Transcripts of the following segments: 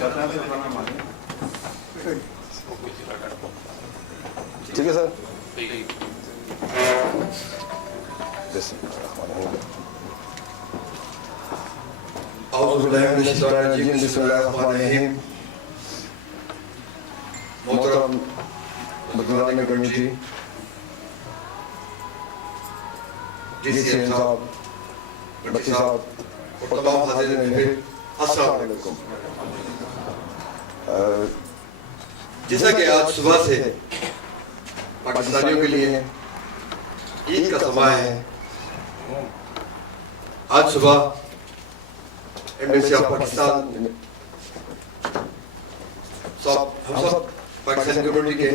ٹھیک ہے سر. اعوذ باللہ من الشیطان الرجیم بسم اللہ الرحمن الرحیم. محترم بطوران کمیٹی، ڈی سی ایم صاحب، بچی صاحب اور تمام حاضرین پھر السلام علیکم. جیسا کہ آج صبح سے پاکستانیوں کے لیے عید کا سماں ہے، آج صبح ایمبیسی آف پاکستان ہم سب پاکستانی کمیونٹی کے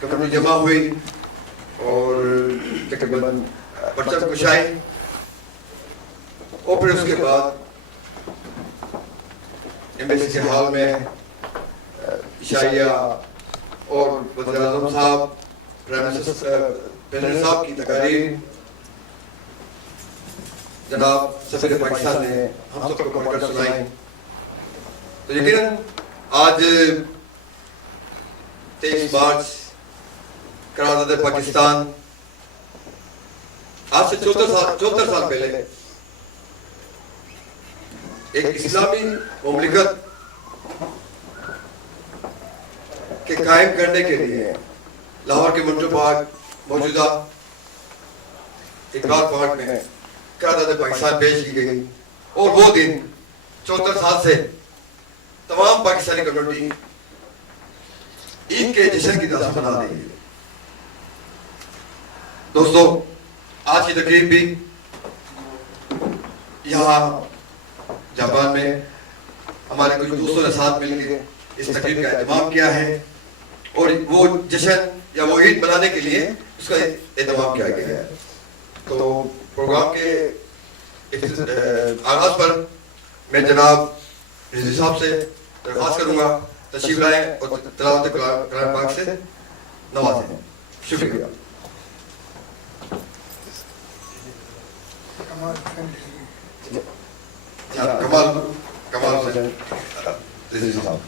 کمیونٹی جمع ہوئی اور تقریباً پرچم کشائی، اور پھر اس کے بعد ایمبیسی ہال میں عشائیہ اور وزیر اعظم صاحب، پرائم منسٹر صاحب کی تقاریر، جناب سفیر پاکستان نے ہم سب کو پڑھ کر سنائی. تو یقیناً آج 23 مارچ قرارداد پاکستان، آج سے 74 سال پہلے ایک اسلامی مملکت کے قائم کرنے کے لیے لاہور کے منٹو پارک، موجودہ اقبال پارک میں قرارداد پاکستان پیش کی گئی، اور وہ دن 74 سال سے تمام پاکستانی کمیونٹی عید کے جشن کی طرح منا رہی ہے. دوستو، آج کی تقریب بھی یہاں جاپان میں ہمارے کچھ دوستوں نے ساتھ مل کے اس تقریب کا اہتمام کیا ہے، اور وہ جشن یا وہ عید منانے کے لیے اس کا اہتمام کیا گیا ہے. تو پروگرام کے آغاز پر میں جناب رضوی صاحب سے درخواست کروں گا تشریف لائیں اور تلاوت قرآن پاک سے نوازیں. شکریہ. کمال حسین رضوی صاحب.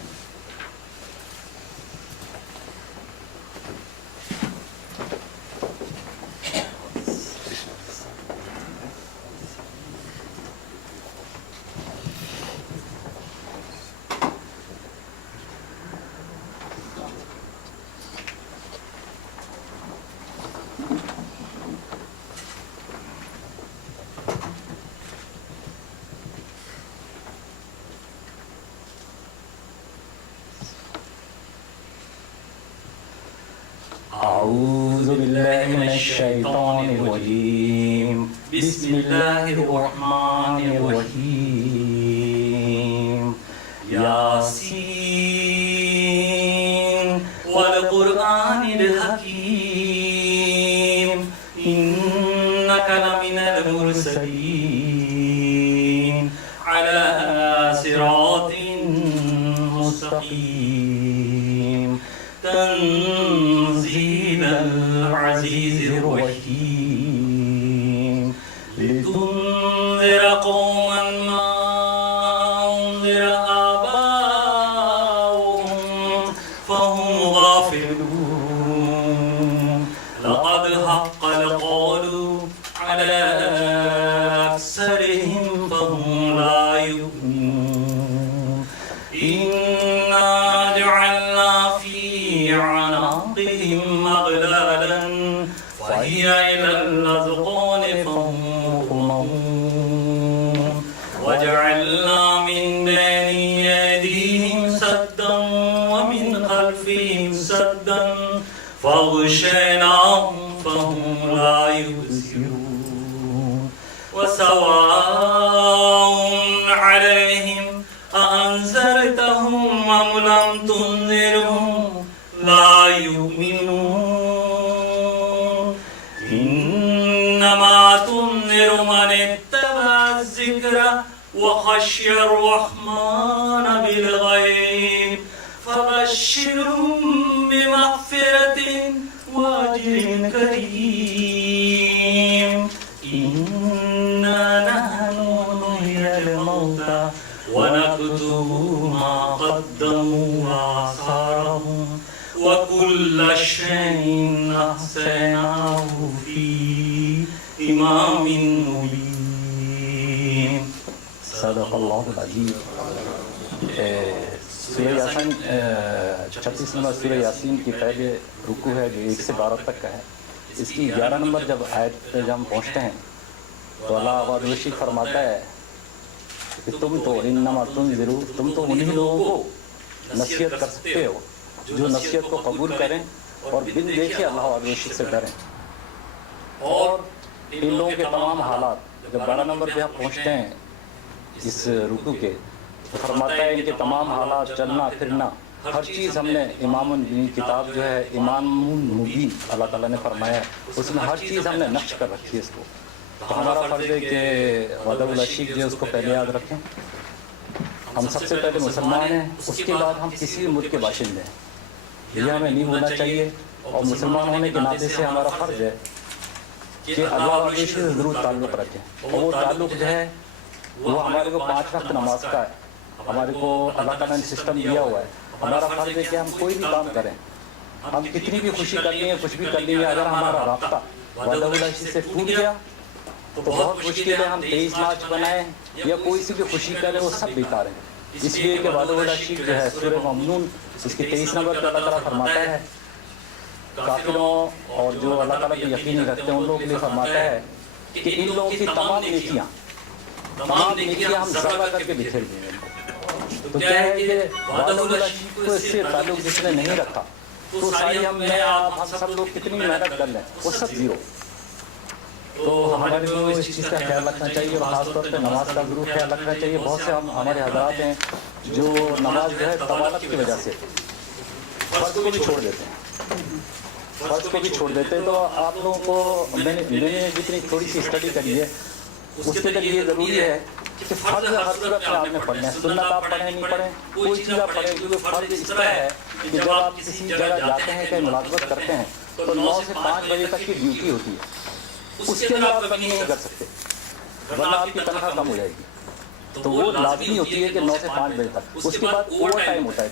أعوذ بالله من الشيطان الرجيم. بسم الله الرحمن الرحيم. ياسين والقرآن الحكيم إنك لمن المرسلين على صراط مستقيم. تنزيل العزيز الرحيم. لتنذر قوما ما أنذر آباؤهم فهم غافلون. لقد حق القول على أكثرهم فهم لا يؤمنون. إنا جعلنا في أعناقهم أغلالا فهي إلى الأذقان فهم مقمحون. وجعلنا من بين أيديهم سدا ومن خلفهم سدا فغشيناهم فهم لا يبصرون. وسواء عليهم أأنذرتهم أم لم تنذرهم لا يؤمنون. إنما تنذر من اتبع الذكر وخشي الرحمن بالغيب فبشرهم بمغفرة وأجر كريم. إنا نحن نحيي الموتى ونكتب ما قدموا وآثارهم وكل شيء أحصيناه في إمام مبين. صدق الله العظيم. سورہ یاسین 36 نمبر سورہ یاسین کی پہلے رکوع ہے جو 1 سے 12 تک کا ہے. اس کی 11 نمبر جب آیت پہ جب ہم پہنچتے ہیں تو اللہ آباد رشید فرماتا ہے کہ تم تو انما تنذر، تم تو انہی لوگوں کو نصیحت کر سکتے ہو جو نصیحت کو قبول کریں اور بن دیکھے اللہ آباد رشید سے ڈریں. اور ان لوگوں کے تمام حالات جب 12 نمبر پہ ہم پہنچتے ہیں اس رکوع کے تو فرماتا ہے ان کے تمام حالات، چلنا پھرنا، ہر چیز ہم نے امام کتاب جو ہے امام مبین اللہ تعالیٰ نے فرمایا ہے، اس میں ہر چیز ہم نے نقش کر رکھی ہے اس کو. تو ہمارا فرض ہے کہ وعدہ العشیق جو ہے اس کو پہلے یاد رکھیں. ہم سب سے پہلے مسلمان ہیں، اس کے بعد ہم کسی بھی ملک کے باشندے ہیں، یہ ہمیں نہیں بھولنا چاہیے. اور مسلمان ہونے کے ناطے سے ہمارا فرض ہے کہ اللہ والے سے ضرور تعلق رکھیں. اور وہ تعلق جو ہے وہ ہمارے کو 5 وقت نماز کا ہے. ہمارے کو اللہ تعالیٰ نے سسٹم دیا ہوا ہے. ہمارا فرض ہے کہ ہم کوئی بھی کام کریں، ہم کتنی بھی خوشی کر لیں کچھ بھی کر لیں، اگر ہمارا رابطہ وعدہ العشیق سے ٹوٹ گیا تو بہت مشکل ہے ہم 23 مارچ بنائیں یا کوئی سی بھی خوشی کریں، وہ سب بیکار ہے. اس لیے کہ وعدہ العشیق جو ہے سورہ ممنون اس کی 23 نمبر پہ اللہ تعالیٰ فرماتا ہے کافروں اور جو اللہ تعالیٰ کی یقین رکھتے ہیں ان لوگوں کے لیے فرماتا ہے کہ ان لوگوں کی تمام نیکیاں ہم ذرہ کر کے بکھیر دیں گے. تو کیا ہے کہ وعدہ العشیق کو اس سے تعلق جس نے نہیں رکھا تو ساری ہم سب لوگ کتنی محنت کر لیں وہ سب زیرو. تو ہمارے کو اس چیز کا خیال رکھنا چاہیے اور خاص طور پہ نماز کا ضرور خیال رکھنا چاہیے. بہت سے ہمارے حضرات ہیں جو نماز جو ہے طوالت کی وجہ سے فرض کو بھی چھوڑ دیتے ہیں، تو آپ لوگوں کو میں نے جتنی تھوڑی سی اسٹڈی کری ہے اس کے لیے یہ ضروری ہے کہ فرض ہر صورت میں آپ نے پڑھنا ہے. سنت آپ پڑھیں نہیں پڑھیں کوئی چیز آپ پڑھیں، کیونکہ فرض اس طرح ہے کہ جب آپ کسی جگہ جاتے ہیں کہیں ملازمت کرتے ہیں تو 9 سے 5 بجے تک کی ڈیوٹی ہوتی ہے. اس کے اندر آپ کمی نہیں کر سکتے ورنہ آپ کی تنخواہ کم ہو جائے گی. تو وہ لازمی ہوتی ہے کہ 9 سے 5 بجے تک. اس کے بعد اوور ٹائم ہوتا ہے.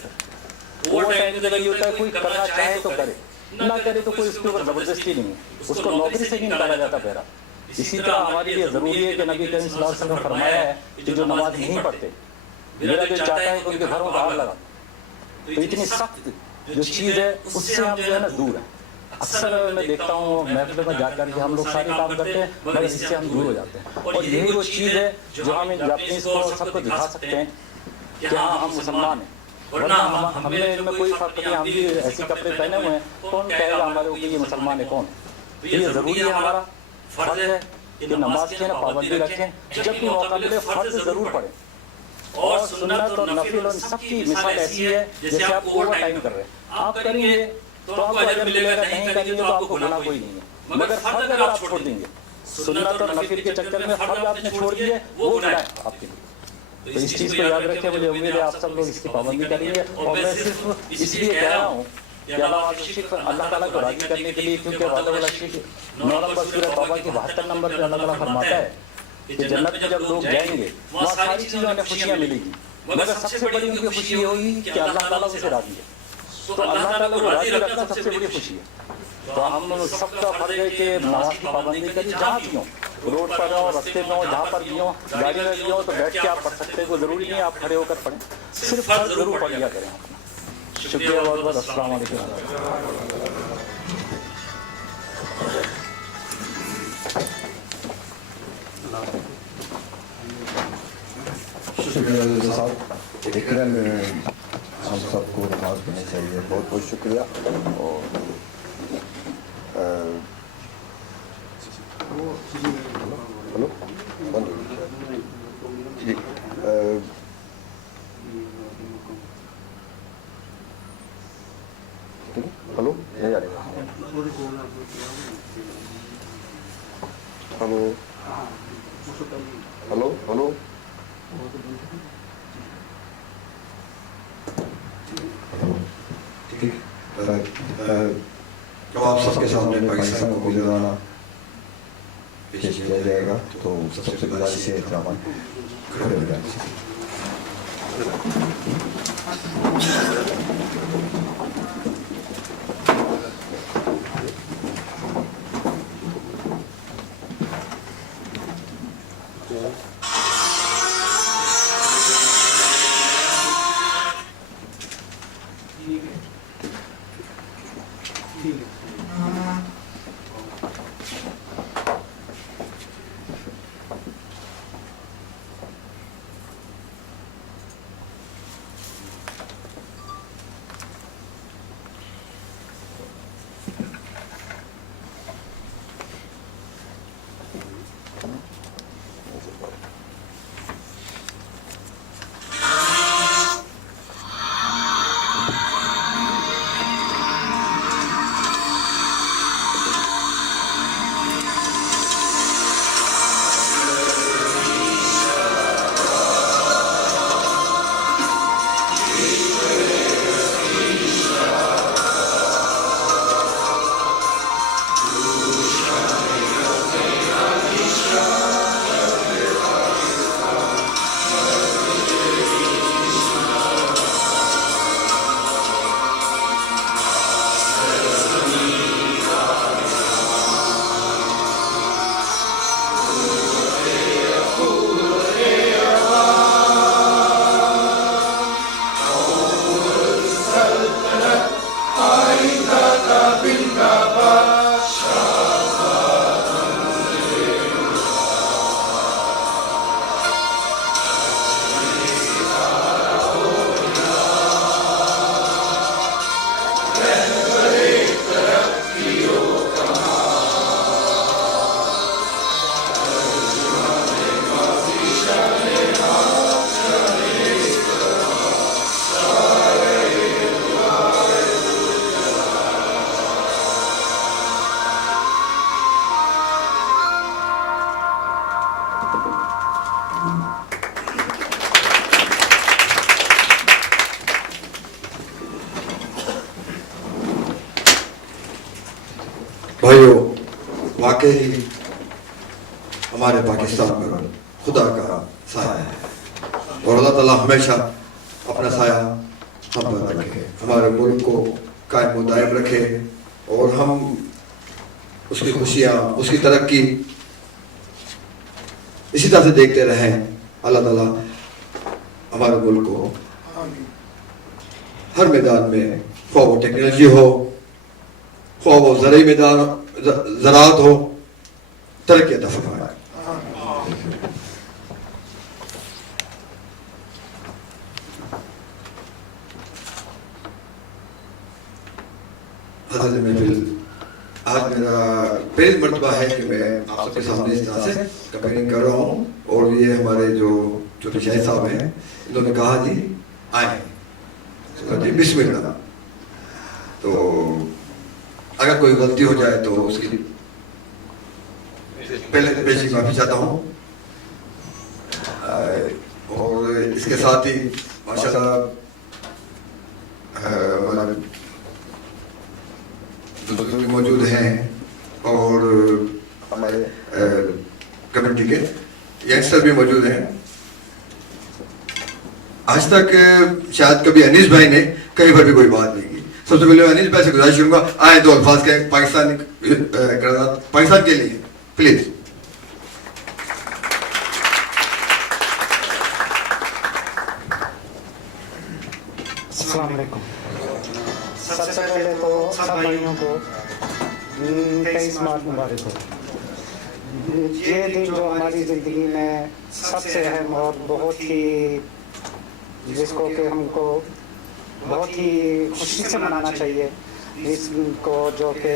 اوور ٹائم کے ذریعے ہوتا ہے کوئی کرنا چاہے تو کرے، نہ کرے تو کوئی اس کے اوپر زبردستی نہیں ہے، اس کو نوکری سے نہیں نکالا جاتا بہرا. اسی طرح ہمارے لیے ضروری ہے کہ نبی کریم صلی اللہ علیہ وسلم نے فرمایا ہے کہ جو نماز نہیں پڑھتے میرا دل چاہتا ہے کہ ان کے گھروں کو آگ لگا. تو اتنی سخت جو چیز ہے اس سے ہم جو ہے نا دور ہیں. اکثر میں دیکھتا ہوں محفل میں جا کر کے ہم لوگ سارے کام کرتے ہیں مگر اس سے ہم دور ہو جاتے ہیں. اور یہی وہ چیز ہے جو ہم اپنی کو سب کو دکھا سکتے ہیں کہ ہاں ہم مسلمان ہیں. ورنہ ہمیں ان میں کوئی فرق نہیں، ہم بھی ایسے کپڑے پہنے ہوئے ہیں، کون کہے گا ہمارے کو کہ یہ مسلمان ہے کون؟ یہ ضروری ہے، ہمارا فرض ہے کہ نماز کی پابندی رکھیں، جب بھی موقع ملے فرض ضرور پڑھیں. اور سنت اور نفل ان سب کی مثال ایسی ہے جیسے آپ اوور ٹائم کر رہے ہیں. آپ کریں گے تو آپ کو اجر ملے گا، نہیں کریں گے تو آپ کو گناہ کوئی نہیں ہے. مگر فرض اگر آپ چھوڑ دیں گے سنت اور نفل کے چکر میں فرض آپ نے چھوڑ دیے وہ گناہ ہے آپ کے لیے. تو اس چیز کو یاد رکھیں. مجھے امید ہے آپ سب لوگ اس کی پابندی کریں گے. اور میں صرف اس لیے کہہ رہا ہوں کہ اللہ تعالیٰ کو راضی کرنے کے لیے، کیونکہ وعدہ العشیق 9 نمبر سورہ توبہ کی 72 نمبر پہ اللہ تعالیٰ فرماتا ہے کہ جنت میں جب لوگ جائیں گے وہاں ساری چیزوں میں خوشیاں ملے گی مگر سب سے بڑی ان کی خوشی یہ ہوگی کہ اللہ تعالیٰ سے راضی ہے. تو اللہ تعالیٰ کو راضی رکھنا سب سے بڑی خوشی ہے. تو ہم سب کا فرض ہے کہ نماز کی پابندی کریں. جہاں بھی ہوں، روڈ پر ہوں، رستے میں ہوں، جہاں پر بھی ہوں، گاڑی میں بھی ہوں تو بیٹھ کے آپ پڑھ سکتے ہیں. کوئی ضروری نہیں آپ کھڑے ہو کر پڑھیں، صرف فرض ضرور پڑھ لیا کریں. شکریہ بہت بہت. السلام علیکم. شکریہ صاحب. یقیناً ہم سب کو نماز پڑھنی چاہیے. بہت بہت شکریہ. اور ہلو جی ہلو نہیں آ رہے گا. ہلو ہلو ہلو ٹھیک. جب آپ سب کے سامنے پاکستان کو گزرانا پیش کیا جائے گا تو سب سے گزارش ہے احترامات کھڑے ہو جائیں. भाइयों, वाकई हमारे पाकिस्तान पर खुदा का साया है और अल्लाह ताला हमेशा अपना साया हम पर रखे, हमारे मुल्क को कायम व दायम रखे और हम उसकी खुशियाँ, उसकी तरक्की इसी तरह से देखते रहें। अल्लाह ताला हमारे मुल्क को हर मैदान में, ख्वाह वो टेक्नोलॉजी हो, ख्वाह वो ज़राई मैदान ज़राअत हो, तरक्की अता फरमाए। हज़रत महफिल, आज मेरा पहली मर्तबा है कि मैं आप सबके सामने इस तरह से कंपेयरिंग कर रहा हूँ और ये हमारे जो छोटे शाही साहब हैं, इन्होंने कहा जी आए, जी बिस्मिल्लाह। तो अगर कोई गलती हो जाए तो उसकी पहले पेशी माफी चाहता हूँ और इसके साथ ही माशाल्लाह हमारे बुजुर्ग मौजूद हैं और हमारे कमेटी के यंगस्टर भी मौजूद हैं। आज तक शायद कभी अनीस भाई ने कहीं पर भी कोई बात नहीं की। सबसे पहले अनीस भाई से गुजारिश करूंगा, आए दो अल्फाज के पाकिस्तान के लिए प्लीज। अस्सलाम वालेकुम। सबसे पहले तो सब भाइयों को 23 मार्च मुबारक हो। ये दिन जो हमारी ज़िंदगी में सबसे अहम और बहुत ही जिसको कि हमको बहुत ही खुशी से मनाना चाहिए, इसको जो कि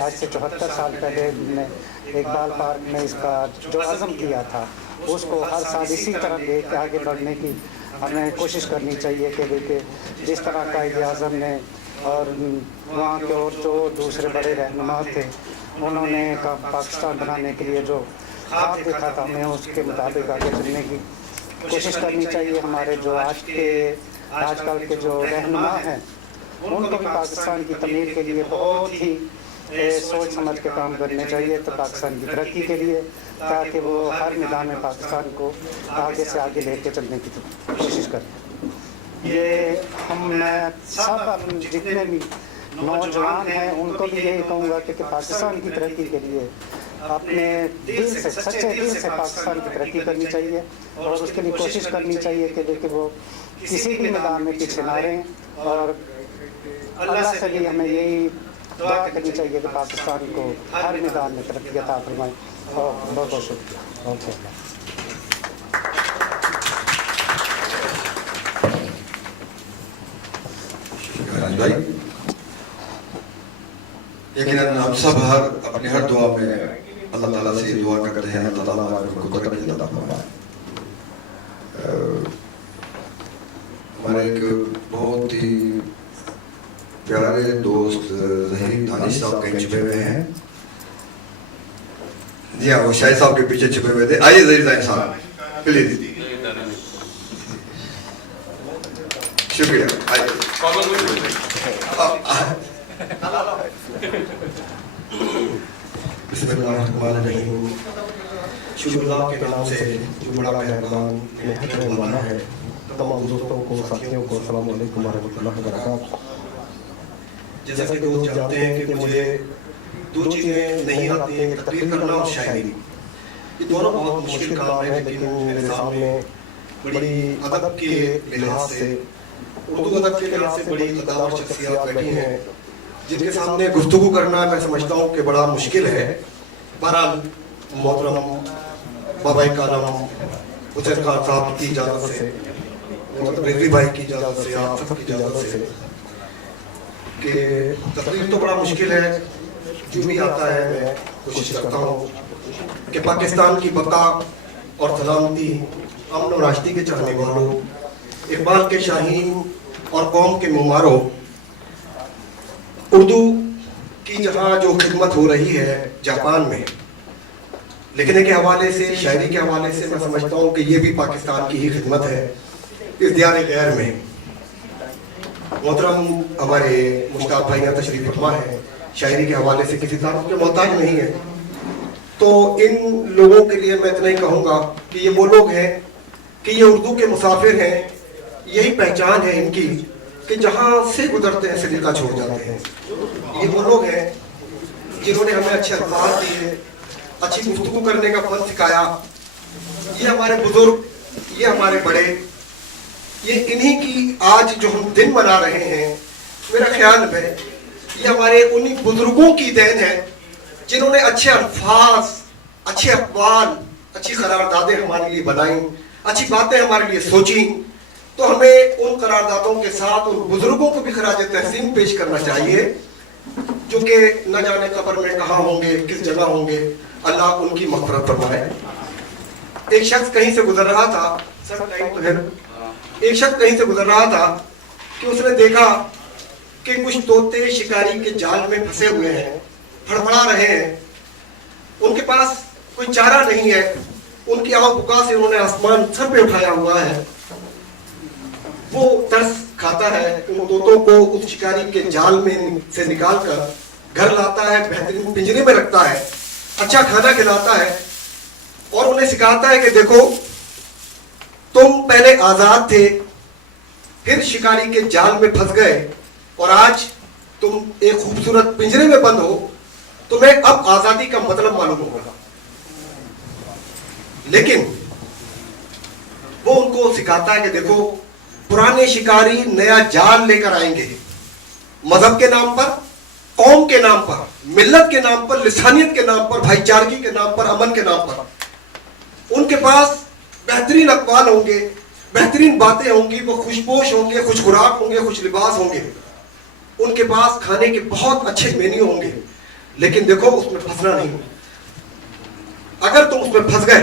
आज से 74 साल पहले ने इकबाल पार्क में इसका जो अज़म किया था उसको हर साल इसी तरह लेकर आगे बढ़ने की हमें कोशिश करनी चाहिए कि देखिए जिस तरह का ये आज़म ने और वहाँ के और जो दूसरे बड़े रहनुमा थे उन्होंने पाकिस्तान बनाने के लिए जो ख्वाब देखा था हमें उसके मुताबिक आगे चलने की कोशिश करनी चाहिए। हमारे जो आजकल के जो रहनुमा हैं उनको भी पाकिस्तान की तमीर के लिए बहुत ही सोच समझ के काम करने चाहिए, तो पाकिस्तान की तरक्की के लिए, ताकि वो हर मैदान में पाकिस्तान को आगे से आगे लेके चलने की कोशिश करें। ये हम सब जितने भी नौजवान हैं उनको भी यही कहूँगा कि पाकिस्तान की तरक्की के लिए अपने दिल से, सच्चे दिल से पाकिस्तान की तरक्की करनी चाहिए और उसके लिए कोशिश करनी चाहिए कि देखिए वो किसी भी मैदान में पीछे ना रहें, और अल्लाह से भी हमें यही दुआ करनी चाहिए कि पाकिस्तान को हर मैदान में तरक्की अता फरमाए। और बहुत बहुत शुक्रिया। ओके। भाई यकीनन हम सब अपने हर दुआ में अल्लाह ताला से दुआ करते हैं अल्लाह ताला हमारे को तरक्की अता फरमाए। हमारे एक बहुत ही प्यारे दोस्त ज़हीर दानिश साहब कहीं छुपे हुए हैं। जी हाँ, वो शाहिद साहब के पीछे छुपे हुए थे। आइए ज़हीर दानिश साहब प्लीज। शुक्रिया। बिस्मिल्लाहिर्रहमानिर्रहीम। शुक्रिया के नाम से जो बड़ा मेहरबान मेहरबान वाला है, तमाम दोस्तों को, साथियों को अस्सलाम वालेकुम रहमतुल्लाहि व बरकातहू। जैसा कि दोस्त जानते हैं कि मुझे दो चीज़ें नहीं आती हैं, तकरीर करना और शायरी। ये दोनों बहुत मुश्किल काम है, लेकिन मेरे सामने बड़ी अदब के लिहाज से, उर्दू अदब के लिहाज से बड़ी कदावर शख्सियत बैठी हैं, जिनके सामने गुफ्तगू करना मैं समझता हूँ कि बड़ा मुश्किल है। बहरहाल मोहतरम बाबा कालम हुसैन खान साहब की इजाज़त से, मतलब रिजवी भाई की इजाज़त से, आप सब की इजाज़त से, कि तकरीर तो बड़ा मुश्किल है, जो भी आता है मैं कोशिश करता हूँ कि पाकिस्तान की बका और सलामती, अमन और राष्ट्रीय के चाहने वालों, इकबाल के शाहीन और कौम के मुमारों, उर्दू की जहाँ जो खिदमत हो रही है जापान में, लिखने के हवाले से, शायरी के हवाले से मैं समझता हूँ कि ये भी पाकिस्तान की ही खिदमत है इस दियार गैर में। मोहतरम हमारे मुश्ताक भाई यहाँ तशरीफ फरमा है, शायरी के हवाले से किसी तारुफ के मोहताज नहीं है। तो इन लोगों के लिए मैं इतना ही कहूँगा कि ये वो लोग हैं कि ये उर्दू के मुसाफिर हैं, यही पहचान है इनकी कि जहाँ से गुजरते हैं सलीका छोड़ जाते हैं। ये वो लोग हैं जिन्होंने हमें अच्छे अल्फाज दिए, अच्छी गुफ्तगू करने का फन सिखाया। ये हमारे बुजुर्ग, ये हमारे बड़े, ये इन्हीं की आज जो हम दिन मना रहे हैं, मेरा ख्याल में ये हमारे उन्हीं बुजुर्गों की देन है जिन्होंने अच्छे अल्फाज, अच्छे अक़वाल, अच्छी करारदादें हमारे लिए बनाई, अच्छी बातें हमारे लिए सोची। तो हमें उन करारदादों के साथ उन बुजुर्गों को भी खराज तहसीन पेश करना चाहिए, जो कि न जाने कब्र में कहाँ होंगे, किस जगह होंगे, अल्लाह उनकी मग़फ़िरत फरमाए। एक शख्स कहीं से गुजर रहा था, एक शख्स कहीं से गुजर रहा था कि उसने देखा कि कुछ तोते शिकारी के जाल में फंसे हुए हैं, फड़फड़ा रहे हैं, उनके पास कोई चारा नहीं है, उनकी आव बुका से उन्होंने आसमान सर पे उठाया हुआ है। वो तरस खाता है, उन तोतों को उस शिकारी के जाल में से निकाल कर घर लाता है, बेहतरीन पिंजरे में रखता है, अच्छा खाना खिलाता है और उन्हें सिखाता है कि देखो तुम पहले आजाद थे, फिर शिकारी के जाल में फंस गए और आज तुम एक खूबसूरत पिंजरे में बंद हो, तुम्हें अब आजादी का मतलब मालूम होगा। लेकिन वो उनको सिखाता है कि देखो पुराने शिकारी नया जाल लेकर आएंगे, मजहब के नाम पर, कौम के नाम पर, मिल्लत के नाम पर, लिसानियत के नाम पर, भाईचारगी के नाम पर, अमन के नाम पर। उनके पास बेहतरीन अक़वाल होंगे, बेहतरीन बातें होंगी, वो खुशपोश होंगे, खुश खुराक होंगे, खुश लिबास होंगे, उनके पास खाने के बहुत अच्छे मेन्यू होंगे। लेकिन देखो उसमें फंसना नहीं, अगर तुम उसमें फंस गए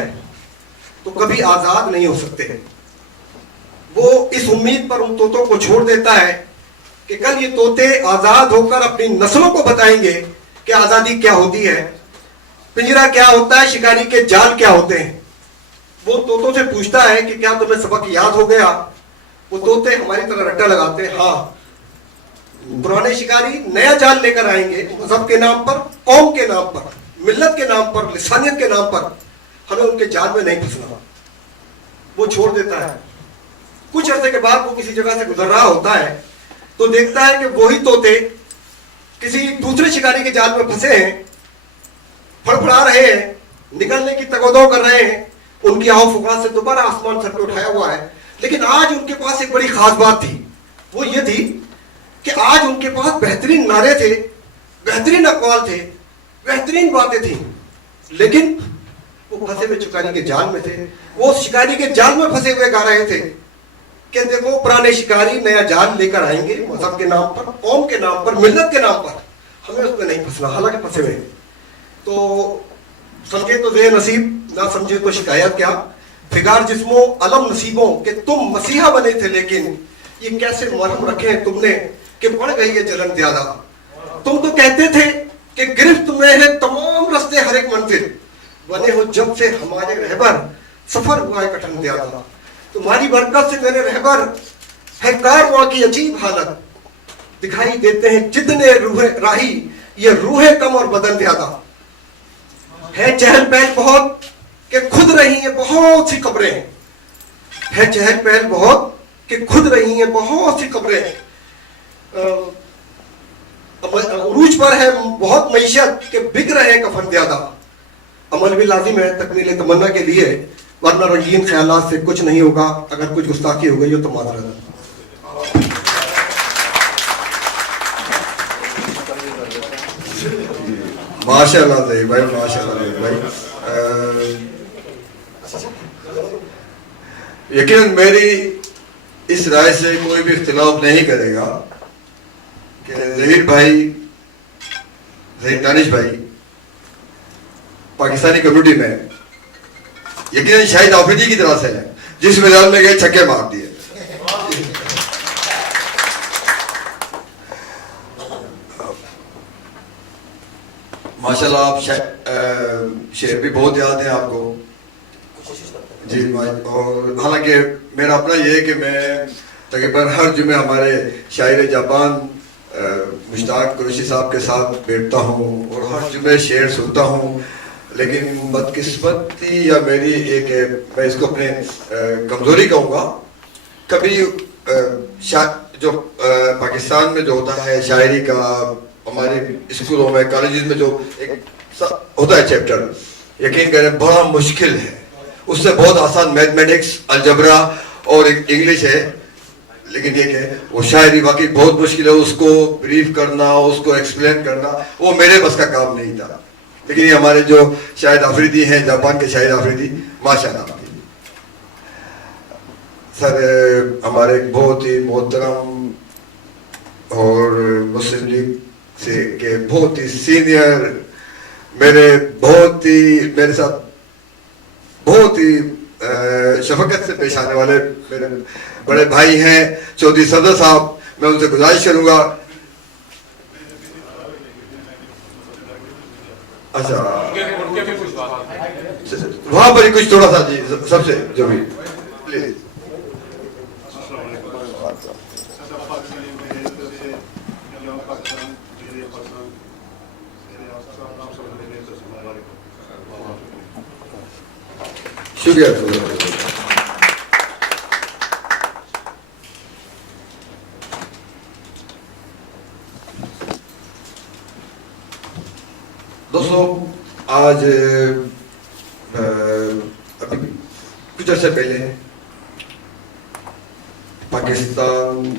तो कभी आजाद नहीं हो सकते। वो इस उम्मीद पर उन तोतों को छोड़ देता है कि कल ये तोते आजाद होकर अपनी नस्लों को बताएंगे कि आजादी क्या होती है, पिंजरा क्या होता है, शिकारी के जाल क्या होते हैं। वो तोतों से पूछता है कि क्या तुम्हें सबक याद हो गया। वो तोते हमारी तरह रट्टा लगाते हैं, हाँ पुराने शिकारी नया जाल लेकर आएंगे, मजहब के नाम पर, कौम के नाम पर, मिल्लत के नाम पर, लिसानियत के नाम पर, हमें उनके जाल में नहीं फंसना। वो छोड़ देता है। कुछ अरसे के बाद वो किसी जगह से गुजर रहा होता है तो देखता है कि वही तोते किसी दूसरे शिकारी के जाल में फंसे हैं, फड़फड़ा रहे हैं, निकलने की तगोदो कर रहे हैं, उनकी आओ फुका से दोबारा आसमान सर पे उठाया हुआ है। लेकिन आज उनके पास एक बड़ी खास बात थी, वो ये थी कि आज उनके पास बेहतरीन नारे थे, बेहतरीन अक़वाल थे, बेहतरीन बातें थी, लेकिन वो फंसे हुए शिकारी के जाल में थे। वो शिकारी के जाल में फंसे हुए गा रहे थे कि देखो पुराने शिकारी नया जाल लेकर आएंगे, मजहब के नाम पर, कौम के नाम पर, मिल्लत के नाम पर, हमें उसमें नहीं फंसना। हालांकि फंसे हुए तो समझे तो ज़े नसीब, ना समझे तो शिकायत क्या। फिगार जिस्मों अलम नसीबों कि तुम मसीहा बने थे, लेकिन ये कैसे मरहम रखे हैं तुमने कि बढ़ गई है जलन ज्यादा। तुम तो कहते थे कि गिरफ्त में है तमाम रास्ते हर एक मंजिल, बने हो जब से हमारे रहबर सफर हुआ है कठिन ज्यादा। तुम्हारी बरकत से मेरे रहबर है कारवां की अजीब हालत, दिखाई देते हैं जितने रूह राही ये रूहें कम और बदन ज्यादा। है चहल पहल बहुत कि खुद रही है बहुत सी कब्रें, है चहल पहल बहुत कि खुद रही है बहुत सी कब्रें। उरूज पर है बहुत मईशत के बिक रहे हैं कफन ज्यादा। अमल भी लाजिम है तकमील तमन्ना के लिए, वरना रंगीन ख्यालात से कुछ नहीं होगा। अगर कुछ गुस्ताखी हो गई हो तो माजरत। माशाल्लाह भाई, माशाल्लाह भाई। यकीनन मेरी इस राय से कोई भी इख्तिलाफ नहीं करेगा कि ज़हीर भाई, ज़हीर दानिश भाई पाकिस्तानी कम्युनिटी में यकीनन शाहिद आफरीदी की तरह से है, जिस मैदान में गए छक्के मार दिए। माशाल्लाह आप शेर भी बहुत याद है आपको जी भाई। और हालांकि मेरा अपना ये है कि मैं तकरीबन हर जुमे हमारे शायर जापान मुश्ताक कुरैशी साहब के साथ बैठता हूँ और हर जुमे शेर सुनता हूँ। लेकिन बदकिस्मती या मेरी एक, मैं इसको अपने कमज़ोरी कहूँगा, कभी जो पाकिस्तान में जो होता है शायरी का, हमारे स्कूलों में कॉलेजेस में जो एक होता है चैप्टर, यकीन करें बड़ा मुश्किल है। उससे बहुत आसान मैथमेटिक्स, अलजबरा और इंग्लिश है, लेकिन ये कि वो शायरी वाकई बहुत मुश्किल है। उसको ब्रीफ करना, उसको एक्सप्लेन करना, वो मेरे बस का काम नहीं था। लेकिन ये हमारे जो शाहिद आफरीदी हैं, जापान के शाहिद आफरीदी, माशाल्लाह सर हमारे बहुत ही मोहतरम और मुस्लिम लीग से के बहुत ही सीनियर, मेरे साथ बहुत ही शफकत से पेश आने वाले मेरे बड़े भाई हैं चौधरी सदर साहब। मैं उनसे गुजारिश करूंगा, अच्छा वहां पर ही कुछ थोड़ा सा जी सबसे जो भी प्लीज। शुक्रिया। दोस्तों आज अभी कुछ अर्से पहले पाकिस्तान,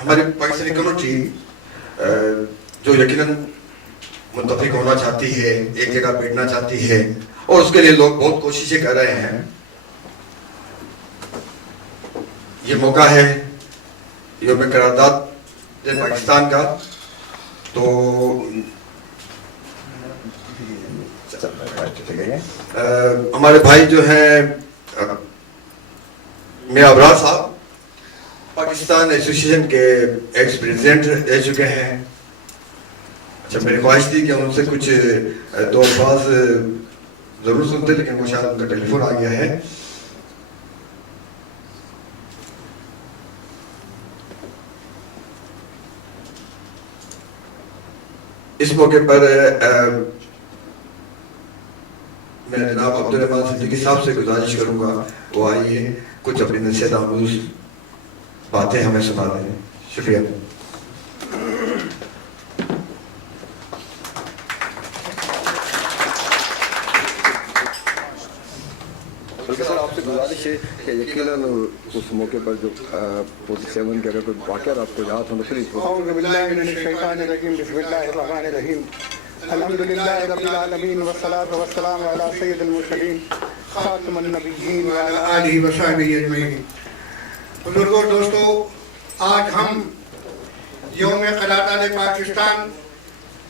हमारी पाकिस्तानी कम्युनिटी जो यकीनन मुत्तफिक होना चाहती है, एक जगह बैठना चाहती है, और उसके लिए लोग बहुत कोशिशें कर रहे हैं। ये मौका है यौम करारदाद पाकिस्तान का। तो हमारे भाई जो हैं मियां अबरार साहब पाकिस्तान एसोसिएशन के एक्स प्रेसिडेंट रह चुके हैं। अच्छा मेरी ख्वाहिश थी कि हम उनसे कुछ दो अल्फाज जरूर सुनते, लेकिन वो शायद उनका टेलीफोन आ गया है। इस मौके पर मैं जनाब अब्दुल रहमान सिद्दीकी साहब से गुजारिश करूंगा वो आइए कुछ अपनी नसीहत आमूज बातें हमें सुना रहे हैं। शुक्रिया। बल्कि सर आपसे गुजारिश है कि यकीनन उस मौके पर जो 47 के अगर कोई वाक़या आपको याद हो तो प्लीज़ औज़ु बिल्लाहि मिनश शैतानिर रजीम बिस्मिल्लाहिर रहमानिर रहीम अल्हम्दुलिल्लाहि रब्बिल आलमीन वस्सलातु वस्सलामु अला सय्यिदिल मुरसलीन खातिमुन नबिय्यीन व अला आलिहि व सहबिहि अजमईन। बुजुर्गों, दोस्तों, आज हम यौम क़यादत पाकिस्तान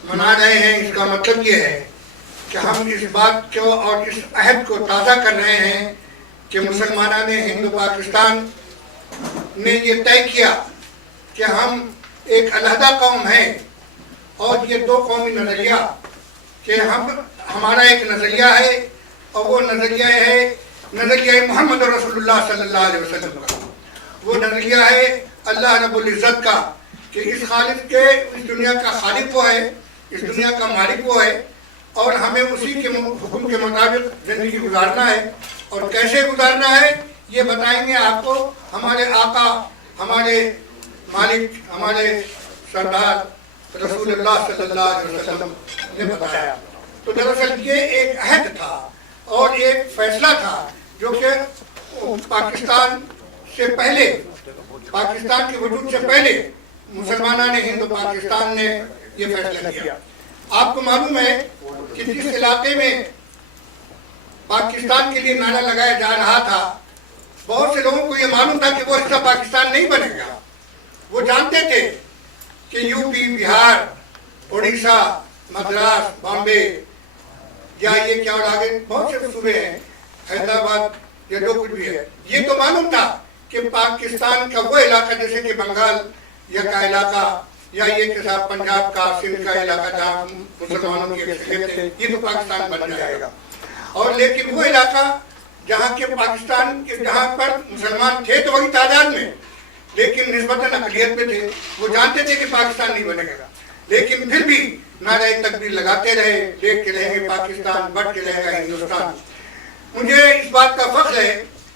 मना रहे हैं। इसका मतलब ये है कि हम इस बात को और इस अहद को ताज़ा कर रहे हैं कि मुसलमानों ने हिंदू पाकिस्तान ने ये तय किया कि हम एक अलहदा कौम हैं और ये दो कौमी नज़रिया कि हमारा एक नज़रिया है और वो नज़रिया है नज़रिया मोहम्मद रसूलुल्लाह सल्लल्लाहु अलैहि वसल्लम का। वो नज़रिया है अल्लाह रब्बुल इज़्ज़त का कि इस खालिक के इस दुनिया का खालिक वो है, इस दुनिया का मालिक वो है और हमें उसी के हुक्म के मुताबिक ज़िंदगी गुजारना है। और कैसे गुजारना है ये बताएंगे आपको हमारे आका, हमारे मालिक, हमारे सरदार रसूलुल्लाह सल्लल्लाहु अलैहि वसल्लम ने बताया। तो दरअसल ये एक अहद था और एक फैसला था जो कि पाकिस्तान से पहले, पाकिस्तान के वजूद से पहले मुसलमानों ने, हिंदू पाकिस्तान ने ये फैसला किया। आपको मालूम है कि जिस इलाके में पाकिस्तान के लिए नारा लगाया जा रहा था, बहुत से लोगों को ये मालूम था कि वो हिस्सा पाकिस्तान नहीं बनेगा। वो जानते थे कि यूपी, बिहार, उड़ीसा, मद्रास, बॉम्बे या ये क्या और आगे बहुत से सूबे हैं, हैदराबाद, ये जो कुछ भी है, ये तो मालूम था कि पाकिस्तान का वो इलाका जैसे कि बंगाल या का इलाका या ये के साथ पंजाब का, सिंध का इलाका जहाँ मुसलमानों के अक्सरियत है, ये तो पाकिस्तान बन जाएगा। और लेकिन वो इलाका जहाँ के पाकिस्तान के जहाँ पर मुसलमान थे तो वही तादाद में, लेकिन निस्बतन अक़लियत में थे। वो जानते थे कि पाकिस्तान नहीं बनेगा, लेकिन फिर भी नारे तकबीर लगाते रहे, देखते रहेंगे पाकिस्तान, बढ़ते रहेगा हिंदुस्तान। मुझे इस बात का फख्र है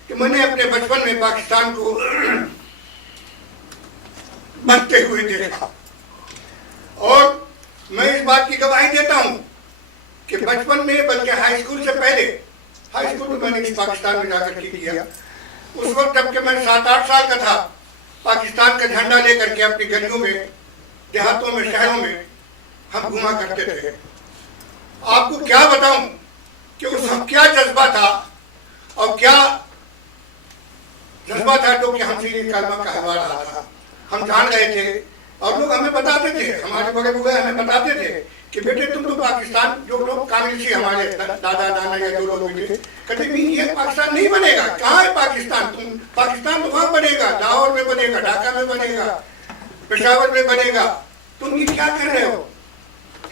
कि मैंने अपने बचपन में पाकिस्तान को बनते हुए देखा और मैं इस बात की गवाही देता हूँ कि बचपन में, बल्कि हाई स्कूल से पहले, हाई स्कूल में मैंने इस पाकिस्तान में जाकर के किया। उस वक्त जब कि मैं 7-8 साल का था, पाकिस्तान का झंडा लेकर के अपनी गलियों में, देहातों में, शहरों में हम घुमा करते थे। आपको क्या बताऊं कि उस वक्त क्या जज्बा था और क्या जज्बा था जो कि हमसे ये कलमा कहवा रहा था। हम जान रहे थे और लोग हमें बताते थे, हमारे बड़े बुढ़े हमें बताते थे कि बेटे तुम तो पाकिस्तान, जो लोग कांग्रेसी हमारे दादा नाना या जो लोग भी थे, कहते भी ये पाकिस्तान नहीं बनेगा। कहाँ है पाकिस्तान? तुम पाकिस्तान तो वहाँ बनेगा, लाहौर में बनेगा, ढाका में बनेगा, पेशावर में बनेगा, तुम ये क्या कर रहे हो?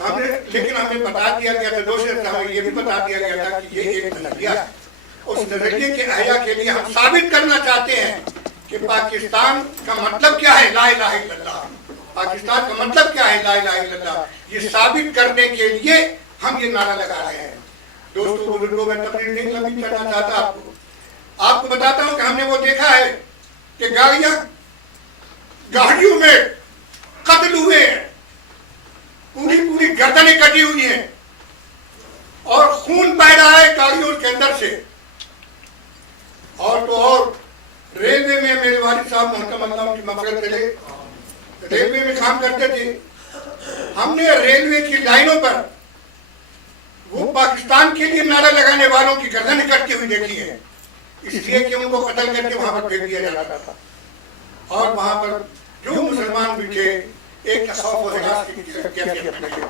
हमने, लेकिन हमें बता दिया गया था, दूसरे हमें ये भी बता दिया गया था कि ये एक नजरिया है। उस नजरिए के अहया के लिए हम साबित करना चाहते हैं कि पाकिस्तान का मतलब क्या है, ला इलाहा इल्लल्लाह। पाकिस्तान का मतलब क्या है, ला इलाहा इल्लल्लाह। ये साबित करने के लिए हम ये नारा लगा रहे हैं। दोस्तों, बुजुर्गों, मैं तकरीर नहीं लंबी करना चाहता आपको बताता हूँ कि हमने वो देखा है कि गाड़ियों में कत्ल हुए हैं, पूरी गर्दनें कटी हुई हैं और खून बह रहा है गाड़ियों के अंदर से। और तो और रेलवे में मेरे वालिद साहब मोहतरम अल्लाह की मग़फ़िरत करे, रेलवे में काम करते थे। हमने रेलवे की लाइनों पर वो पाकिस्तान के लिए नारा लगाने वालों की गर्दनें कटती हुई देखी है, इसलिए कि उनको कत्ल करके वहां पर फेंक दिया जाता था। और वहां पर जो मुसलमान भी थे, एक खौफ और हिरास की कैफियत में थे।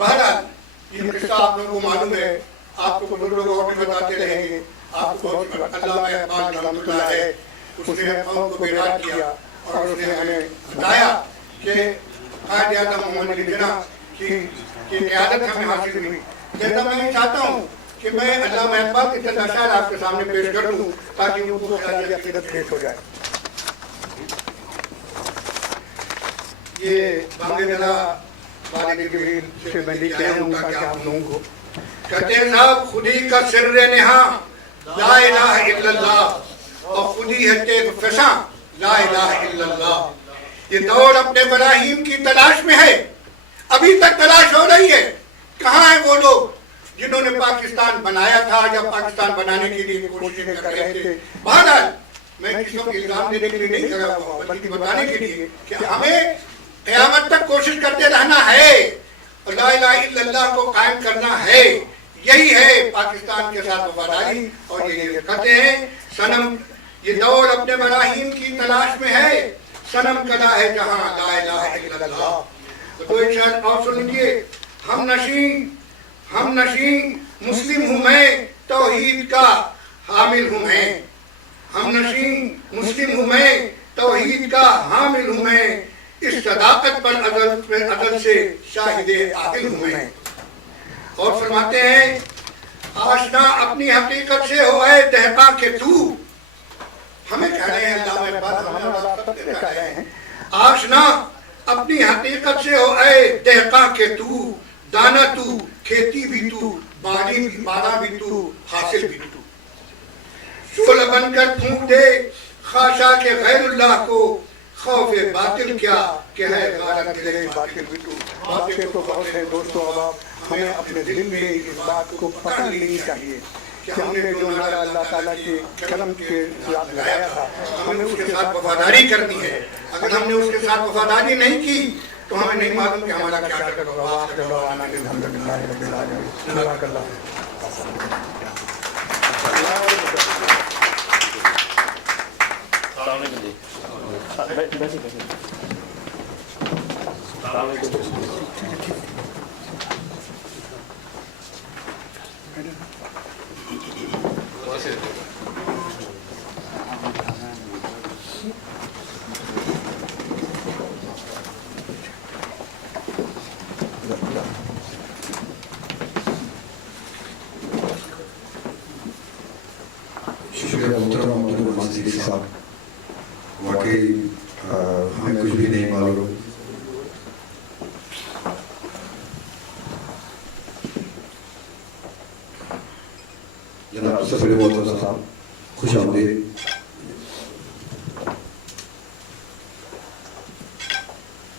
बहरहाल ये किस्सा आप लोगों को मालूम है, आपको बुजुर्ग लोग और भी बताते रहेंगे। आपको अल्लाह रहमतुल्लाह है, उसने कौम को बेदार किया और उसने हमें बताया कि क़ायद-ए-आज़म मोहम्मद अली जिन्ना की क़यादत हमें हासिल हुई। जैसा मैं चाहता हूँ कि मैं अल्लाह महबूब के चंद अशआर आपके सामने पेश कर दूँ ताकि उनको ख़याल अक़ीदत पेश हो जाए। ये बांग्ला वाले जबरील से मैं लेके आया हूँ ताकि आप लोगों को कहते हैं साहब, खुदी का सिर्र नेहा ला इलाहा इल्लल्लाह और खुदी है तेग फसा ला इलाहा इल्लल्लाह। ये दौर अपने बराहीम की तलाश में है, अभी तक तलाश हो रही है। कहाँ है वो लोग जिन्होंने पाकिस्तान बनाया था या पाकिस्तान बनाने के लिए कोशिशें कर रहे थे। बहरहाल मैं किसी को इल्जाम देने के लिए नहीं कर रहा हूँ, बल्कि बताने के लिए कि हमें क़यामत तक कोशिश करते रहना है और ला इलाहा इल्लल्लाह को कायम करना है। यही है पाकिस्तान के साथ वफादारी। और ये कहते हैं सनम, ये दौर अपने बराहीम की तलाश में है, सनम कदा है जहाँ ला इलाहा इल्लल्लाह। तो एक शायद और सुन लीजिए, हम नशी मुस्लिम हूँ मैं, तौहीद का हामिल हूँ मैं। हम नशी मुस्लिम हूँ मैं, तौहीद का हामिल हूँ मैं। इस सदाकत पर अज़ल से शाहिदे आदिल हूँ मैं। और फरमाते हैं आशना अपनी हकीकत से हो है दहका के तू। हमें कह रहे हैं आशना अपनी हकीकत से हो है दहका के तू, दाना तू, खेती भी तू, बाड़ा भी तू, हासिल भी तू। शोला बनकर फूंक दे खाशा के गैरुल्लाह को, खौफे बातिल क्या कि है गारत तेरे बातिल भी तू। बातें तो बहुत है दोस्तों, अब हमें अपने दिल में इस बात को पकड़ लेनी चाहिए कि हमने जो नारा अल्लाह ताला के कलम के खिलाफ लगाया था, हमें उसके साथ वफादारी करनी है। अगर हमने उसके साथ वफादारी नहीं की तो हमें नहीं मालूम कि हमारा क्या शुक्रिया मोहतरम अब्दुल रहमान सिद्दीकी साहब, वाकई हमें कुछ भी नहीं मालूम। जनाब सफर मोहतरम साहब, खुश आमदीद।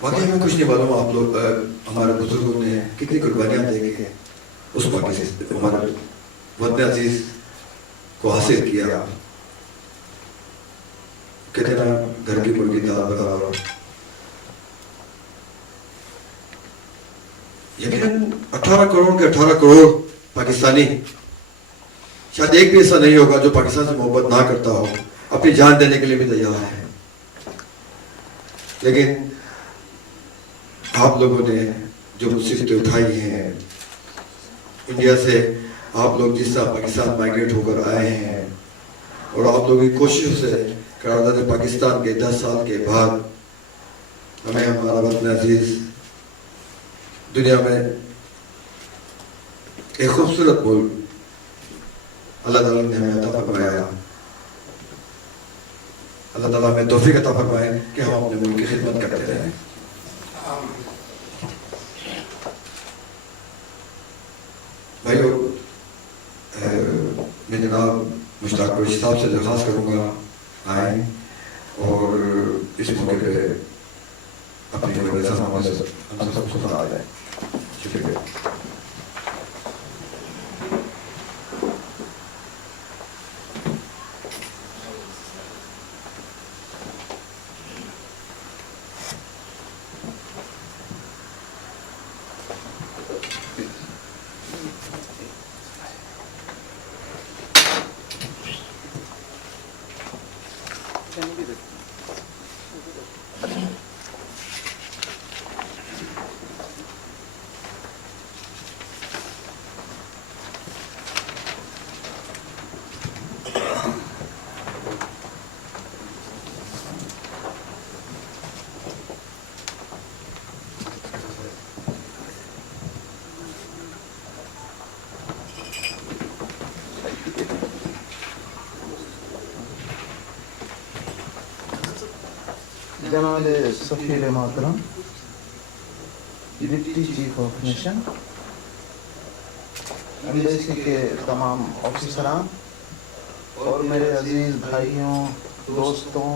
वाकई हमें कुछ नहीं मालूम आप लोग हमारे बुजुर्गों ने कितनी कुर्बानियाँ दे के उस पाकिस्तान हमारे वतन अजीज को हासिल किया। कितना घर की मुर्गी दाल बराबर। यकीनन 18 करोड़ के 18 करोड़ पाकिस्तानी, शायद एक भी ऐसा नहीं होगा जो पाकिस्तान से मोहब्बत ना करता हो, अपनी जान देने के लिए भी तैयार है। लेकिन आप लोगों ने जो मुसीबतें उठाई हैं, इंडिया से आप लोग जिस तरह पाकिस्तान माइग्रेट होकर आए हैं और आप लोगों की कोशिशों से करारदाद पाकिस्तान के 10 साल के बाद हमें हमारा वतन अजीज दुनिया में एक खूबसूरत मुल्क अल्लाह ताला ने हमें अता फरमाया। अल्लाह ताला हमें तौफीक अता फरमाए कि हम अपने मुल्क की खिदमत करते रहें। भाइयों, मैं जनाब मुश्ताक कुरैशी साहब से दरख्वास्त करूँगा आए और इस मौके पे अपनी हमारे हम सबको सुना जाए। शुक्रिया। जनाब सफ़ीर मोहतरम, deputy chief of mission, embassy के तमाम ऑफिसरान और मेरे अजीज़ भाइयों, दोस्तों,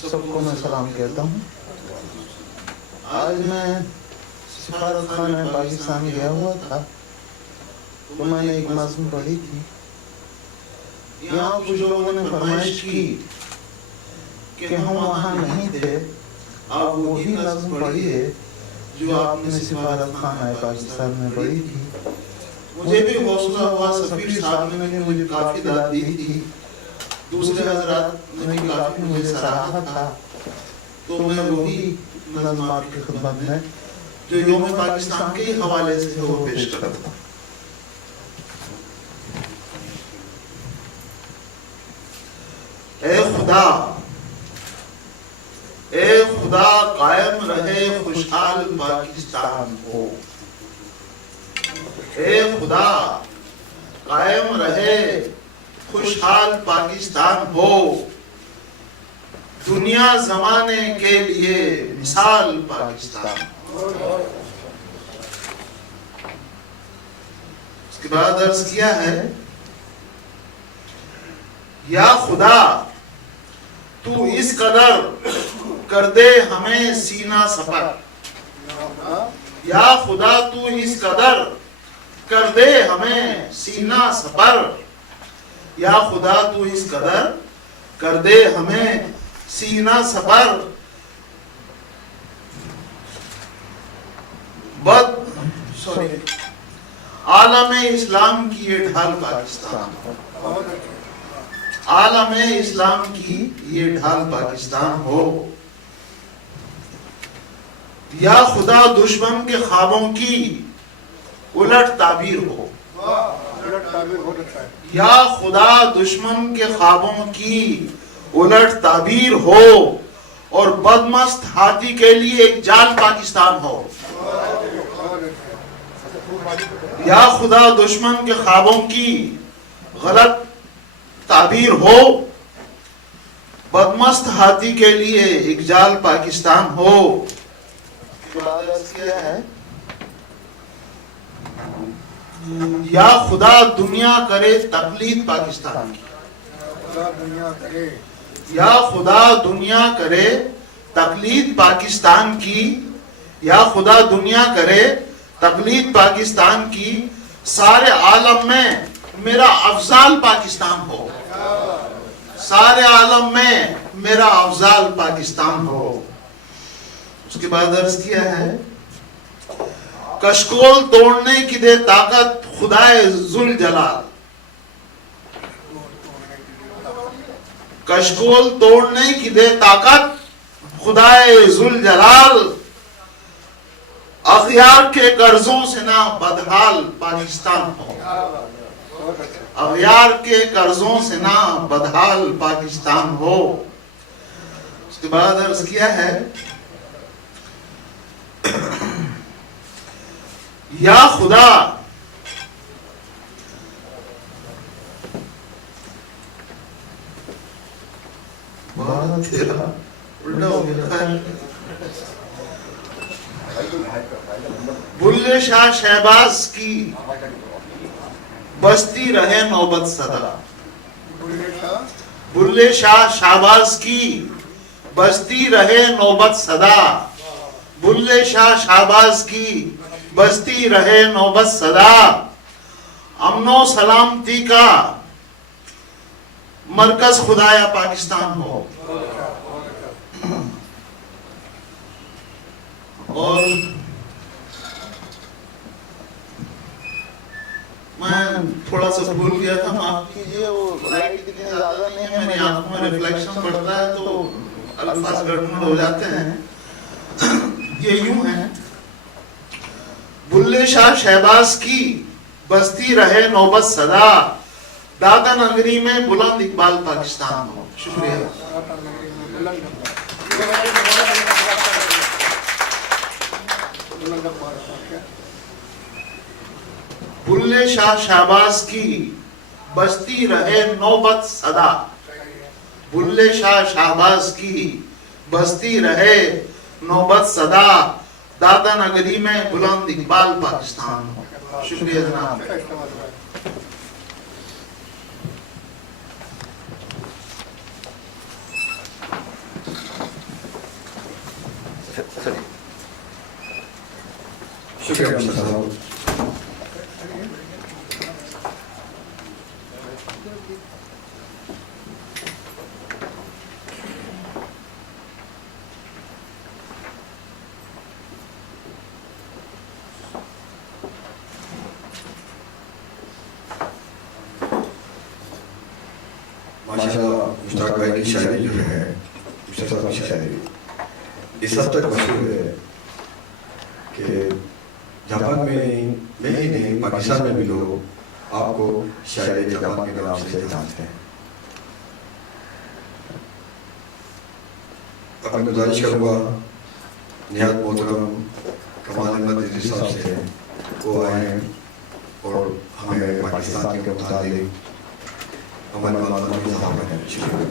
सबको मैं सलाम कहता हूँ। आज मैं सफारत खाना पाकिस्तान गया हुआ था तो मैंने एक मज़्म पढ़ी थी। यहाँ कुछ लोगों ने फरमाइश की कि हम वहाँ नहीं थे, आप वही नज़्म पढ़िए जो आपने सफारत खाना पाकिस्तान में पढ़ी थी। मुझे भी हौसला हुआ, सफीर साहब ने मुझे काफ़ी दाद दी थी, दूसरे हज़रात ने भी काफ़ी मुझे सराहा था, तो मैं वही नज़्म आपकी खिदमत में जो यौम पाकिस्तान के हवाले से वो पेश करता हूँ। ए खुदा कायम रहे खुशहाल पाकिस्तान हो। ए खुदा कायम रहे खुशहाल पाकिस्तान हो, दुनिया जमाने के लिए मिसाल पाकिस्तान। उसके बाद अर्ज किया है, या खुदा तू इस कदर कर दे हमें सीना सफर। या खुदा तू इस कदर कर दे हमें सीना सफर। या खुदा तू इस कदर कर दे हमें सीना सफर। आलम इस्लाम की ये ढाल पाकिस्तान, आलम इस्लाम की ये ढाल पाकिस्तान हो। या खुदा दुश्मन के ख्वाबों की उलट ताबीर हो। या खुदा दुश्मन के ख्वाबों की उलट ताबीर हो और बदमस्त हाथी के लिए एक जाल पाकिस्तान हो। या खुदा दुश्मन के ख्वाबों की गलत ताबीर हो, बदमस्त हाथी के लिए एक जाल पाकिस्तान हो। या खुदा दुनिया करे तकलीद पाकिस्तान की। या खुदा दुनिया करे तकलीद पाकिस्तान की। या खुदा दुनिया करे तकलीद पाकिस्तान की, सारे आलम में मेरा अफजाल पाकिस्तान हो। सारे आलम में मेरा अफजाल पाकिस्तान हो। उसके बाद अर्ज किया है, कशकोल तोड़ने की दे ताकत खुदाए जुल जलाल। कशकोल तोड़ने की दे ताकत खुदाए जुल जलाल। अखियार के कर्जों से ना बदहाल पाकिस्तान हो। अखियार के कर्जों से ना बदहाल पाकिस्तान हो। उसके बाद अर्ज किया है, या खुदा तेरा उल्टा हो गया। बुल्ले शाह शहबाज की बस्ती रहे नौबत सदा। बुल्ले शाह शहबाज की बस्ती रहे नौबत सदा। बुल्ले शाह शहबाज की बस्ती रहे नौबत सदा। अमनो सलामती का मरकज खुदाया पाकिस्तान हो। और मैं थोड़ा सा भूल गया था, माफ कीजिए, वो लाइट इतनी ज्यादा नहीं है, मेरी आंखों में रिफ्लेक्शन पड़ता है तो अल्फाज गड़बड़ हो जाते हैं। ये यूं है, बुल्ले शाह शहबाज की बस्ती रहे नौबत सदा, दादा नगरी में बुलंद इकबाल पाकिस्तान हो। शुक्रिया। बुल्ले शाह शहबाज की बस्ती रहे नौबत सदा। बुल्ले शाह शहबाज की बस्ती रहे नौबत सदा, दादा नगरी में बुलंद इकबाल पाकिस्तान हो। शुक्रिया जनाब। चलिए शुक्रिया मिस्टर साहब। माशाल्लाह मुश्ताक भाई की शायरी जो है मिस्टर साहब की शायरी इस हद तक मशहूर है कि जापान में ही नहीं पाकिस्तान में भी लोग आपको शायरी जापान के नाम से जानते हैं। अब गुजारिश करूँगा निहायत मोहतरम कमाल अहमद इदरीस साहब से वो आए और हमें पाकिस्तान के मुताबिक हमारे मालूमात की इजाफा करें। शुक्रिया।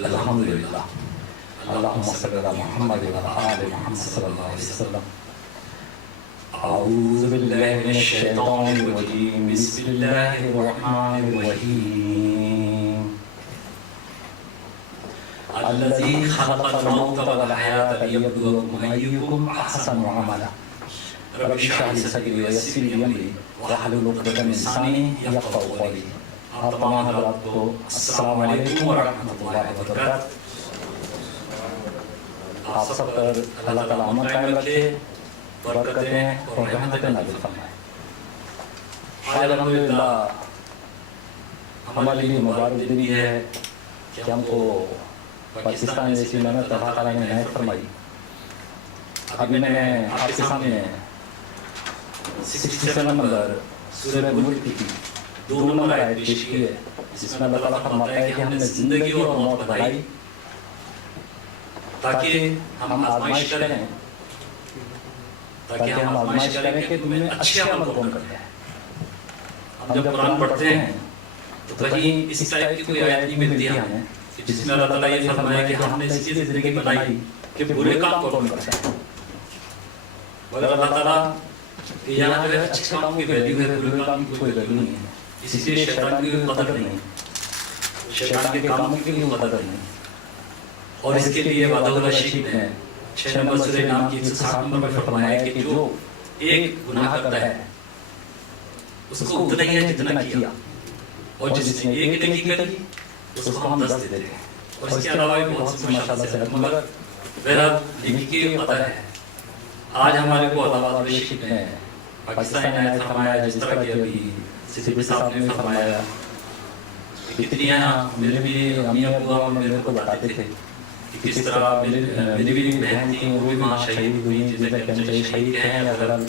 अल्हम्दुलिल्लाह अल्लाहुम्मा सल्लि अला मुहम्मद व अला आलि मुहम्मद सल्लल्लाहु अलैहि वसल्लम। अऊज़ु बिल्लाहि मिनश शैतानिर रजीम बिस्मिल्लाहिर रहमानिर रहीम। अल्लज़ी खलक़ल मौत वल हयात लियब्लुवकुम अय्युकुम अहसनु अमला। रब्बि इश्रह लि सदरी व यस्सिर लि अमरी वहलुल उक़दतम मिन लिसानी यफ़क़हू क़ौली। आप तमाम हज़रात को अस्सलाम वालेकुम व रहमतुल्लाहि व बरकातहू। आप सब पर अल्लाह ताला अमन कायम रखे, बरकतें और रहमतें नाज़िल फरमाए। आज अल्हम्दुलिल्लाह हमारे लिए मुबारक दिन है कि हमको पाकिस्तान जैसी मेहनत अल्लाह ताला ने इनायत फरमाई। अभी मैंने आपके सामने 67 नंबर सूरह मुल्क की 2 नंबर आयत पेश की है, जिसमें अल्लाह ताला फरमाता है कि हमने जिंदगी और मौत बनाई ताकि हम आजमाइश करें, कि तुम्हें अच्छे अमल कौन करते हैं। हम जब कुरान पढ़ते हैं तो कहीं इस टाइप की कोई आयत नहीं मिलती है हमें जिसमें अल्लाह ताला ये फरमाया कि हमने इसलिए जिंदगी बनाई कि बुरे काम कौन करता है। मगर अल्लाह ताला कि यहाँ जो है अच्छे काम की वैल्यू है, बुरे काम की कोई वैल्यू नहीं है। इसलिए शैतान की कोई कदर नहीं, शैतान के कामों की कोई कदर नहीं। और इसके लिए वादउल रशीद ने 6 नंबर सूरह नाम की 160 नंबर में फरमाया है कि जो एक गुनाह करता है उसको उतना ही है जितना किया, और जिसने एक नेकी करी उसको हम 10 देते हैं। और इसके अलावा भी बहुत सी माशाअल्लाह से, मगर बहरहाल नेकी की कदर है। आज हमारे को वादउल रशीद ने पाकिस्तान ने फरमाया, जिस तरह की अभी सिद्दीकी साहब ने फरमाया, कितनी मेरे भी अम्मी अब्बू मेरे को बताते थे कि किस तरह मेरी भी बहन थी, वो भी वहाँ शहीद हुई, जिन्हें कहते शहीद हैं या गलत,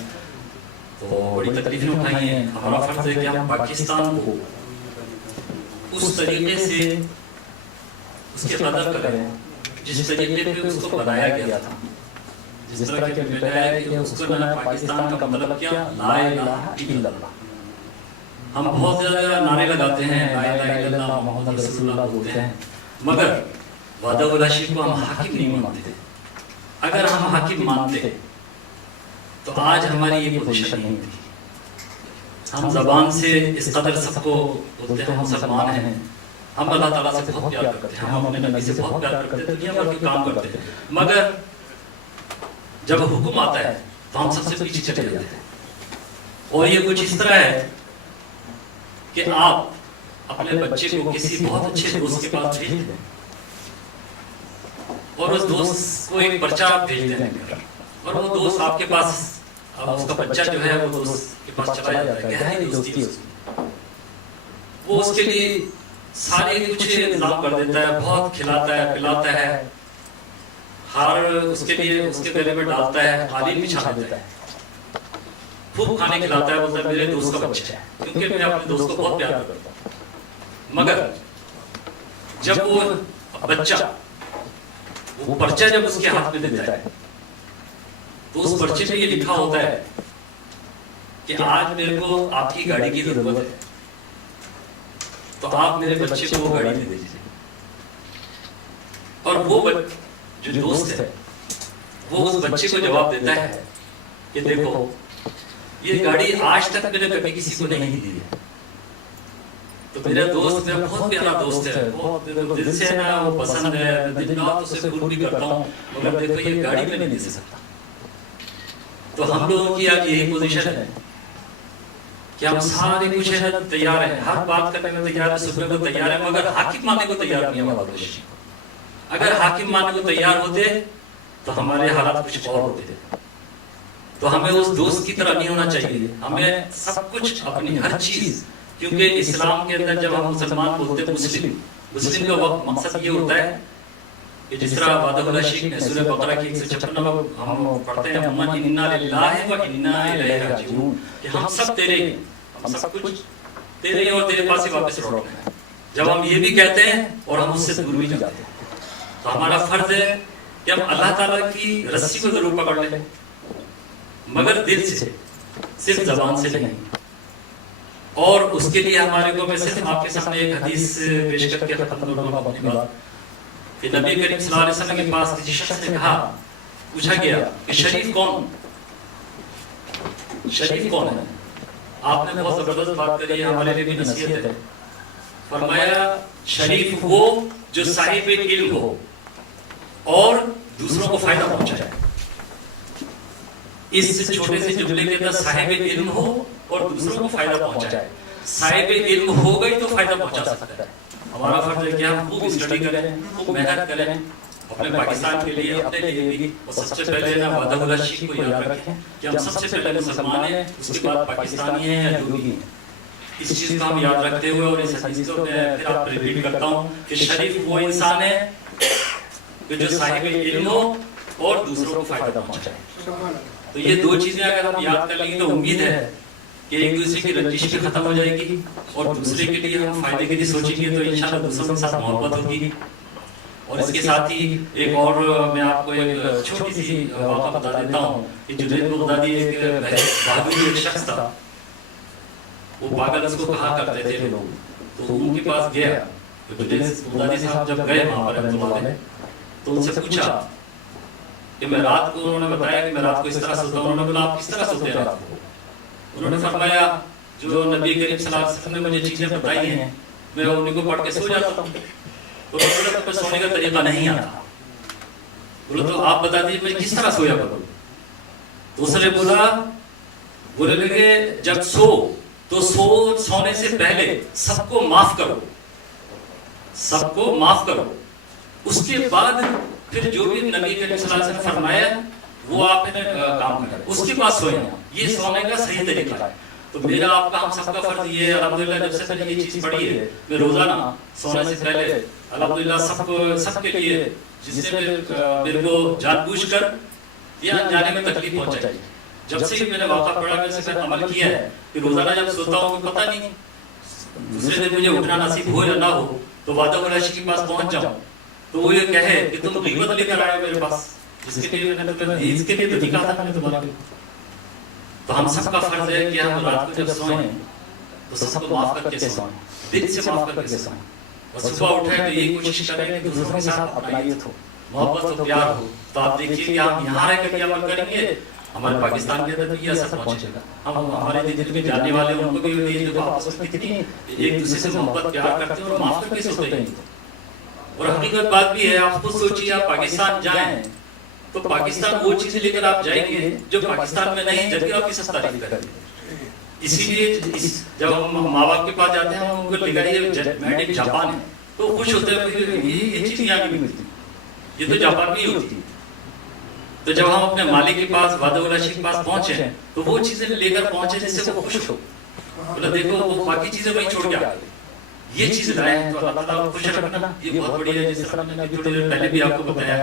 तो बड़ी तकलीफें उठाई हैं। हमारा फर्ज है कि हम पाकिस्तान को उस तरीके से उसकी कदर करें जिस तरीके पे उसको बनाया गया था। जिस तरह के बताया है कि उसको बनाया पाकिस्तान का मतलब क्या, ला इलाहा इल्लल्लाह। हम बहुत ज़्यादा नारे लगाते हैं, ला इलाहा इल्लल्लाह मोहम्मद रसूलुल्लाह बोलते हैं, मगर वादउल रशीद को हम हाकिम नहीं मानते। अगर हम हाकिम मानते तो आज हमारी ये पोजीशन नहीं थी। हम ज़बान से इस कदर सबको बोलते हैं हम मुसलमान हैं, हम अल्लाह ताला से बहुत प्यार करते हैं, हम अपने नबी से बहुत प्यार करते हैं, दुनिया भर के काम करते हैं, मगर जब हुक्म आता है तो हम सबसे पीछे चले जाते हैं। और ये कुछ इस तरह है कि आप अपने बच्चे को किसी बहुत अच्छे दोस्त के पास भेज दें और उस दोस्त को एक पर्चा भेज दें, और वो दोस्त आपके पास, अब उसका बच्चा जो है वो दोस्त के पास चला जाता है, गहरी दोस्ती है उसकी, वो उसके लिए सारे कुछ इंतजाम कर देता है, बहुत खिलाता है पिलाता है, हर उसके लिए उसके गले में डालता है, कालीन बिछा देता है, खूब खाने खिलाता है, बोलता है मेरे दोस्त का बच्चा है, क्योंकि मैं अपने दोस्त को बहुत प्यार करता हूँ। मगर जब वो बच्चा वो पर्चा जब उसके हाथ में देता है तो उस पर्चे में ये लिखा होता है कि आज मेरे को आपकी गाड़ी की जरूरत है, तो आप मेरे बच्चे को वो गाड़ी दे दीजिए। और जो दोस्त है वो उस बच्चे को जवाब देता है कि देखो ये गाड़ी आज तक मैंने कभी किसी को नहीं दी है, तो मेरा दोस्त मेरा बहुत प्यारा दोस्त है, बहुत दिल से ना वो पसंद है, दिन रात उसे फोन भी करता हूँ, मगर देखो ये गाड़ी में नहीं दे सकता। तो हम लोगों की आज यही पोजीशन है कि हम सारे कुछ है तैयार हैं, हर बात करने में तैयार है, सुनने को तैयार है, मगर हाकिम मानने को तैयार नहीं है हमारे देश। अगर हाकिम मानने को तैयार होते तो हमारे हालात कुछ और होते। तो हमें उस दोस्त की तरह नहीं होना चाहिए, हमें सब कुछ अपनी हर चीज, क्योंकि इस्लाम के अंदर जब हम मुसलमान बोलते हैं मुस्लिम का मकसद ये होता है कि जिस तरह वादहुल्लाह शेख ने सूरह बकरा की 156 हम पढ़ते हैं, अम्मा इन्ना लिल्लाहि व इन्ना इलैहि राजिऊन, कि हम सब तेरे, हम सब कुछ तेरे और तेरे पास ही वापस लौटना है। जब हम ये भी कहते हैं और हम उससे दूर भी जाते हैं, तो हमारा फर्ज है कि हम अल्लाह ताला की रस्सी को जरूर पकड़ लें, मगर दिल से, सिर्फ जबान से नहीं। और उसके लिए हमारे को मैं सिर्फ आपके सामने एक हदीस पेश करके खत्म करूंगा अपनी बात कि नबी करीम सल्लल्लाहु अलैहि वसल्लम के पास किसी शख्स ने कहा, पूछा गया कि शरीफ कौन, शरीफ कौन है? आपने बहुत जबरदस्त बात करी है, हमारे लिए भी नसीहत है। फरमाया शरीफ वो जो साहिब इल्म हो और दूसरों को फायदा पहुंचाए। इस छोटे से जुमले के अंदर साहिब इल्म हो और दूसरों को फायदा पहुंचाए। साहिब इल्म हो गई तो फायदा पहुंचा सकता है। हमारा फर्ज है कि हम खूब स्टडी करें, खूब मेहनत करें अपने पाकिस्तान के लिए, अपने लिए भी। और सबसे पहले ना वादहुल्लाह शेख को याद रखें कि हम सबसे पहले मुसलमान हैं, उसके बाद पाकिस्तानी हैं या योगी हैं। इस चीज को हम याद रखते हुए और इस हदीस को मैं फिर आप रिपीट करता हूँ कि शरीफ वो इंसान है कि जो साहिब इल्म हो और दूसरों को फायदा पहुंचाए। तो ये दो चीजें अगर हम याद कर लेंगे तो उम्मीद है कि एक दूसरे की रंजिश भी खत्म हो जाएगी और दूसरे के लिए हम फायदे के लिए सोचेंगे तो इंशाल्लाह दूसरों के साथ मोहब्बत होगी। और इसके साथ ही एक और मैं आपको एक छोटी सी वाक़ा बता देता हूँ कि जुनैद बगदादी एक बहादुर एक शख्स था, वो पागल उसको कहा करते थे लोग। तो उनके पास गया, तो जुनैद बगदादी साहब जब गए वहाँ पर रहने तो उनसे पूछा कि मैं रात को, उन्होंने बताया कि मैं रात को इस तरह सोता हूँ। उन्होंने बोला आप किस तरह सोते हैं रात को? उन्होंने फरमाया जो नबी करीम सल्लल्लाहु अलैहि वसल्लम ने मुझे चीजें बताई हैं मैं उन्हीं को पढ़ के सो जाता हूँ। तो उन्होंने सोने का तरीका नहीं आता। बोलो तो आप बता दीजिए मैं किस तरह सोया करूँ? दूसरे बोले लगे जब सो तो सोने से पहले सबको माफ करो, सबको माफ करो, उसके बाद फिर जो भी नबी करीम सल्लल्लाहु अलैहि वसल्लम फरमाया वो आपने काम करें, उसके बाद सोए। ये सोने का सही तरीका है। तो मेरा आपका हम सबका फर्ज ये है, अल्हम्दुलिल्लाह जब से मैंने ये चीज पढ़ी है मैं रोजाना सोने से पहले अल्हम्दुलिल्लाह सबके लिए जिसने मेरे को जानबूझकर या अनजाने में तकलीफ पहुंचाई, जब से मैंने वाक़ा पढ़ा मैंने फिर अमल किया है कि रोजाना जब सोता हूँ पता नहीं दूसरे दिन मुझे उठना नसीब हो या ना हो तो वादहुल्लाह शेख के पास पहुंच जाऊं तो वो ये कहे कि तुम ग़ीबत लेकर आए मेरे पास, इसके लिए तो निकाह था मैंने तुम्हारे। तो हम सबका फर्ज है कि हम रात को जब सोएं तो सबको माफ करके सोएं, दिल से माफ करके सोएं। और सुबह उठे तो ये कोशिश करें कि दूसरों के साथ अपनाइयत हो, मोहब्बत हो, प्यार हो। तो आप देखिए कि हम यहाँ रह करके अमल करेंगे हमारे पाकिस्तान के अंदर ये असर पहुंचेगा। हम हमारे जितने जाने वाले हैं उनको भी ये जो आपस में कितनी एक दूसरे से मोहब्बत प्यार करते हैं और माफ करके सोते हैं। और हकीकत बात भी है, आप खुद सोचिए आप पाकिस्तान जाएं तो पाकिस्तान वो चीजें लेकर आप जाएंगे जो पाकिस्तान में नहीं, जबकि आप किस तारीफ करेंगे। इसीलिए जब हम माँ बाप के पास जाते हैं हम उनको लिखाइए मेड इन जापान है तो खुश होते हैं ये चीज यहाँ नहीं मिलती, ये तो जापान में ही होती है। तो जब हम अपने मालिक के पास वादहुल्लाह शेख के पास पहुंचे तो वो चीजें लेकर पहुंचे जिससे वो खुश हो, बोला देखो वो बाकी चीजें वही छोड़ के आ गए, ये चीज लाए हैं तो अल्लाह ताला खुश रखना, ये बहुत बढ़िया है। जिस तरह मैंने अभी थोड़ी देर पहले भी आपको बताया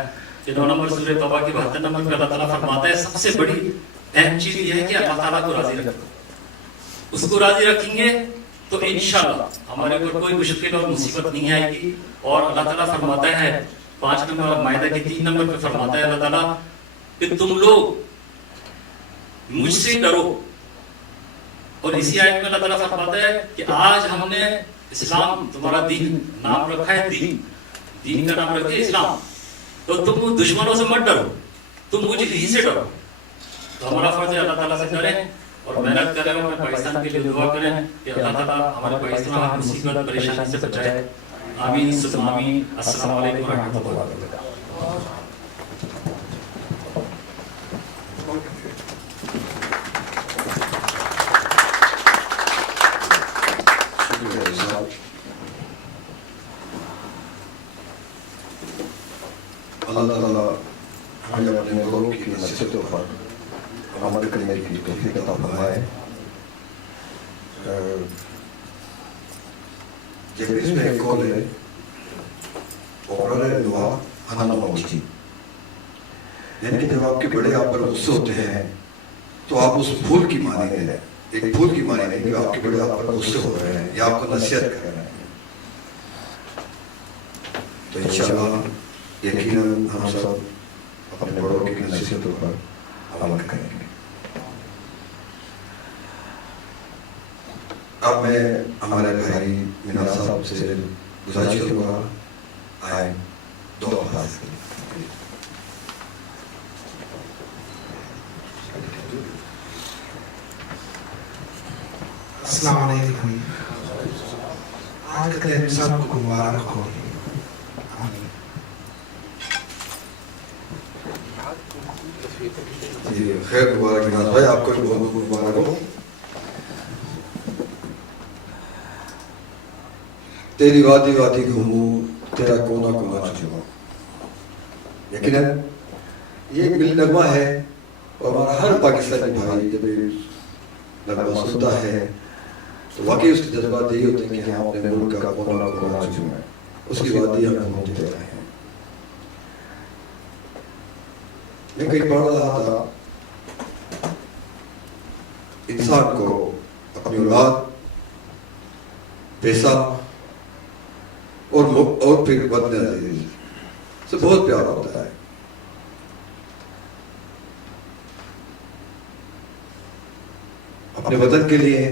कि 9 नंबर सूरह तौबा की 72 नंबर में अल्लाह ताला फरमाता है सबसे बड़ी अहम चीज ये है कि अल्लाह ताला को राजी रखो, उसको राजी रखेंगे तो इंशाअल्लाह हमारे ऊपर कोई मुश्किल और मुसीबत नहीं आएगी। और अल्लाह ताला फरमाता है 5 नंबर मायदा के 3 नंबर पे फरमाता है अल्लाह ताला कि तुम लोग मुझसे डरो। और इसी आयत में अल्लाह ताला फरमाता है कि आज हमने इस्लाम तुम्हारा दीन नाम रखा है, दीन का नाम रखा है इस्लाम। तो तुम दुश्मनों से मत डरो, तुम मुझे ही से डरो। तो हमारा फर्ज है अल्लाह ताला से डरें और मेहनत करें और पाकिस्तान के लिए दुआ करें कि अल्लाह ताला हमारे पाकिस्तान हर मुसीबत परेशानी से बचाए। आमीन सुम्मा आमीन। अस्सलाम वालेकुम रहमतुल्लाहि व बरकातहू। अल्लाह ताला हमें अपने गुरु की नसीहतों पर अमल करने की तौफीक अता फरमाए। जिस में कौल है और दुआ हना मौजी, यानी कि जब आपके बड़े आप पर गुस्से होते हैं तो आप उस फूल की माने नहीं, एक फूल की माने नहीं कि आपके बड़े आप पर गुस्से हो रहे हैं या आपको नसीहत कर रहे हैं। तो इंशाअल्लाह यकीनन हम सब अपने बड़ों की नसीहतों पर अमल करेंगे। अब मैं हमारे भाई मीना साहब से गुजारिश करूँगा, आए दो अल्फाज के लिए। अस्सलाम वालेकुम। आज का दिन सबको मुबारक हो। जी खैर मुबारक मीना भाई, आपको भी बहुत बहुत मुबारक हो। तेरी वादी वादी घूमूं, तेरा कोना कोना चूमूं, यकीनन ये एक मिल नगमा है और हमारा हर पाकिस्तानी भाई जब नगमा सुनता है तो वाकई उसके जज्बात यही होते हैं कि हम अपने मुल्क का कोना कोना चूमें, उसकी वादी हम घूमते रहे हैं। मैं कहीं पढ़ रहा था, इंसान को अपनी औलाद, पैसा और फिर बदनज़ीर से बहुत प्यार होता है। अपने वतन के लिए,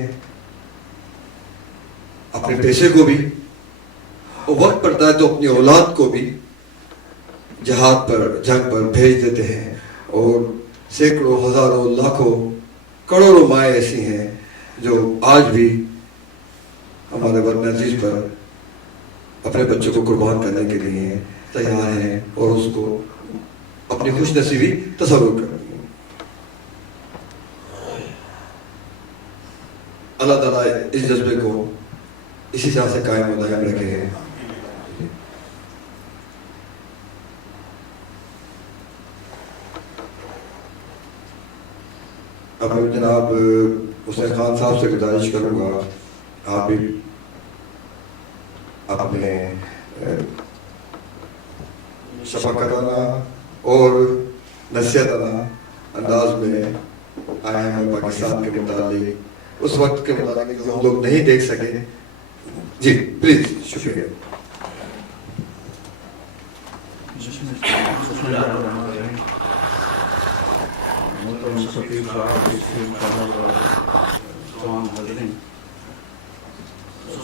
अपने पैसे को भी, और वक्त पड़ता है तो अपनी औलाद को भी जहाद पर, जंग पर भेज देते हैं। और सैकड़ों, हजारों, लाखों, करोड़ों माएँ ऐसी हैं जो आज भी हमारे वतन अजीज पर अपने बच्चों को कुर्बान करने के लिए तैयार हैं और उसको अपनी खुशनसीबी तसव्वुर कर रही हैं। अल्लाह ताला इस जज्बे को इसी तरह से कायम और दायम रखे हैं। अब मैं जनाब हुसैन खान साहब से गुजारिश करूँगा, आप भी अपने शफकताना और नसीहताना अंदाज में आए हैं पाकिस्तान के मुतालिक, उस वक्त के मुतालिक जो हम लोग नहीं देख सके। जी प्लीज, शुक्रिया।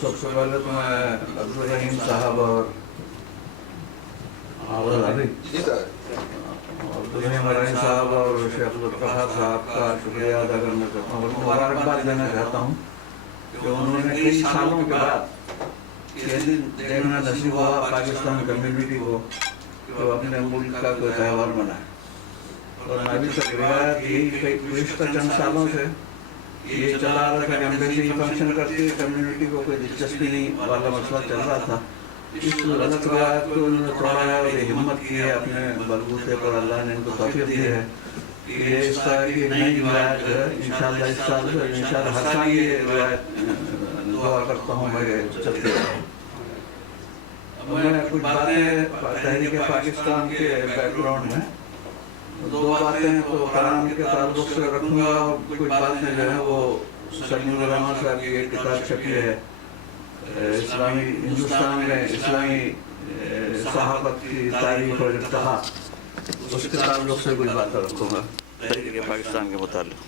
सबसे पहले तो मैं अब्दुल रहीम साहब और साहब और शेख अब्दुल कहार साहब का शुक्रिया अदा करना चाहता हूँ और मुबारकबाद देना चाहता हूँ कि उन्होंने कई सालों के बाद ये दिन देखना नसीब हुआ पाकिस्तान कम्युनिटी को कि वो अपने मुल्क का कोई त्यौहार मनाए। और अभी तक रिवायत यही पिछले चंद सालों से ये चला रहा था कि एम्बेसी फंक्शन करती है, कम्युनिटी को कोई दिलचस्पी नहीं वाला मसला चल रहा था। इस गलत रिवायत को उन्होंने तोड़ा और ये हिम्मत की है अपने बलबूते पर, अल्लाह ने इनको तौफीक दी है कि ये इस तरह की नई रिवायत जो है इंशाअल्लाह इस साल इंशाअल्लाह हर साल ये रिवायत दुआ करता हूँ मैं चलती रहे। मैं कुछ बातें तहरीक पाकिस्तान के बैकग्राउंड में दो बातें तो कुरान के ताल्लुक से रखूँगा और कुछ बातें जो है वो सलीमुर रहमान साहब की एक किताब छपी है इस्लामी हिंदुस्तान में इस्लामी सहाबत की तारीख और इर्तिहा, उसके ताल्लुक से कुछ बातें रखूँगा तहरीक पाकिस्तान के मुताल्लिक।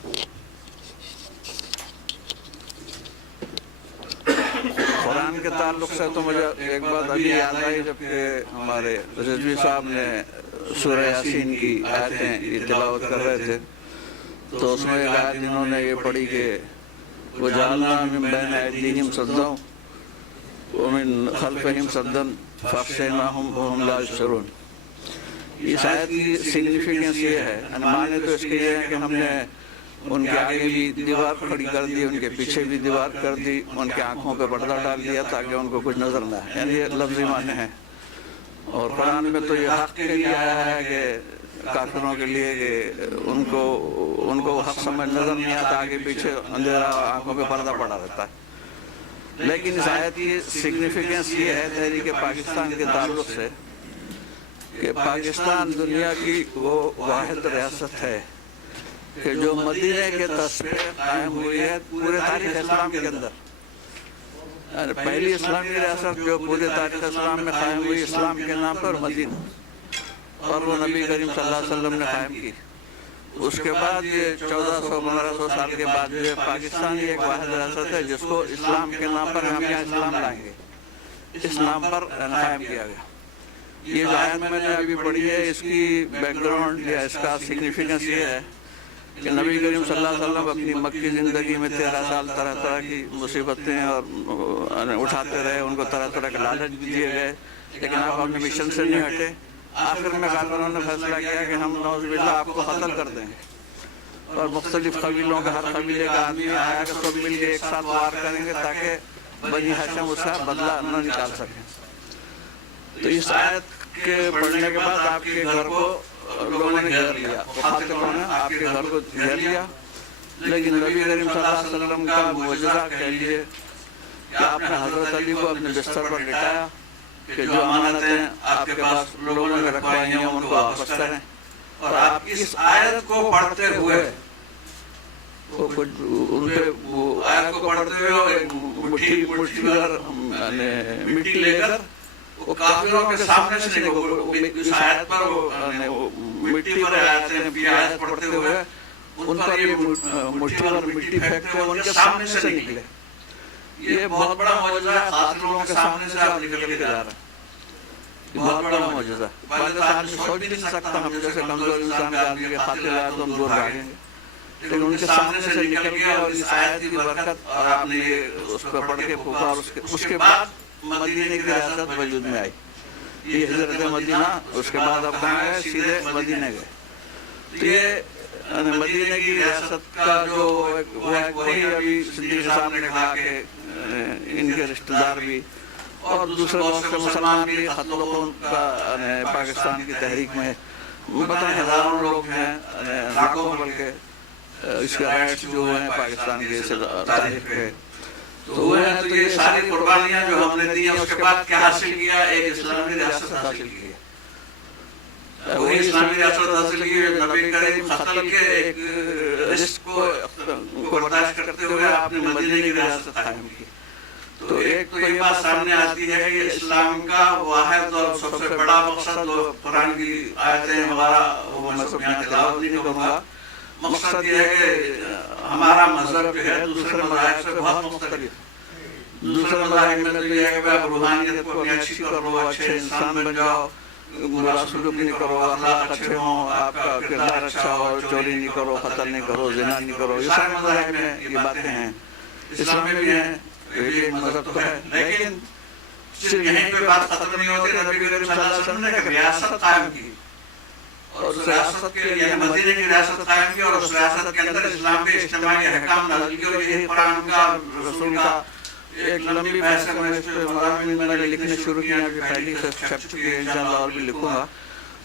कुरान के ताल्लुक से तो मुझे एक बात अभी याद आई जबकि हमारे रिजवी साहब ने सूरह यासीन की आयतें ये तिलावत कर रहे थे, तो उसमें एक आयत इन्होंने ये पढ़ी कि वो जालना मिन बैन ऐदीहिम सद्दन व मिन खल्फिहिम सद्दन फअग़शयनाहुम फहुम ला युबसिरून। इस आयत की सिग्निफिकेंस ये है, माने तो इसके ये है कि हमने उनके आगे भी दीवार खड़ी कर दी, उनके पीछे भी दीवार कर दी, उनके आंखों पे पर्दा डाल दिया ताकि उनको कुछ नजर ना आए, यानी ये लफ्ज़ी माने हैं। और कुरान में तो ये हक के लिए आया है कि काफिरों के लिए कि उनको हक समझ नजर नहीं आता, आगे पीछे अंधेरा, आंखों पे पर्दा पड़ा रहता है। लेकिन इस आयत की सिग्निफिकेंस ये है तहरीक पाकिस्तान के ताल्लुक से कि पाकिस्तान दुनिया की वो वाहिद रियासत है कि जो मदीने के तस्वीर कायम हुई है पूरे तारीख़ इस्लाम के अंदर। पहली इस्लामी रियासत जो पूरे तारीख़ इस्लाम में कायम हुई इस्लाम के नाम पर मदीना, और वो नबी करीम सल्लल्लाहु अलैहि वसल्लम ने कायम की। उसके बाद ये 1400-1500 साल के बाद जो है पाकिस्तान एक वाहिद रियासत है जिसको इस्लाम के नाम पर हम यहाँ इस्लाम लाएंगे, इस नाम पर कायम किया गया। ये जो आयत मैंने अभी पढ़ी है इसकी बैकग्राउंड या इसका सिग्निफिकेंस ये है कि नबी करीम सल्लल्लाहु अलैहि वसल्लम अपनी मक्की ज़िंदगी में 13 साल तरह तरह की मुसीबतें और उठाते रहे, उनको तरह तरह के लालच भी दिए गए, लेकिन आप अपने मिशन से नहीं हटे। आखिर में काफिरों ने फैसला किया कि हम नौज़ुबिल्लाह आपको कत्ल कर देंगे, और मुख्तलिफ कबीलों का हर कबीले का आदमी आया कि सब मिल के एक साथ वार करेंगे ताकि बनी हाशिम उसका बदला न निकाल सकें। तो इस आयत के पढ़ने के बाद आपके घर को लोगों ने घेर लिया, मुखातिबों ने आपके घर को घेर लिया। लेकिन नबी करीम सल्लल्लाहु अलैहि वसल्लम का मुअजिज़ा कह लिए कि आपने हज़रत अली को अपने बिस्तर पर लिटाया कि जो अमानतें आपके पास लोगों ने रखवाई हैं उनको वापस करें। और आप इस आयत को पढ़ते हुए वो आयत को पढ़ते हुए मुट्ठी भर मिट्टी लेकर वो काफिरों के सामने से इस आयत पर मिट्टी पर आयत पढ़ते हुए उन पर ये मुट्ठी भर मिट्टी फेंकते हुए उनके सामने से निकले। ये बहुत बड़ा मौजूदा है, खास लोगों के सामने से आप निकल के जा रहे हैं, बहुत बड़ा मौजूदा। पाकिस्तान सोच भी नहीं सकता हम जैसे कमजोर इंसान के आदमी के खातिर आया तो हम दूर भागेंगे, लेकिन उनके सामने से निकल गया। और इस आयत की बरकत और आपने ये उस पर पढ़ के फूका, और उसके बाद मदीने की रियासत वजूद में आई, ये हिजरत मदीना। उसके बाद अब कहाँ गए, सीधे मदीने गए। तो ये मदीने की रियासत का जो वही अभी सिद्दीक़ साहब ने कहा कि इनके रिश्तेदार भी और दूसरे बहुत से मुसलमान भी खतलों का पाकिस्तान की तहरीक में पता नहीं हज़ारों लोग हैं, लाखों बल्कि इसके राइट्स जो हैं पाकिस्तान के तारीख के तो हुए हैं। तो ये सारी कुर्बानियां जो हमने दी हैं उसके बाद क्या हासिल किया, एक इस्लामी रियासत हासिल की। वही इस्लामी रियासत हासिल की नबी करीम खत्ल के एक रिस्क को बर्दाश्त करते हुए आपने मदीने की रियासत कायम की। तो एक तो ये बात सामने आती है कि इस्लाम का वाहिद और सबसे बड़ा मकसद कुरान की आयतें वगैरह वो मैं सब यहाँ तिलावत नहीं करूँगा, मकसद ये है कि हमारा मजहब जो है दूसरे मज़ाहिब से बहुत मुख्तलिफ। दूसरे मज़ाहिब में तो ये है कि आप रूहानियत को अपनी अच्छी करो, अच्छे इंसान बन जाओ, बुरा सलूक नहीं करो, अखलाक अच्छे हों, आपका किरदार अच्छा हो, चोरी नहीं करो, कत्ल नहीं करो, ज़िना नहीं करो। ये सारे मज़ाहिब में ये बातें हैं, इस्लाम में भी हैं, ये मज़हब तो है। लेकिन सिर्फ यहीं पे बात खत्म नहीं होती। नबी करीम सल्लल्लाहु अलैहि वसल्लम ने एक रियासत कायम की, और उस रियासत के लिए मदीने की रियासत कायम की, और उस रियासत के अंदर इस्लाम के इज्तिमाई अहकाम नाज़िल किए। और यही कुरान का रसूल का एक लंबी बहस है, मैं इस पे मैंने लिखने शुरू किया, अभी पहली से छप चुकी है, इंशाअल्लाह और भी लिखूंगा।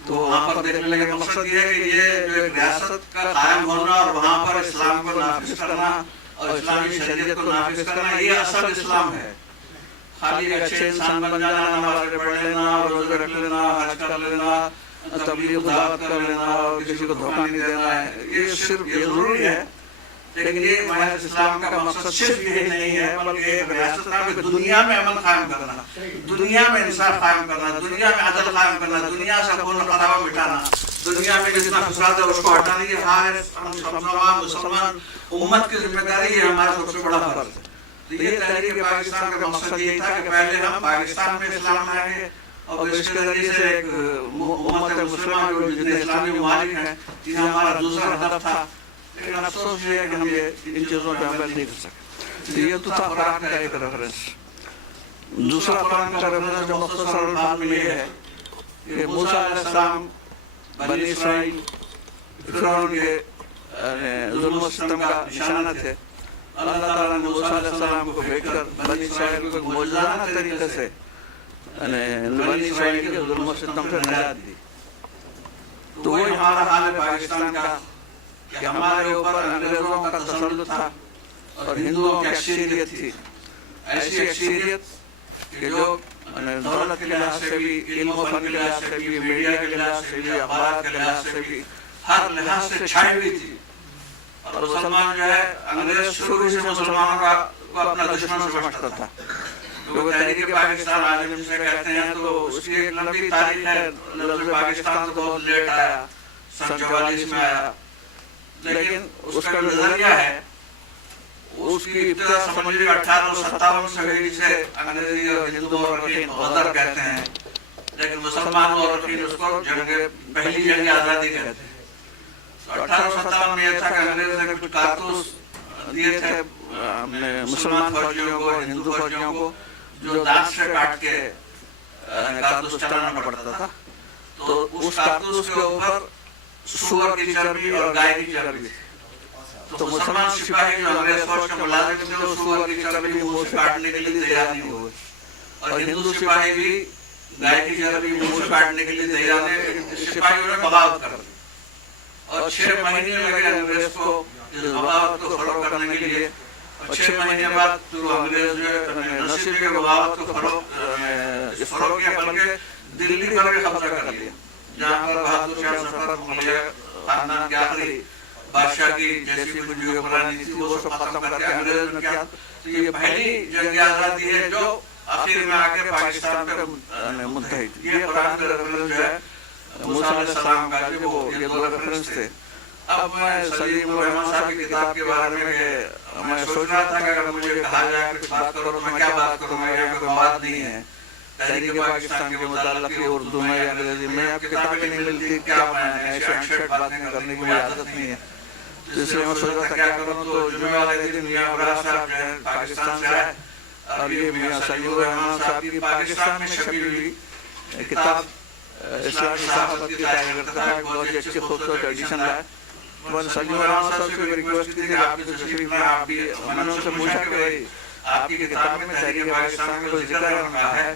तो वहाँ पर देखने का मकसद ये है कि ये जो एक रियासत का कायम होना और वहाँ पर इस्लाम को नाफिज करना और इस्लामी शरीयत को नाफिज करना, ये असल इस्लाम है। खाली एक अच्छे इंसान बन जाना, नमाज़ें पढ़ लेना, रोज़े रख लेना, हज कर लेना, तबलीग दावत कर लेना और किसी को धोखा नहीं देना है, ये सिर्फ ये जरूरी है। लेकिन ये महज इस्लाम का मकसद सिर्फ यही नहीं है, बल्कि एक रियासत में दुनिया में अमन कायम करना, दुनिया में इंसाफ कायम करना, दुनिया में अदल कायम करना, दुनिया से खून खराबा मिटाना, दुनिया में जितना फसाद है उसको हटाना। ये हर मुसलमान उम्मत की जिम्मेदारी है, हमारा सबसे बड़ा फर्ज है। तो ये तहरीक पाकिस्तान का मकसद यही था कि पहले हम पाकिस्तान में इस्लाम लाएंगे और इसके जरिए से एक उम्मत मुसलमान जो जितने इस्लामी ममालिक हैं जिन्हें हमारा दूसरा हदफ था, लेकिन अफसोस ये है कि हम ये इन चीज़ों पर अमल नहीं कर सके। तो ये तो था कुरान का एक रेफरेंस। दूसरा कुरान का रेफरेंस जो मुख्तसर बात में ये है कि मूसा अलैहिस्सलाम बनी इसराइल फिरौन के जुल्म और सितम का निशाना थे। अल्लाह ताला ने मूसा अलैहिस्सलाम को भेजकर बनी इसराइल को मौजूदाना तरीके से बनी इसराइल के जुल्म और सितम से निजात दी। तो वही हमारा हाल है पाकिस्तान का कि हमारे ऊपर अंग्रेजों का तसल्लुत था और हिंदुओं की अक्सरियत थी, ऐसी अक्सरियत कि जो दौलत के लिहाज से भी, इल्म और फन के लिहाज से भी, मीडिया के लिहाज से भी, अखबार के लिहाज से भी, हर लिहाज से छाई हुई थी। और मुसलमान जो है अंग्रेज शुरू से मुसलमानों को अपना दुश्मन समझता था। क्योंकि तहरीक पाकिस्तान आज हम से कहते हैं तो उसकी एक लंबी तारीख है। लफ्ज़ पाकिस्तान तो बहुत लेट आया, सन 44 में आया, लेकिन उसका जो नजरिया है उसकी इब्तिदा समझिए 1857 सदी से अंग्रेजी और हिंदू मौरखीन गदर कहते हैं, लेकिन मुसलमान मौरखीन उसको पहली जंग आज़ादी कहते हैं। 1857 में यह था कि अंग्रेज ने कुछ कारतूस दिए थे मुसलमान फौजियों को, हिंदू फौजियों को, जो दांत से काट के कारतूस चलाना पड़ता था। तो उस कारतूस के ऊपर सूअर की चर्बी और गाय की चर्बी थी। तो मुसलमान सिपाही जो अंग्रेज फौज के मुलाजिम थे वो सूअर की चर्बी मुंह से काटने के लिए तैयार नहीं हुए, और हिंदू सिपाही भी गाय की चर्बी मुंह से काटने के लिए तैयार नहीं। सिपाहियों ने बगावत कर दी और 6 महीने लगे अंग्रेज को इस बगावत को फरोग करने के लिए। और 6 महीने बाद तो अंग्रेज ने नसीब के बगावत को फरोग किया, बल्कि दिल्ली पर भी कब्जा कर लिया, जहाँ पर बहादुर शाह जफर मुगलिया खानदान के आखिरी बादशाह की जैसी कुछ हुक्मरानी थी वो सब खत्म करके अंग्रेज ने किया। तो ये पहली जंग आज़ादी है जो आखिर में आके पाकिस्तान पे मुंतहिद। ये कुरान का रेफरेंस जो है मूसा अलैहिस्सलाम का, जो वो ये 2 रेफरेंस थे। अब मैं सलीम रहमान साहब की किताब के बारे में मैं सोच रहा था कि अगर मुझे कहा जाए कुछ बात करो तो मैं क्या बात करूँ, मेरे यहाँ कोई बात नहीं है तहरीक पाकिस्तान के मुताल्लिक़ उर्दू में या अंग्रेजी में, अब किताबें नहीं मिलती, क्या मैं ऐसे अनशर्ट बातें करने की मुझे आदत नहीं है। तो इसलिए मैं सोच रहा था क्या करूँ। तो जुमे वाले दिन मियाँ अबरार साहब जो है पाकिस्तान से आए, और ये मियाँ सलीम रहमान साहब की पाकिस्तान में छपी हुई किताब इस्लामी सहाफ़त की कार्यकर्ता है, बहुत ही अच्छी खूबसूरत एडिशन लाए। मैंने सलीम रहमान साहब से रिक्वेस्ट की थी कि आपकी तशरीफ में आप भी, मैंने उनसे पूछा कि भाई आपकी किताब में तहरीक पाकिस्तान का कोई जिक्र है?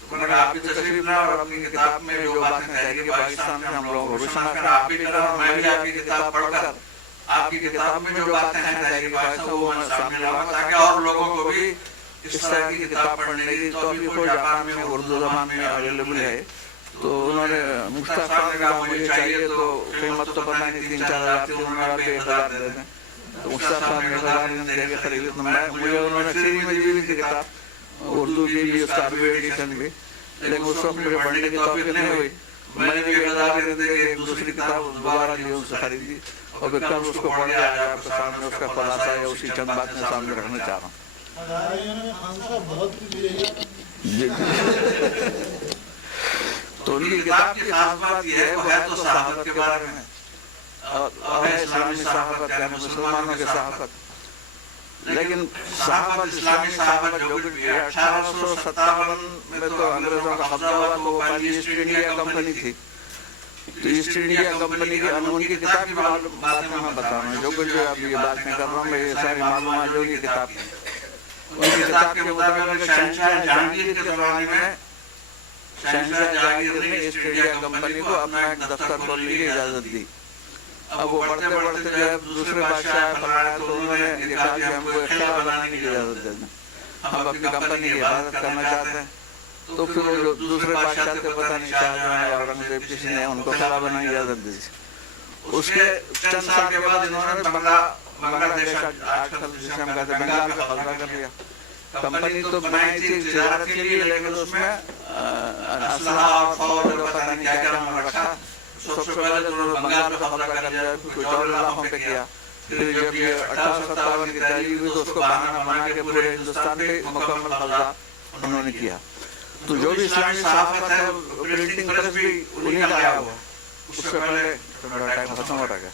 तो मैंने कहा आपकी तशरीफ में और अपनी किताब में जो बातें तहरीक पाकिस्तान से हम लोगों को रोशना कर, आप भी करें और मैं भी आपकी किताब पढ़कर आपकी किताब में जो बातें हैं तहरीक पाकिस्तान वो मैं सामने लाऊंगा, ताकि और लोगों को भी इस तरह की किताब पढ़ने की तौफीक हो। जापान में उर्दू ज़बान में अवेलेबल है। तो उन्होंने मुश्ताक साहब ने कहा मुझे चाहिए, तो कीमत तो पता नहीं 3-4 हज़ार थी, उन्होंने कहा 1,000 दे दें। तो मुश्ताक साहब ने 1,000 दे के खरीदी। तो मुझे उन्होंने फ्री में दी हुई थी किताब, उर्दू की भी, उसका अरबी एडिशन भी, लेकिन उस वक्त मुझे पढ़ने की तौफीक नहीं हुई। मैंने भी 1,000 दे के एक दूसरी किताब दोबारा ली, उनसे खरीदी और फिर कल उसको पढ़ के आज आपके सामने उसका खुलासा या उसी चंद बात में सामने रखना चाह रहा हूँ। तो उनकी किताब की खास बात यह है, वो है तो सहाबत के बारे में और है इस्लामी सहाबत यानी मुसलमानों के सहाबत। लेकिन सहाबत, इस्लामी सहाबत जो कुछ भी है, 1857 में तो अंग्रेजों का कब्जा हुआ, तो वो पहली ईस्ट इंडिया कंपनी थी। तो ईस्ट इंडिया कंपनी की उनकी किताब की बातें मैं बता रहा हूँ, जो कुछ अब ये बातें कर रहा हूँ मैं, ये सारी मालूमात जो की किताब की। उनकी किताब के मुताबिक शहंशाह जहांगीर के ज़माने में शहंशाह जहांगीर ने ईस्ट इंडिया कंपनी को अपना एक दफ्तर खोलने की इजाज़त दी। अब वो बढ़ते बढ़ते जो है दूसरे बादशाह बनाया, तो उन्होंने देखा कि हमको एक खिला बनाने की इजाज़त दे दें, हम अपनी कंपनी की हिफाजत करना चाहते हैं। तो फिर वो दूसरे बादशाह के पता नहीं शाहजहां या औरंगजेब किसी ने उनको खिला बनाने की इजाज़त दी। उसके चंद साल के बाद इन्होंने बांग्लादेश आजकल जिसे हम कहते हैं बंगाल का कब्जा कर लिया। कंपनी तो बनाई थी तिजारत के लिए, लेकिन उसमें असलहा और फौज पता नहीं क्या क्या उन्होंने रखा। सबसे पहले तो उन्होंने बंगाल का कब्जा कर लिया, कुछ और इलाकों पे किया। फिर जब ये 1857 की तहरीक हुई तो उसको बहाना बना के पूरे हिंदुस्तान पे मुकम्मल कब्जा उन्होंने किया। तो जो भी इस्लामी सहाफत है प्रिंटिंग प्रेस भी उन्हीं का आया हुआ, उससे पहले तो टाइम खत्म हो रहा है।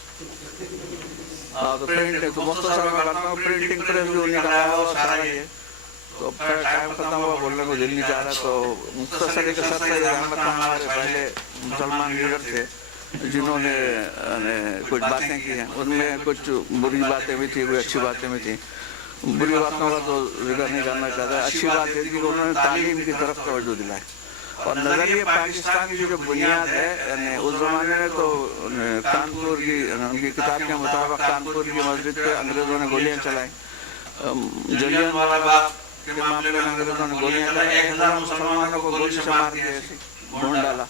तो प्रिंटिंग तो मुख्तसर में करता हूँ, प्रिंटिंग प्रेस भी उन्हीं का आया हुआ सारा ये। तो फिर टाइम खत्म हुआ, बोलने को दिल नहीं चाह रहा। तो मुख्तसर के साथ रहमत हमारे पहले मुसलमान लीडर थे जिन्होंने कुछ बातें की हैं, उनमें कुछ बुरी बातें भी थी, कुछ अच्छी बातें भी थी। बुरी बातों का तो जिक्र नहीं करना चाहता। अच्छी बात ये थी कि उन्होंने तालीम की तरफ तवज्जो दिलाई और नज़रिए पाकिस्तान की जो बुनियाद है, यानी उस ज़माने में तो कानपुर की, उनकी किताब के मुताबिक कानपुर की मस्जिद पे अंग्रेज़ों ने गोलियाँ चलाई, जलियांवाला बाग के मामले में अंग्रेज़ों ने गोलियाँ चलाई, 1000 मुसलमानों को गोली से मार दिया, भून डाला।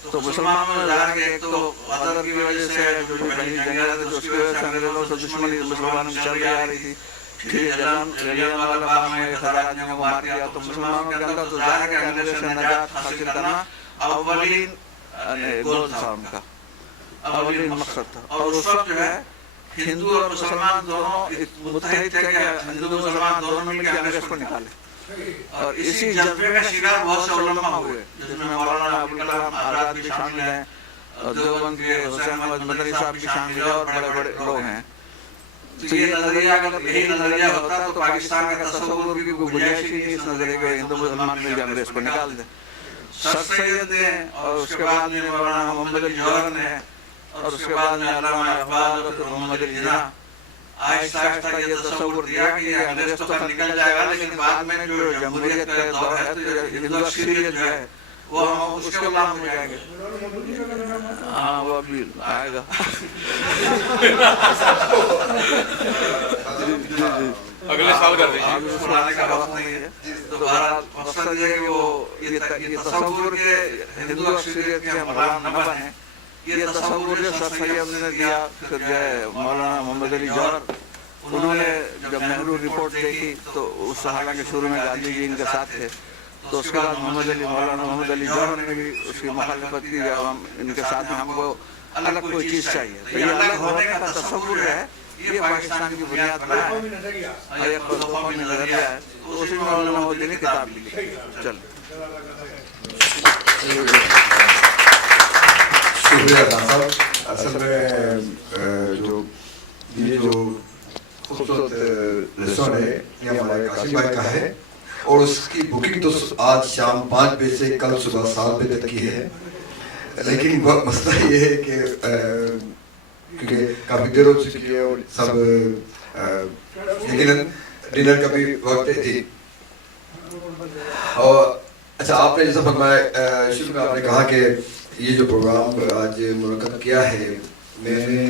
तो मुसलमानों ने ज़ाहिर कि एक तो बदर की वजह से जो पहली जंग थी तो उसकी वजह से अंग्रेज़ों से दुश्मनी मुसलमानों में चल के आ रही थी। ठीक है, जलियांवाला बाग में 1000 आदमियों को मार दिया, तो मुसलमानों के अंदर तो ज़ाहिर है अंग्रेज़ से निजात हासिल करना अव्वलीन गोल था उनका, अव्वलीन मकसद था। और उस वक्त जो है हिंदू और मुसलमान दोनों मुत्तहिद थे कि हिंदू मुसलमान दोनों मिलकर अंग्रेज़ को निकाले। और इसी जज्बे का शिकार बहुत से उलमा हुए, जिसमें मौलाना अबुल कलाम आज़ाद भी शामिल हैं, देवबंद के हुसैन अहमद मदनी साहब भी शामिल हैं और बड़े बड़े लोग हैं। तो ये नज़रिया, अगर यही नज़रिया होता तो पाकिस्तान का तस्वुर की कोई गुंजाइश ही नहीं इस नज़रिए के हिंदू मुसलमान मिलकर अंग्रेज़ को निकाल दें। सर सैयद ने और उसके बाद में मौलाना मोहम्मद अली जौहर ने और उसके बाद में अल्लामा इकबाल मोहम्मद अली जिन्ना आहिस्ता आहिस्ता ये तस्वुर दिया कि ये अंग्रेज़ तो निकल जाएगा, लेकिन बाद में जो जमहूरियत का दौर है तो हिंदू अक्सरियत जो है वो हम उसके गुलाम हो जाएंगे। हाँ, वो अभी आएगा। अगले साल कर दीजिए, सुनाने का वक्त नहीं है। तो बहरहाल मकसद ये है कि वो ये तस्वुर के हिंदू अक्सरियत के गुलाम न बने, ये तस्वुर जो सर सैयद ने दिया, फिर जो है मौलाना मोहम्मद अली जौहर, उन्होंने जब नेहरू रिपोर्ट देखी तो उस हालांकि शुरू में गांधी जी इनके साथ थे, तो उसके बाद मौलाना मोहम्मद अली जौहर ने भी उसकी मुखालफत की, जब हम इनके साथ में हमको अलग कोई चीज़ चाहिए। तो ये अलग होने का तस्वुर है, ये पाकिस्तान की बुनियाद बना है, एक कौमी नज़रिया है। तो उसी में मौलाना मोहम्मद ने किताब लिखी। चल शुक्रिया खान साहब। असल में जो खूबसूरत रेस्टोरेंट है ये हमारे कासिम भाई का है और उसकी बुकिंग तो आज शाम 5 बजे से कल सुबह 7 बजे तक की है। लेकिन मसला ये है कि क्योंकि काफ़ी देर हो चुकी है और सब लेकिन डिनर का भी वक्त थी। और अच्छा, आपने जैसा फरमाया शुरू में आपने कहा कि ये जो प्रोग्राम आज मुनक्कद किया है मैंने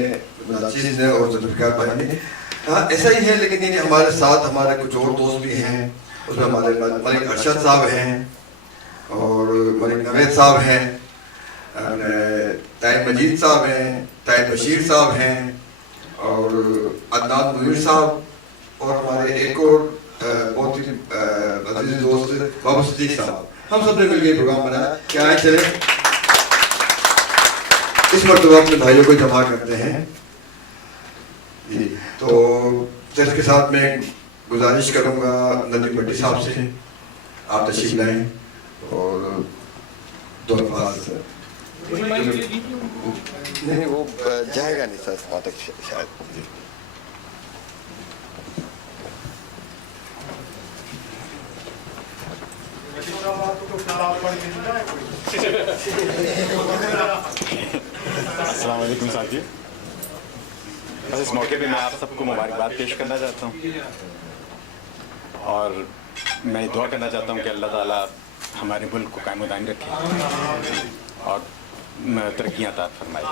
नाचिज़ ने और जुल्फ़िकार भाई ने, हाँ ऐसा ही है, लेकिन ये हमारे साथ हमारे कुछ और दोस्त भी हैं, उसमें हमारे मलिक अरशद साहब हैं और मलिक नवेद साहब हैं, ताहिर मजीद साहब हैं, ताहिर बशीर साहब हैं और अदनान मुनीर साहब और हमारे एक और बहुत ही अजीज दोस्त बाबू सिद्दीक साहब, हम सब ने मिलकर प्रोग्राम बनाया। क्या है, चले इस मरतबा अपने भाइयों को जमा करते हैं जी। तो इसके साथ मैं गुजारिश करूँगा नदी भट्टी साहब से, आप तशरीफ लाएं और दो अल्फाज। नहीं वो जाएगा नहीं सर वहाँ तक शायद। अस्सलाम वालेकुम साथी। बस इस मौके पे मैं आप सबको मुबारकबाद पेश करना चाहता हूँ और मैं दुआ करना चाहता हूँ कि अल्लाह ताला हमारे मुल्क को कायम दायम रखे और तरक्कियाँ अता फरमाए।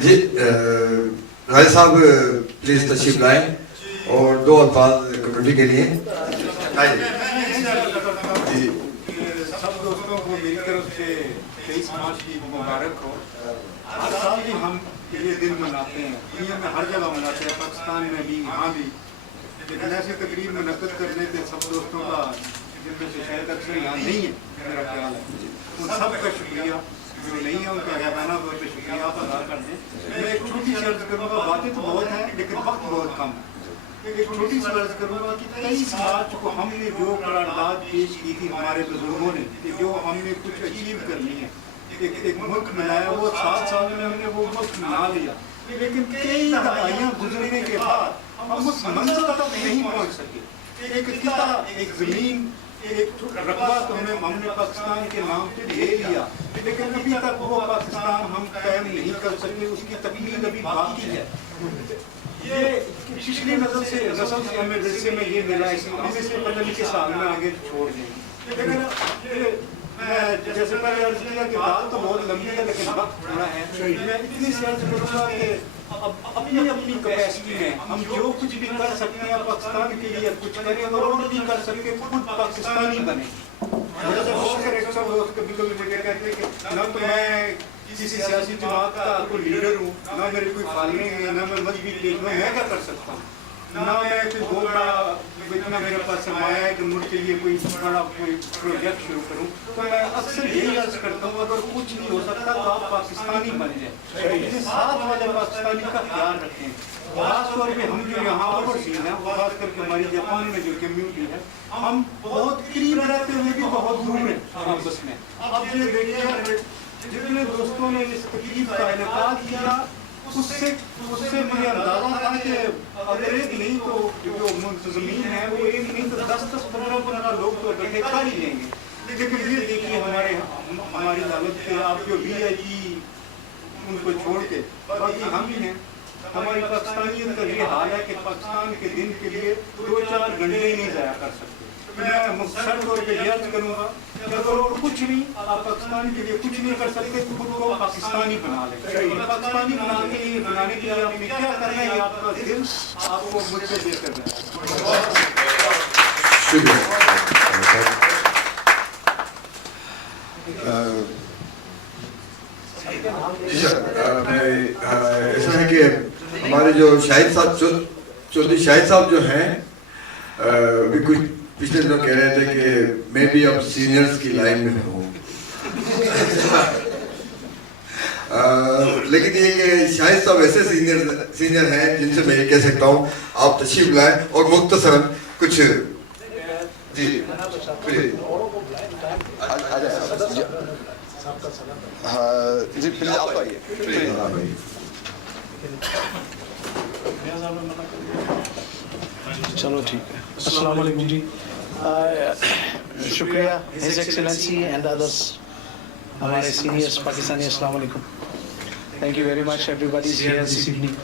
जी राय साहब प्लीज तशरीफ लाएं और दो अल्फाज कमेटी के लिए। सब दोस्तों को मेरी तरफ से 23 मार्च की मुबारक हो। हर साल भी हम ये दिन मनाते हैं, दुनिया में हर जगह मनाते हैं, पाकिस्तान में भी, यहाँ भी। लेकिन ऐसी तकरीब मुनक्कद करने के सब दोस्तों का, जिनमें से शायद अक्सर यहाँ नहीं है, मेरा ख्याल है, उन सब का शुक्रिया। जो नहीं है उनका गैबाना तौर पर शुक्रिया आप अदा कर दें। मैं एक छोटी सी अर्ज करूँगा, बातें तो बहुत हैं लेकिन वक्त बहुत कम है। एक छोटी सी अर्ज करूँगा कि 23 मार्च को हमने जो करारदाद पेश की थी हमारे बुजुर्गों ने, जो हमने कुछ अचीव कर ली है, एक मुल्क बनाया, वो 7 साल में हमने वो मुल्क बना लिया, लेकिन कई दहाइयाँ गुजरने के बाद हम उस मंजिल तक नहीं पहुँच सके। एक किता, एक ज़मीन, एक रकबा तो हमने पाकिस्तान के नाम पे ले लिया, लेकिन अभी तक वो पाकिस्तान हम कायम नहीं कर सके, उसकी तकमील अभी बाकी है। ये पिछली नस्ल से हमें जैसे में ये मिला, इससे पता नहीं किस साल में आगे छोड़ देंगे। लेकिन मैं जैसे मैंने अर्ज किया कि बात तो बहुत लंबी है लेकिन वक्त थोड़ा है, मैं इतनी सी अर्ज करूँगा कि अपनी अपनी कैपेसिटी में हम जो कुछ भी कर सकते हैं पाकिस्तान के लिए कुछ करें, और और भी कर सकते खुद पाकिस्तानी बने। जैसे बहुत सारे दोस्त कभी कभी मुझे कहते हैं कि न तो मैं किसी सियासी जमात का कोई लीडर हूँ, ना मेरी कोई फॉलोइंग है, ना मैं मजहबी लीडर हूँ, मैं क्या कर सकता हूँ, ना मैं कोई बहुत बड़ा इतना मेरे पास सरमाया है कि मुल्क के लिए कोई बड़ा कोई प्रोजेक्ट शुरू करूँ। तो मैं अक्सर यही अर्ज करता हूँ, अगर कुछ नहीं हो सकता तो आप पाकिस्तानी बन जाए, इसे साथ वाले पाकिस्तानी का ख्याल रखें। खास तौर पर हम जो यहाँ ओवरसीज हैं, वो खास करके हमारी जापान में जो कम्यूनिटी है, हम बहुत करीब रहते हुए भी बहुत दूर हैं आपस में। अब ये देखिए जितने दोस्तों ने इस तकलीफ का इनकार किया, उससे मुझे अंदाजा था कि अगर एक नहीं तो जो मुंतजमीन है वो एक नहीं तो 10-15 लोग तो इकट्ठे कर ही लेंगे। लेकिन ये देखिए हमारी हालत के आप जो VIP उनको छोड़ के बाकी हम ही हैं। हमारी पाकिस्तानियत का ये हाल है कि पाकिस्तान के दिन के लिए 2-4 घंटे ही नहीं ज़ाया कर सकते। मैं मुख्तसर तौर पर यह अर्ज करूँगा कि अगर कुछ नहीं आप पाकिस्तान के लिए कुछ नहीं कर सकते तो खुद को पाकिस्तानी बना लें। पाकिस्तानी बनाने के लिए आपने क्या करना है, आपका दिल आपको मुझसे दे करना है। ऐसा है कि हमारे जो शाहिद साहब चौधरी शाहिद साहब जो हैं अभी कुछ पिछले दिनों कह रहे थे कि मैं भी अब सीनियर्स की लाइन में हूँ। लेकिन ये कि शाहिद साहब ऐसे सीनियर हैं जिनसे मैं ये कह सकता हूँ आप तशरीफ लाएं और मुख्तसरन कुछ जी जी प्लीज आप आइए। चलो ठीक है। अस्सलाम वालेकुम जी। शुक्रिया हिज एक्सीलेंसी एंड अदर्स हमारे सीनियर्स पाकिस्तानी। अस्सलाम वालेकुम। Thank you very much everybody is here this evening.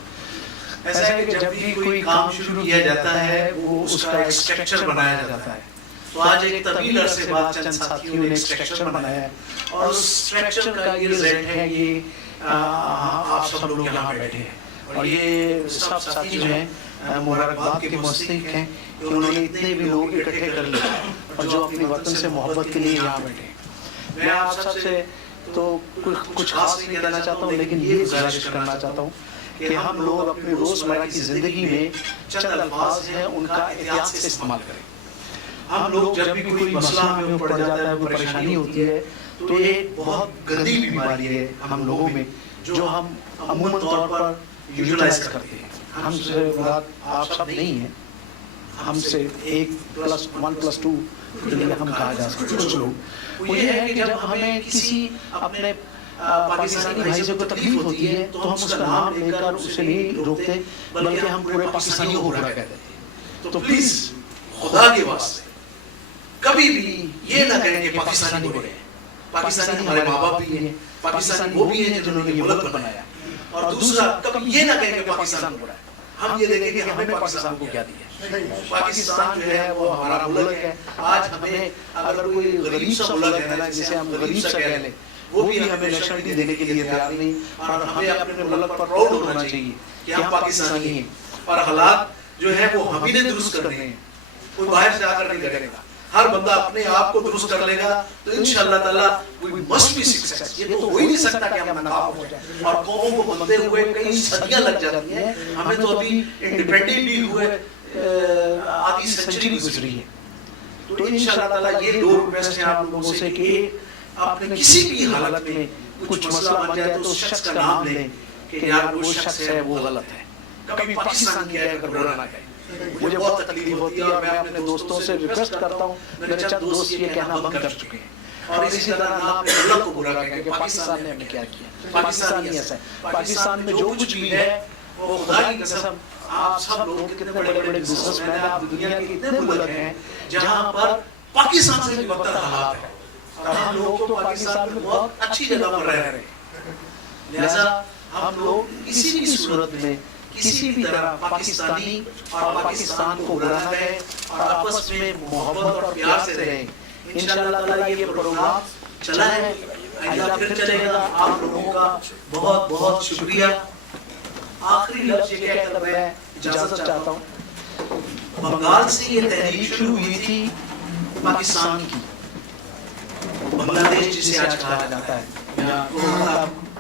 ऐसा है कि जब भी कोई काम शुरू किया जाता है वो उसका एक स्ट्रक्चर बनाया जाता है। तो आज एक तवील अरसे बाद चंद साथियों ने एक स्ट्रक्चर बनाया है और उस स्ट्रक्चर का ये रिजल्ट है कि आप सब लोग यहाँ बैठे हैं और ये सब साथी जो हैं मुबारकबाद के मुस्तहिक हैं कि उन्होंने इतने भी लोग इकट्ठे कर लिए और जो अपने वतन से मोहब्बत के लिए यहाँ बैठे हैं। मैं आप सबसे तो कुछ खास नहीं कहना चाहता हूँ, लेकिन ये गुजारिश करना चाहता हूँ कि हम लोग अपनी रोज़मर्रा की ज़िंदगी में चंद अल्फाज हैं उनका एहतियात से इस्तेमाल करें। हम लोग जब भी कोई मसला हमें पड़ जाता है, कोई परेशानी होती है, तो ये बहुत गंदी बीमारी है हम लोगों में जो हम अमूमन तौर पर यूटिलाइज करते हैं। हमसे मुराद आप सब नहीं हैं, हमसे 1+1+2 के लिए हम कहा जा सकते हैं कुछ लोग। वो ये है कि जब हमें किसी अपने पाकिस्तानी भाई से कोई तकलीफ होती है तो हम उसका नाम लेकर उसे नहीं रोकते, बल्कि हम पूरे पाकिस्तानियों को बुरा कहते हैं। तो प्लीज खुदा के वास्ते कभी भी ये ना करें कि पाकिस्तानी बुरे हैं। पाकिस्तानी हमारे माँ बाप भी हैं, पाकिस्तानी वो भी हैं जिन्होंने ये मुल्क बनाया। और दूसरा कभी ये ना कहें कि पाकिस्तान बुरा है। हम ये देखें कि हमें पाकिस्तान को क्या दिया। पाकिस्तान जो है वो हमारा मुल्क है। आज हमें अगर कोई गरीब सा मुल्क है ना, जिसे हम गरीब सा कह लें, वो भी हमें नेशनलिटी देने के लिए तैयार नहीं। और हमें अपने मुल्क पर प्राउड होना चाहिए कि हम पाकिस्तानी हैं और हालात जो है वो हम ही ने दुरुस्त करने हैं, कोई बाहर से आकर नहीं करेगा। हर बंदा अपने आप को दुरुस्त कर लेगा तो इंशाअल्लाह ताला वी मस्ट बी सक्सेस। ये तो हो ही नहीं सकता कि हम नाकाम हो जाए। और कौम को बनते हुए कई सदियां लग जाती हैं, हमें तो अभी इंडिपेंडेंटली हुए आधी सेंचुरी गुजरी है। तो इंशाअल्लाह ताला ये दो रिक्वेस्ट हैं आप लोगों से कि आपने किसी भी हालत में कुछ मसला बन जाए तो उस शख्स का नाम लें कि यार वो शख्स है वो गलत है, कभी पाकिस्तान की कहकर बुरा ना कहें। मुझे बहुत तकलीफ होती है और मैं अपने दोस्तों से रिक्वेस्ट करता हूँ, मेरे चंद दोस्त ये कहना बंद कर चुके हैं और इसी तरह ना अपने मुल्क को बुरा कहें कि पाकिस्तान ने हमें क्या किया। पाकिस्तान ही ऐसा है, पाकिस्तान में जो कुछ भी है वो खुदा की कसम, आप सब लोग कितने बड़े बड़े बिजनेसमैन हैं, आप दुनिया के इतने मुल्क हैं जहाँ पर पाकिस्तान से भी बदतर हालात है और हम लोग तो पाकिस्तान में बहुत अच्छी जगह पर रह रहे हैं। लिहाजा हम लोग किसी भी सूरत में किसी भी तरह पाकिस्तानी और पाकिस्तान को बुरा न कहें और आपस में मोहब्बत और प्यार से रहें। इंशाअल्लाह ताला ये प्रोग्राम चला है, आइंदा फिर चलेगा। आप लोगों का बहुत बहुत शुक्रिया। आखिरी लफ्ज ये कहकर मैं इजाजत चाहता हूँ। बंगाल से ये तहरीक शुरू हुई थी पाकिस्तान की, बांग्लादेश जिसे आज कहा जाता है या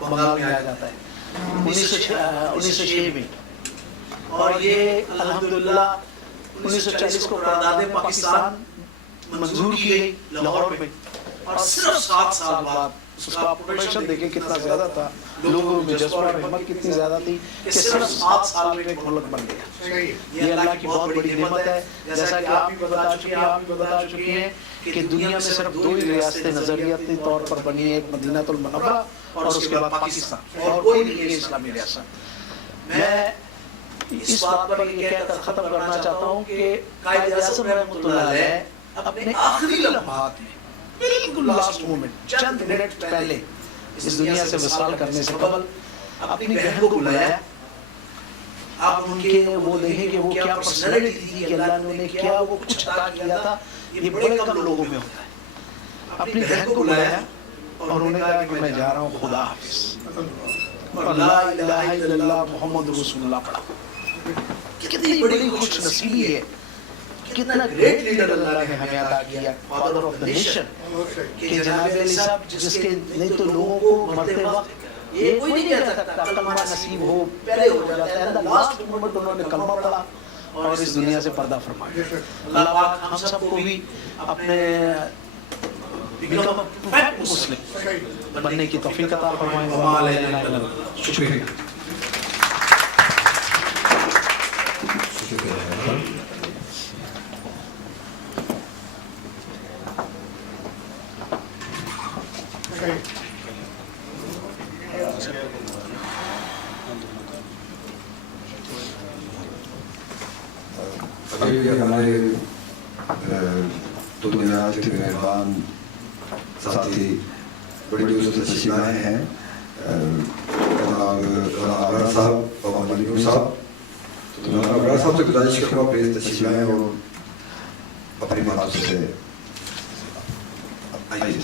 बंगाल में आ जाता है, 1906 में, और ये अल्हम्दुलिल्लाह 1940 को करारदाद पाकिस्तान मंजूर की गई लाहौर में और सिर्फ 7 साल बाद उसका प्रोडक्शन देखें कितना ज्यादा था, लोगों में जज्बा और हिम्मत कितनी ज्यादा थी कि सिर्फ 7 साल में एक मुल्क बन गया। ये अल्लाह की बहुत बड़ी नेमत है। जैसा कि आप भी बता चुके हैं कि दुनिया में सिर्फ 2 ही रियासतें नजरियाती तौर पर बनी है, एक मदीनातुल मुनव्वरा और उसके बाद पाकिस्तान, और कोई नहीं है इस्लामी रियासत। मैं इस बात पर ये कहकर खत्म करना चाहता हूँ कि कायद आज़म रहमतुल्लाह अलैह अपने आखिरी लम्हात में, बिल्कुल लास्ट मोमेंट, चंद मिनट पहले इस दुनिया से विसाल करने से कबल अपनी बहन को बुलाया। आप उनके वो देखें कि वो क्या पर्सनैलिटी थी कि अल्लाह ने उन्हें क्या वो कुछ अता किया था, ये बड़े कम लोगों में होता है। अपनी बहन को बुलाया और उन्होंने कहा कि मैं जा रहा हूँ, खुदा हाफिज, और ला इलाहा इल्लल्लाह मुहम्मद रसूलुल्लाह पढ़ा। कितनी बड़ी खुश नसीबी है, कितना ग्रेट लीडर अल्लाह ने हमें अता किया, फादर ऑफ द नेशन, कि जनाब अली साहब जिसके नहीं तो लोगों को मरते वक्त ये कोई नहीं कह सकता कलमा नसीब हो, पहले हो जाता है, द लास्ट मोमेंट उन्होंने कलमा पढ़ा और इस दुनिया से पर्दा फरमाया। अल्लाह पाक हम सबको भी अपने बिकम परफेक्ट मुस्लिम बनने की तौफीक अता फरमाए। व मा अलैना इल्ला अल-बलाग। शुक्रिया। अभी भी हमारे दुनिया के मेहमान साथी बड़ी दूर से तशरीफ आए हैं, आबरा साहब और मलिक साहब। तो आबरा साहब से गुजारिश करूँगा प्लीज तशरीफ आए और अपनी बातों से आइए।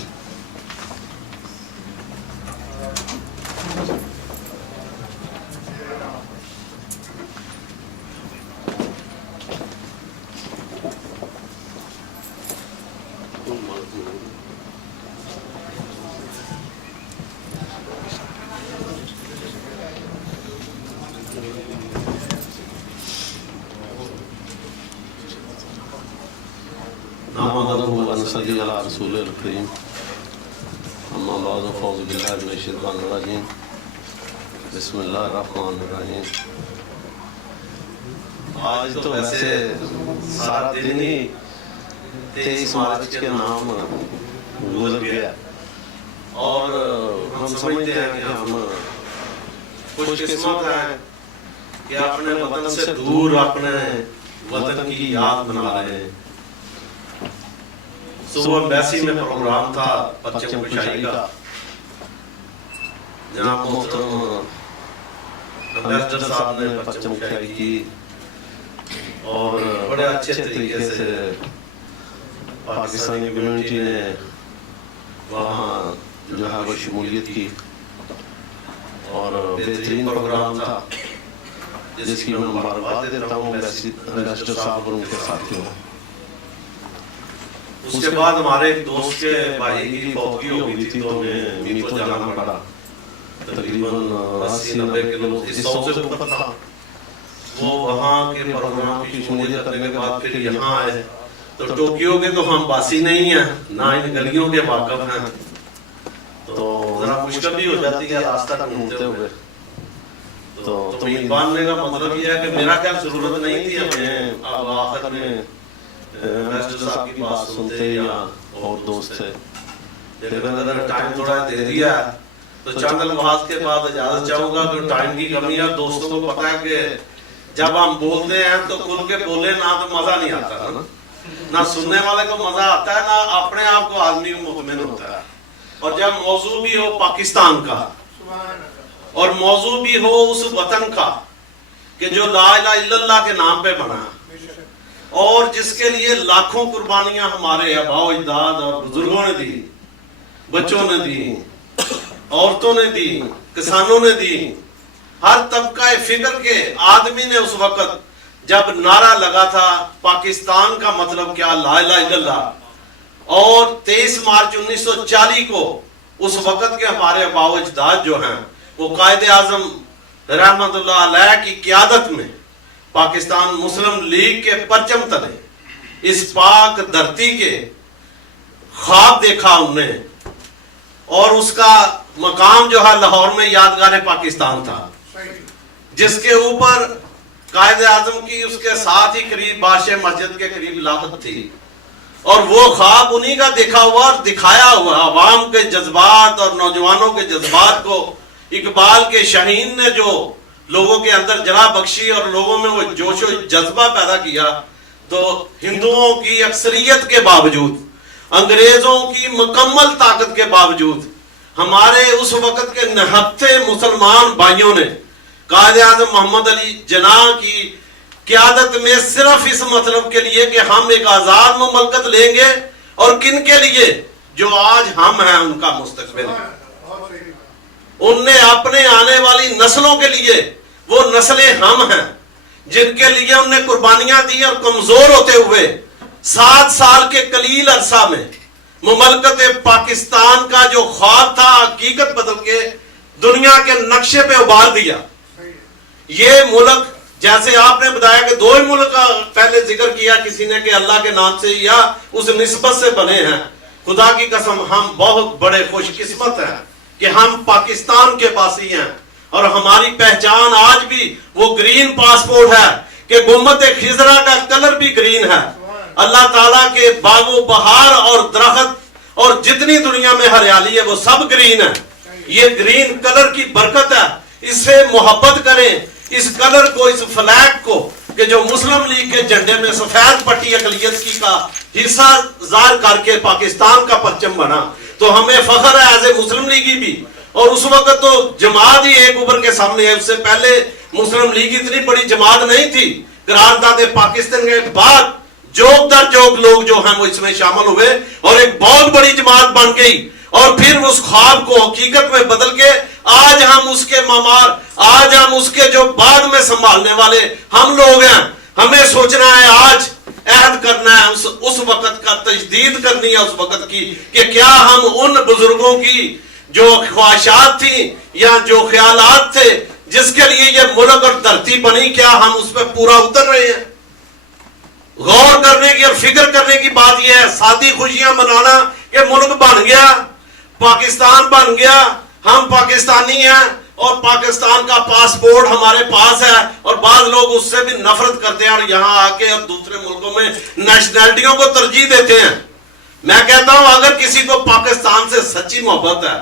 आज तो वैसे सारा दिन ही 23 मार्च के नाम गुजर गया और हम समझते हैं कि हम खुशकिस्मत हैं कि अपने वतन से दूर अपने वतन की याद बना रहे हैं। सुबह बैसी में प्रोग्राम था पश्चिम कुशाई का, जनाब मोहतरम अम्बेसडर साहब ने पश्चिम कुशाई की और बड़े अच्छे तरीके से पाकिस्तानी कम्युनिटी ने वहाँ जो है वो शमूलियत की और बेहतरीन प्रोग्राम था जिसकी मैं मुबारकबाद देता हूँ अम्बेसडर साहब और उनके साथियों। उसके बाद हमारे एक दोस्त के भाई की फौतगी हो गई थी तो हमें मीतो जाना पड़ा, तकरीबन 80-90 किलो इस 100 से ऊपर था। वो वहाँ के प्रोग्राम की शमूलियत करने के बाद फिर यहाँ आए। तो टोक्यो के तो हम वासी नहीं हैं, ना इन गलियों के वाकफ हैं, तो जरा मुश्किल भी हो जाती है रास्ता ढूंढते हुए। तो उम्मीद बांधने का मतलब ये है कि मेरा क्या जरूरत नहीं थी हमें अब आखिर में मास्टर साहब की बात सुनते या और दोस्त थे, लेकिन अगर टाइम थोड़ा दे दिया तो चंद अल्फाज के बाद इजाजत चाहूंगा कि टाइम की कमी है। दोस्तों को पता है कि जब हम बोलते हैं तो खुल के बोले ना तो मजा नहीं आता ना सुनने वाले को मजा आता है, ना अपने आप को आदमी मुतमिन होता है। और जब मौजू भी हो पाकिस्तान का और मौजू भी हो उस वतन का कि जो ला इलाहा इल्लल्लाह के नाम पे बना और जिसके लिए लाखों कुर्बानियां हमारे आबाओ अजदाद और बुजुर्गों ने दी, बच्चों ने दी, औरतों ने दी, किसानों ने दी, हर तबका फिक्र के आदमी ने उस वक्त जब नारा लगा था पाकिस्तान का मतलब क्या, ला इलाहा इल्लल्लाह, और 23 मार्च 1940 को उस वक्त के हमारे आबाओ अजदाद जो हैं वो कायदे आजम रहमतुल्लाह अलैह की क़यादत में पाकिस्तान मुस्लिम लीग के परचम तले इस पाक धरती के ख्वाब देखा उनने, और उसका मकाम जो है लाहौर में यादगार पाकिस्तान था, जिसके ऊपर कायदे आजम की उसके साथ ही करीब बादशाह मस्जिद के करीब लागत थी। और वो ख्वाब उन्हीं का देखा हुआ और दिखाया हुआ अवाम के जज्बात और नौजवानों के जज्बात को इकबाल के शाहीन ने जो लोगों के अंदर जला बख्शी और लोगों में वो जोश और जज्बा पैदा किया, तो हिंदुओं की अक्सरियत के बावजूद, अंग्रेजों की मुकम्मल ताकत के बावजूद हमारे उस वक्त के निहत्थे मुसलमान भाइयों ने कायदे आज़म मोहम्मद अली जिन्नाह की क़यादत में सिर्फ इस मतलब के लिए कि हम एक आजाद मुमलकत लेंगे, और किन के लिए, जो आज हम हैं उनका मुस्तकबिल, उनने अपने आने वाली नस्लों के लिए, वो नस्लें हम हैं जिनके लिए उनने कुर्बानियां दी, और कमजोर होते हुए 7 साल के कलील अरसा में मुमलकत पाकिस्तान का जो ख्वाब था हकीकत बदल के दुनिया के नक्शे पे उबार दिया। ये मुल्क, जैसे आपने बताया कि 2 ही मुल्क का पहले जिक्र किया किसी ने कि अल्लाह के नाम से या उस निस्बत से बने हैं, खुदा की कसम हम बहुत बड़े खुशकिस्मत हैं कि हम पाकिस्तान के पासी हैं, और हमारी पहचान आज भी वो ग्रीन पासपोर्ट है कि गुम्बद खिजरा का कलर भी ग्रीन है। अल्लाह ताला के बागो बहार और दरख्त और जितनी दुनिया में हरियाली है वो सब ग्रीन है। ये ग्रीन कलर की बरकत है, इससे मोहब्बत करें, इस कलर को, इस फ्लैग को, कि जो मुस्लिम लीग के झंडे में सफेद पट्टी अकलियत की का हिस्सा जार करके पाकिस्तान का परचम बना, तो हमें फख्र है एज ए मुस्लिम लीगी भी। और उस वक्त तो जमात ही एक उभर के सामने है, उससे पहले मुस्लिम लीग इतनी बड़ी जमात नहीं थी। करारदाद पाकिस्तान के बाद जोक दर जोक लोग जो हैं वो इसमें शामिल हुए और एक बहुत बड़ी जमात बन गई, और फिर उस ख्वाब को हकीकत में बदल के आज हम उसके मामार, आज हम उसके जो बाद में संभालने वाले हम लोग हैं। हमें सोचना है, आज अहद करना है, उस वक्त का तजदीद करनी है उस वक्त की, कि क्या हम उन बुजुर्गों की जो ख्वाहिशात थी या जो ख्यालात थे जिसके लिए ये मुल्क और धरती बनी, क्या हम उस पर पूरा उतर रहे हैं। गौर करने की और फिक्र करने की बात यह है, सादी खुशियां मनाना कि मुल्क बन गया, पाकिस्तान बन गया, हम पाकिस्तानी हैं और पाकिस्तान का पासपोर्ट हमारे पास है, और बाद लोग उससे भी नफरत करते हैं और यहाँ आके और दूसरे मुल्कों में नेशनैलिटियों को तरजीह देते हैं। मैं कहता हूं अगर किसी को पाकिस्तान से सच्ची मोहब्बत है,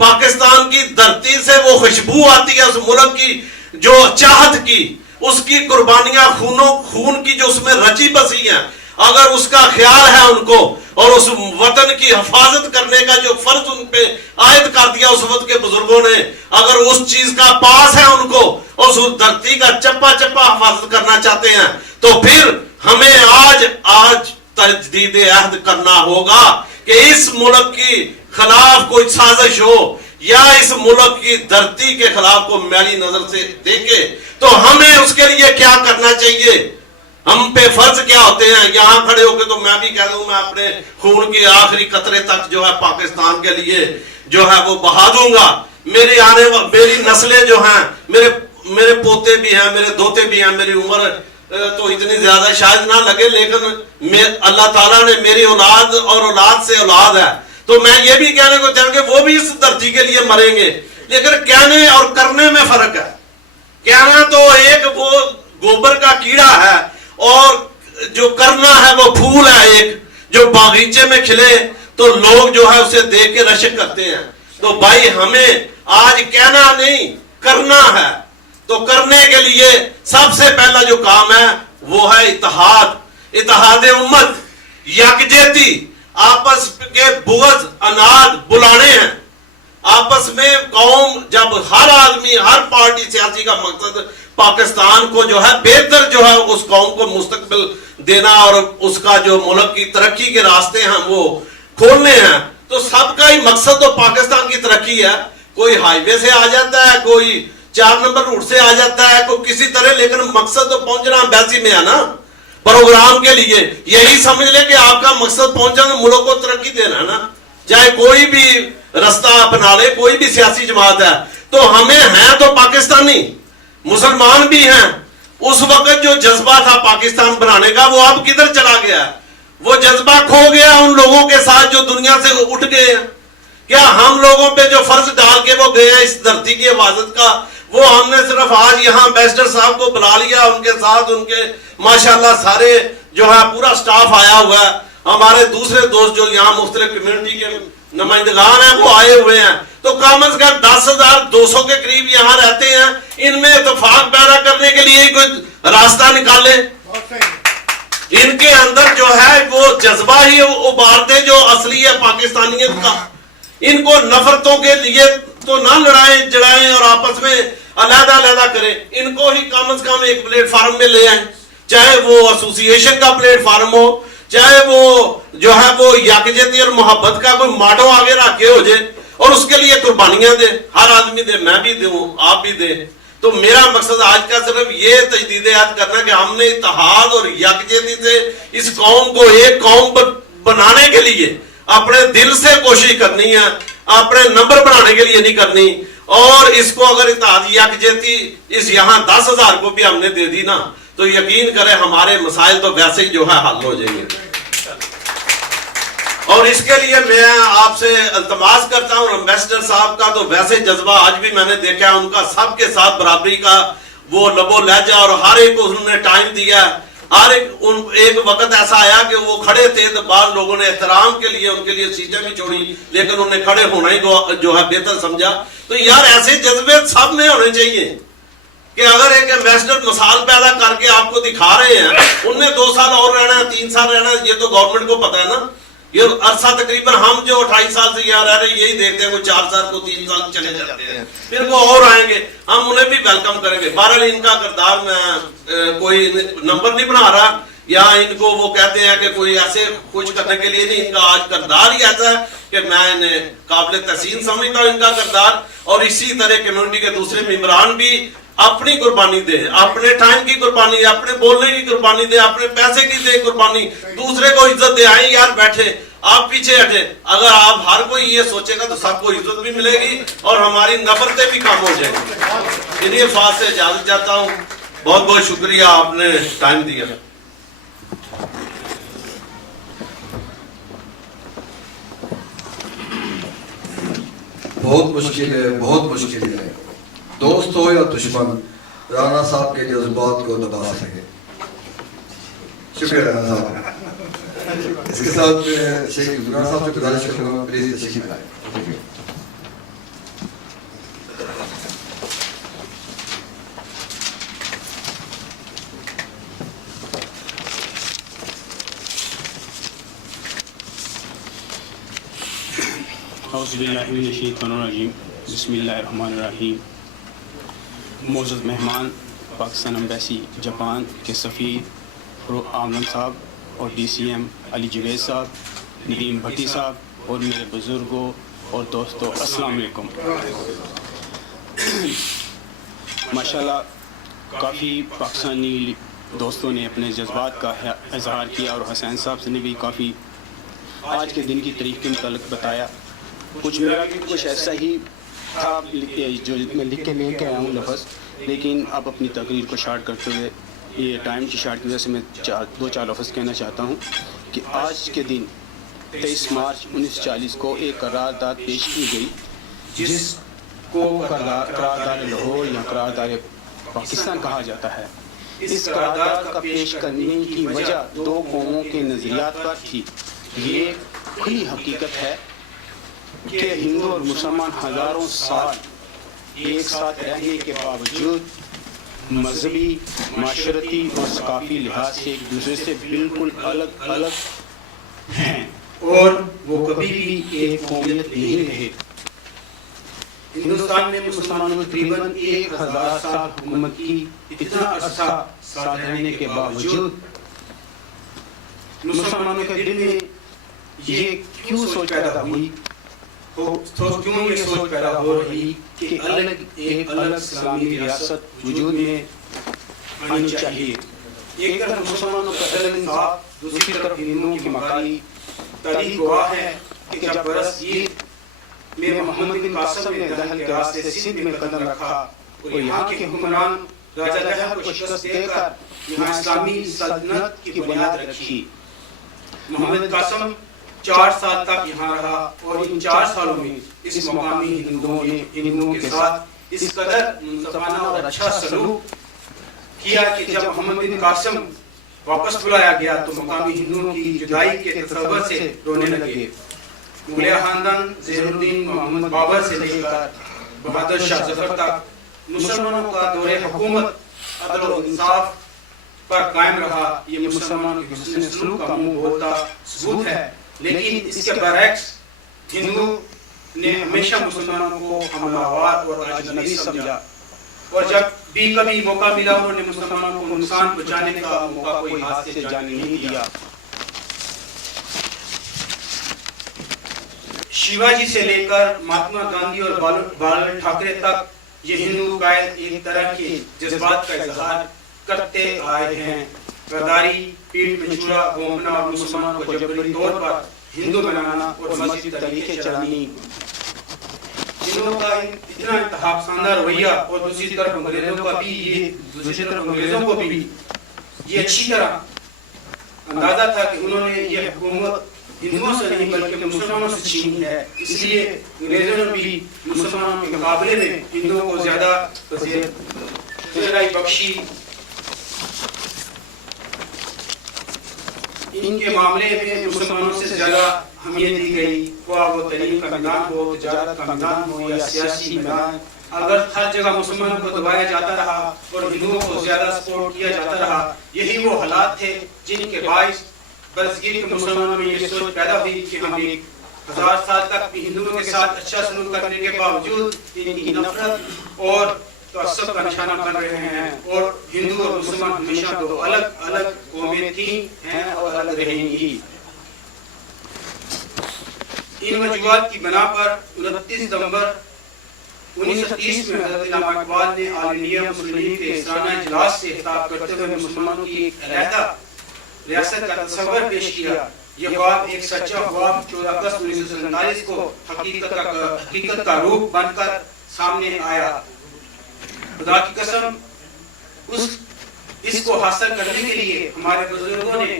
पाकिस्तान की धरती से वो खुशबू आती है उस मुल्क की जो चाहत की, उसकी कुर्बानियां खून की जो उसमें रची बसी हैं, अगर उसका ख्याल है उनको और उस वतन की हिफाजत करने का जो फर्ज उन पे आयद कर दिया उस वक्त के बुजुर्गों ने, अगर उस चीज का पास है उनको और उस धरती का चप्पा चप्पा हिफाजत करना चाहते हैं, तो फिर हमें आज तजदीद अहद करना होगा कि इस मुल्क की खिलाफ कोई साजिश हो या इस मुल्क की धरती के खिलाफ को मैली नजर से देखे, तो हमें उसके लिए क्या करना चाहिए, हम पे फर्ज क्या होते हैं। यहां खड़े होकर तो मैं भी कह दूं मैं अपने खून के आखिरी कतरे तक जो है पाकिस्तान के लिए जो है वो बहा दूंगा। मेरी नस्लें जो हैं, मेरे पोते भी हैं, मेरे दोते भी हैं, मेरी उम्र तो इतनी ज्यादा शायद ना लगे, लेकिन अल्लाह ताला ने मेरी औलाद और औलाद से औलाद है, تو میں یہ بھی کہنے کو چاہوں کہ وہ بھی اس دھرتی کے لیے مریں گے، لیکن کہنے اور کرنے میں فرق ہے. کہنا تو ایک وہ گوبر کا کیڑا ہے، اور جو کرنا ہے وہ پھول ہے ایک جو باغیچے میں کھلے تو لوگ جو ہے اسے دیکھ کے رشک کرتے ہیں. تو بھائی ہمیں آج کہنا نہیں کرنا ہے، تو کرنے کے لیے سب سے پہلا جو کام ہے وہ ہے اتحاد امت، یکجہتی، آپس کے بغض اناد بلانے ہیں. آپس میں قوم جب ہر آدمی ہر پارٹی سیاسی کا مقصد پاکستان کو جو ہے بہتر جو ہے اس قوم کو مستقبل دینا اور اس کا جو ملک کی ترقی کے راستے ہیں وہ کھولنے ہیں، تو سب کا ہی مقصد تو پاکستان کی ترقی ہے. کوئی ہائی وے سے آ جاتا ہے، کوئی 4 نمبر روٹ سے آ جاتا ہے، کوئی کسی طرح، لیکن مقصد تو پہنچنا بیسی میں ہے نا پروگرام کے لیے. یہی سمجھ لے کہ آپ کا مقصد پہنچنا ملک کو ترقی دینا ہے نا، چاہے کوئی بھی رستہ اپنا لے، کوئی بھی سیاسی جماعت ہے. تو ہمیں ہیں تو پاکستانی مسلمان بھی ہیں. اس وقت جو جذبہ تھا پاکستان بنانے کا وہ اب کدھر چلا گیا؟ وہ جذبہ کھو گیا ان لوگوں کے ساتھ جو دنیا سے اٹھ گئے ہیں. کیا ہم لوگوں پہ جو فرض ڈال کے وہ گئے ہیں اس دھرتی کی حفاظت کا، وہ ہم نے صرف آج یہاں بیسٹر صاحب کو بلا لیا، ان کے ساتھ ان کے ماشاءاللہ سارے جو ہے پورا سٹاف آیا ہوا ہے. ہمارے دوسرے دوست جو یہاں مختلف کمیونٹی کے نمائندگان ہیں وہ آئے ہوئے ہیں. تو کم از کم 10,200 کے قریب یہاں رہتے ہیں. ان میں اتفاق پیدا کرنے کے لیے کوئی راستہ نکالے. ان کے اندر جو ہے وہ جذبہ ہی ابھار دے جو اصلی ہے پاکستانیت کا. ان کو نفرتوں کے لیے تو نہ لڑائیں جڑائیں اور آپس میں علیحدہ کریں. ان کو ہی کم از کم ایک پلیٹ فارم میں لے آئیں، چاہے وہ ایسوسی ایشن کا پلیٹ فارم ہو، چاہے وہ جو ہے وہ یکجہتی اور محبت کا کوئی ماٹو آگے رکھ کے ہو جائے، اور اس کے لیے قربانیاں دے، ہر آدمی دے، میں بھی دوں، آپ بھی دیں. تو میرا مقصد آج کا صرف یہ تجدید یاد کرنا کہ ہم نے اتحاد اور یکجہتی سے اس قوم کو ایک قوم بنانے کے لیے اپنے دل سے کوشش کرنی ہے، اپنے نمبر بنانے کے لیے نہیں کرنی. اور اس کو اگر اتحاد یکجہتی اس یہاں 10,000 کو بھی ہم نے دے دی نا تو یقین کریں ہمارے مسائل تو ویسے ہی جو ہے حل ہو جائیں گے. اور اس کے لیے میں آپ سے التماس کرتا ہوں، امبیسڈر صاحب کا تو ویسے جذبہ آج بھی میں نے دیکھا ہے، ان کا سب کے ساتھ برابری کا وہ لب و لہجہ، اور ہر ایک کو انہوں نے ٹائم دیا. ہر ایک وقت ایسا آیا کہ وہ کھڑے تھے تو بعض لوگوں نے احترام کے لیے ان کے لیے سیٹیں بھی چھوڑی، لیکن انہوں نے کھڑے ہونا ہی جو ہے بہتر سمجھا. تو یار ایسے جذبے سب میں ہونے چاہیے کہ اگر ایک ایمبیسڈر مثال پیدا کر کے آپ کو دکھا رہے ہیں، ان میں 2 سال اور رہنا ہے، 3 سال رہنا ہے، یہ تو گورنمنٹ کو پتا ہے نا. یہ عرصہ تقریباً ہم جو 28 سال سے یہاں رہ رہے ہیں یہی دیکھتے ہیں، کوئی 4 سال کو 3 سال چلے جاتے ہیں، پھر وہ اور آئیں گے، ہم انہیں بھی ویلکم کریں گے. بہرحال ان کا کردار میں کوئی نمبر نہیں بنا رہا، یا ان کو وہ کہتے ہیں کہ کوئی ایسے خوش کرنے کے لیے نہیں. ان کا آج کردار ہی ایسا ہے کہ میں انہیں قابل تحسین سمجھتا ہوں ان کا کردار. اور اسی طرح کمیونٹی کے دوسرے ممبران بھی اپنی قربانی دے، اپنے ٹائم کی قربانی، اپنے بولنے کی قربانی دے، اپنے پیسے کی دے قربانی، دوسرے کو عزت دے. آئیں یار بیٹھے، آپ پیچھے ہٹے. اگر آپ ہر کوئی یہ سوچے گا تو سب کو عزت بھی ملے گی اور ہماری نفرتیں بھی کم ہو جائیں گی. انہی الفاظ سے اجازت چاہتا ہوں. بہت بہت شکریہ، آپ نے ٹائم دیا. بہت مشکل ہے دوست ہو یا دشمن رانا صاحب کے جذبات کو دبا سکے. شکریہ رانا صاحب. اس کے ساتھ میں شیخ عمران صاحب سے گزارش کروں گا پلیز تشریف لائیں. اعوذ باللہ من الشیطان الرجیم، بسم اللہ الرحمن الرحیم. معزز مہمان، پاکستان ایمبیسی جاپان کے سفیر آمن صاحب اور ڈی سی ایم علی جوید صاحب، ندیم بھٹی صاحب اور میرے بزرگوں اور دوستوں، السلام علیکم. ماشاءاللہ کافی پاکستانی دوستوں نے اپنے جذبات کا اظہار کیا اور حسین صاحب نے بھی کافی آج کے دن کی تاریخ کے متعلق بتایا. کچھ میرا بھی کچھ ایسا ہی تھا جو میں لکھ کے لے کے آیا ہوں لفظ، لیکن اب اپنی تقریر کو شارٹ کرتے ہوئے یہ ٹائم کی شارٹ کی وجہ سے میں 2-4 لفظ کہنا چاہتا ہوں کہ آج کے دن 23 मार्च 1940 को एक करारदाद पेश की गई, जिस को करारदाद लाहौर या करारदाद पाकिस्तान कहा जाता है। इस करारदाद का पेश करने की वजह दो कौमों के नज़रियात पर थी। ये खुली हकीकत है कि हिंदू और मुसलमान हज़ारों साल एक साथ रहने के बावजूद मजहबी, माशरती और सकाफी लिहाज से एक दूसरे से बिल्कुल अलग अलग हैं और वो कभी भी एक कौमियत नहीं रहे। हिंदुस्तान में मुसलमानों को तकरीबन 1000 साल हुकूमत की। इतना अरसा साथ रहने के बावजूद मुसलमानों के दिल में ये क्यों सोच पैदा हुई, क्यों ये सोच पैदा हो रही कि एक अलग इस्लामी रियासत वजूद में आनी चाहिए। एक तरफ मुसलमानों का अदल इंसाफ, दूसरी तरफ हिंदुओं की मकाई तारीख गवाह है कि जब बरस में मोहम्मद बिन कासिम ने दहल के रास्ते सिंध में कदम रखा और यहाँ के हुक्मरान राजा लहर को शिकस्त देकर यहाँ इस्लामी सल्तनत की बुनियाद रखी। मोहम्मद बिन कासिम 4 साल तक यहाँ रहा और इन 4 सालों में इस मकामी हिंदुओं के साथ इस कदर मुंसफाना और अच्छा सलूक किया कि जब मोहम्मद बिन कासिम वापस बुलाया गया तो मकामी हिंदुओं की जुदाई के तसव्वुर से रोने लगे। मुगलिया खानदान ज़हीरुद्दीन मोहम्मद बाबर से लेकर बहादुर शाह जफर तक मुसलमानों का दौरे हुकूमत अदल और इंसाफ पर कायम रहा। ये मुसलमानों के हुस्न सलूक का मुंह बोलता सबूत है। लेकिन इसके बरअक्स हिंदू ने हमेशा मुसलमानों को हमलावर और अजनबी समझा और जब भी कभी मौका मिला उन्होंने मुसलमानों को नुकसान पहुंचाने का मौका कोई हाथ से जाने नहीं दिया। शिवाजी से लेकर महात्मा गांधी और बाल ठाकरे तक ये हिंदू कायद एक तरह के जज्बात का इजहार करते आए हैं। गद्दारी, पीठ में छुरा घोंपना और मुसलमानों को जबरी तौर पर हिंदू बनाना और मस्जिद तरीके चलानी, हिंदुओं का इतना इंतहापसंदा रवैया और दूसरी तरफ अंग्रेजों को भी ये अच्छी तरह अंदाजा था कि उन्होंने ये हुकूमत हिंदुओं से नहीं बल्कि मुसलमानों से छीनी है। इसलिए अंग्रेजों ने भी मुसलमानों के मुकाबले में हिंदुओं को ज्यादा बख्शी। इनके मामले में मुसलमानों से ज्यादा अहमियत दी गई, वो तलीम का मैदान हो, तिजारत का मैदान हो या सियासी मैदान। अगर हर जगह मुसलमानों को दबाया जाता रहा और हिंदुओं को ज्यादा सपोर्ट किया जाता रहा, यही वो हालात थे जिनके बाइस बरसगीर के मुसलमानों में ये सोच पैदा हुई कि हम 1000 साल तक भी हिंदुओं के साथ अच्छा सलूक करने के बावजूद इनकी नफरत और तअस्सुब का निशाना बन रहे हैं और हिंदू और मुसलमान हमेशा दो अलग अलग कौमें थी हैं और अलग रहेंगी। इन वजूहात की बिना पर 29 सितंबर 1930 में हज़रत इमाम इकबाल ने आल इंडिया मुस्लिम लीग के इस्लामी इजलास से खिताब करते हुए मुसलमानों की एक अलहदा रियासत का तस्वर पेश किया। यह ख्वाब एक सच्चा ख्वाब 14 अगस्त 1947 को हकीकत का रूप बनकर सामने आया। खुदा की कसम इसको हासिल करने के लिए हमारे बुजुर्गों ने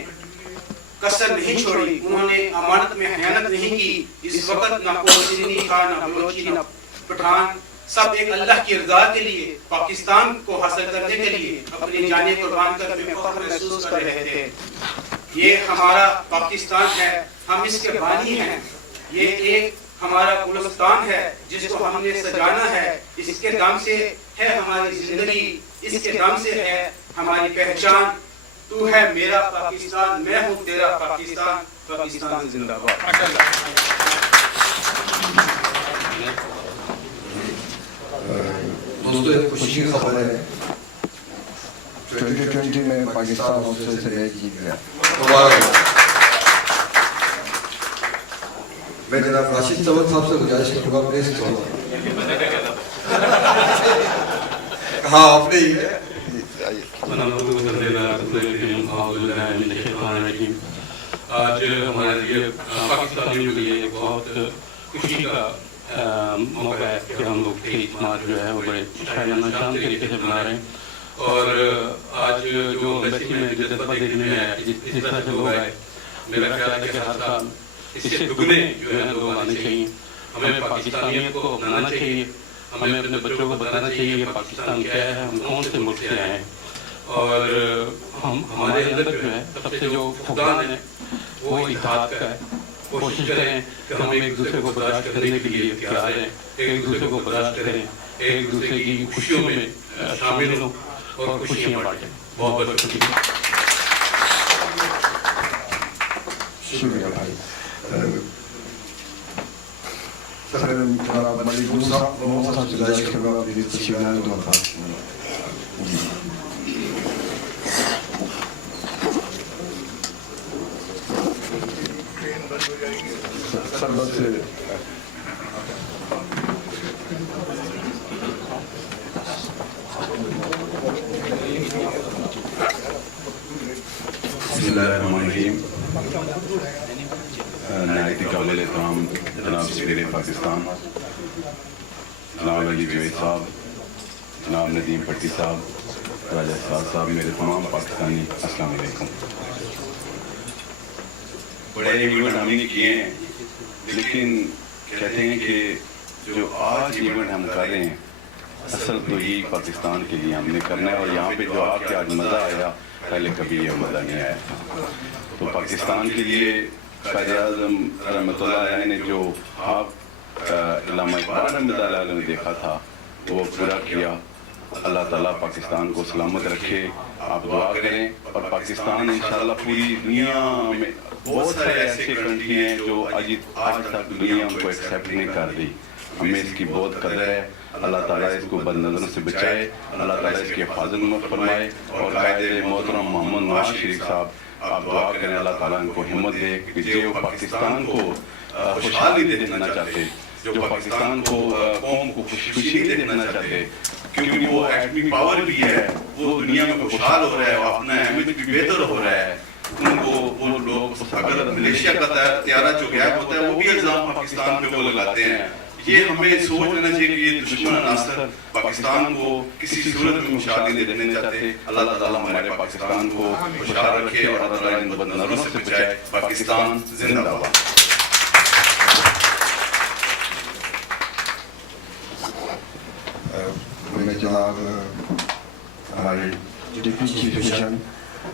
कसर नहीं छोड़ी, उन्होंने अमानत में खयानत नहीं की। इस वक्त ना कोई सिंधी था, ना बलोची, ना पठान, सब एक अल्लाह की रज़ा के लिए पाकिस्तान को हासिल करने के लिए अपनी जानें कुर्बान करने में फख्र महसूस कर रहे थे। ये हमारा पाकिस्तान है, हम इसके बानी हैं। ये एक हमारा गुलिस्तान है जिसको हमने सजाना है। इसके नाम से है हमारी जिंदगी, इसके नाम से है हमारी पहचान। तू है मेरा पाकिस्तान, मैं हूँ तेरा पाकिस्तान, पाकिस्तान जिंदाबाद। दोस्तों, एक खुशी की खबर है, 2020 में पाकिस्तान ऑस्ट्रेलिया से मैच जीत गया। मैं जनाब राशिद तवल साहब से गुजारिश करूँगा, प्लीज हाँ आपने ही है। आज हमारे लिए पाकिस्तानियों के लिए बहुत खुशी का मौका है कि हम लोग ईद मार्च जो है वो बड़े शायाना शान तरीके से मना रहे हैं। और आज जो एम्बेसी में जज्बा देखने में आया, जिस तरह से लोग आए, मेरा ख्याल है कि हर साल इससे दुगने जो है लोग आने चाहिए। हमें पाकिस्तानियत को अपनाना चाहिए, हमें अपने बच्चों को बताना चाहिए कि पाकिस्तान क्या है, हम कौन से मुल्क से आए हैं, और हमारे अंदर जो है सबसे जो फुकदान है वो इत्तेहाद का है। कोशिश करें कि हम एक दूसरे को बर्दाश्त करने के लिए तैयार हैं, एक दूसरे को बर्दाश्त करें, एक दूसरे की खुशियों में शामिल हों और खुशियाँ बांटें। बहुत बहुत शुक्रिया। शुक्रिया भाई। जनाब मलिक मूसा साहब से गुजारिश करूँगा अपनी तशरीफ लाने दो था। सर बस बिस्मिल्लाहिर्रहमानिर्रहीम। नायत काबिल एहतराम जनाब सफीर पाकिस्तान जनाब अली जुवैद साहब, जनाब नदीम भट्टी साहब, राजा साहब, मेरे तमाम पाकिस्तानी अस्सलाम वालेकुम। बड़े इवेंट हमने किए हैं, लेकिन कहते हैं कि जो आज इवेंट हम कर रहे हैं असल तो यही पाकिस्तान के लिए हमने करना है। और यहाँ पे जो आके आज मज़ा आया, पहले कभी यह मज़ा नहीं आया था। तो पाकिस्तान के लिए कायद-ए-आज़म रहमतुल्लाह अलैह ने जो ख्वाब अल्लामा इकबाल रहमतुल्लाह अलैह ने देखा था वो पूरा किया। अल्लाह ताला पाकिस्तान को सलामत रखे, आप दुआ करें। और पाकिस्तान इंशाल्लाह पूरी दुनिया में बहुत सारे ऐसे कंट्री हैं जो आज तक दुनिया उनको एक्सेप्ट नहीं कर रही। हमें इसकी बहुत कदर है। अल्लाह ताला इसको बदनज़रों से बचाए, अल्लाह ताला इसकी हिफाजत में फरमाए। और कायदे मोहतरम मोहम्मद नवाज शरीफ साहब, आप दुआ करें अल्लाह ताला इनको हिम्मत दे कि जो पाकिस्तान को खुशहाली देना चाहते, जो पाकिस्तान को कौम को खुशी देना चाहते, क्योंकि वो एटमी पावर भी है, वो दुनिया में खुशहाल हो रहा है, अपना इमेज भी बेहतर हो रहा है। उनको वो लोग अगर मलेशिया का त्यारा जो गैप होता है वो भी इल्जाम पाकिस्तान पे वो लगाते हैं। ये हमें सोच लेना चाहिए कि ये दुश्मन अनासर पाकिस्तान को किसी सूरत में खुशहाली नहीं देना चाहते। अल्लाह ताला हमारे पाकिस्तान को खुशहाल रखे और अल्लाह इन बदनज़रों से बचाए। पाकिस्तान जिंदाबाद। मैं जनाब हमारे deputy chief mission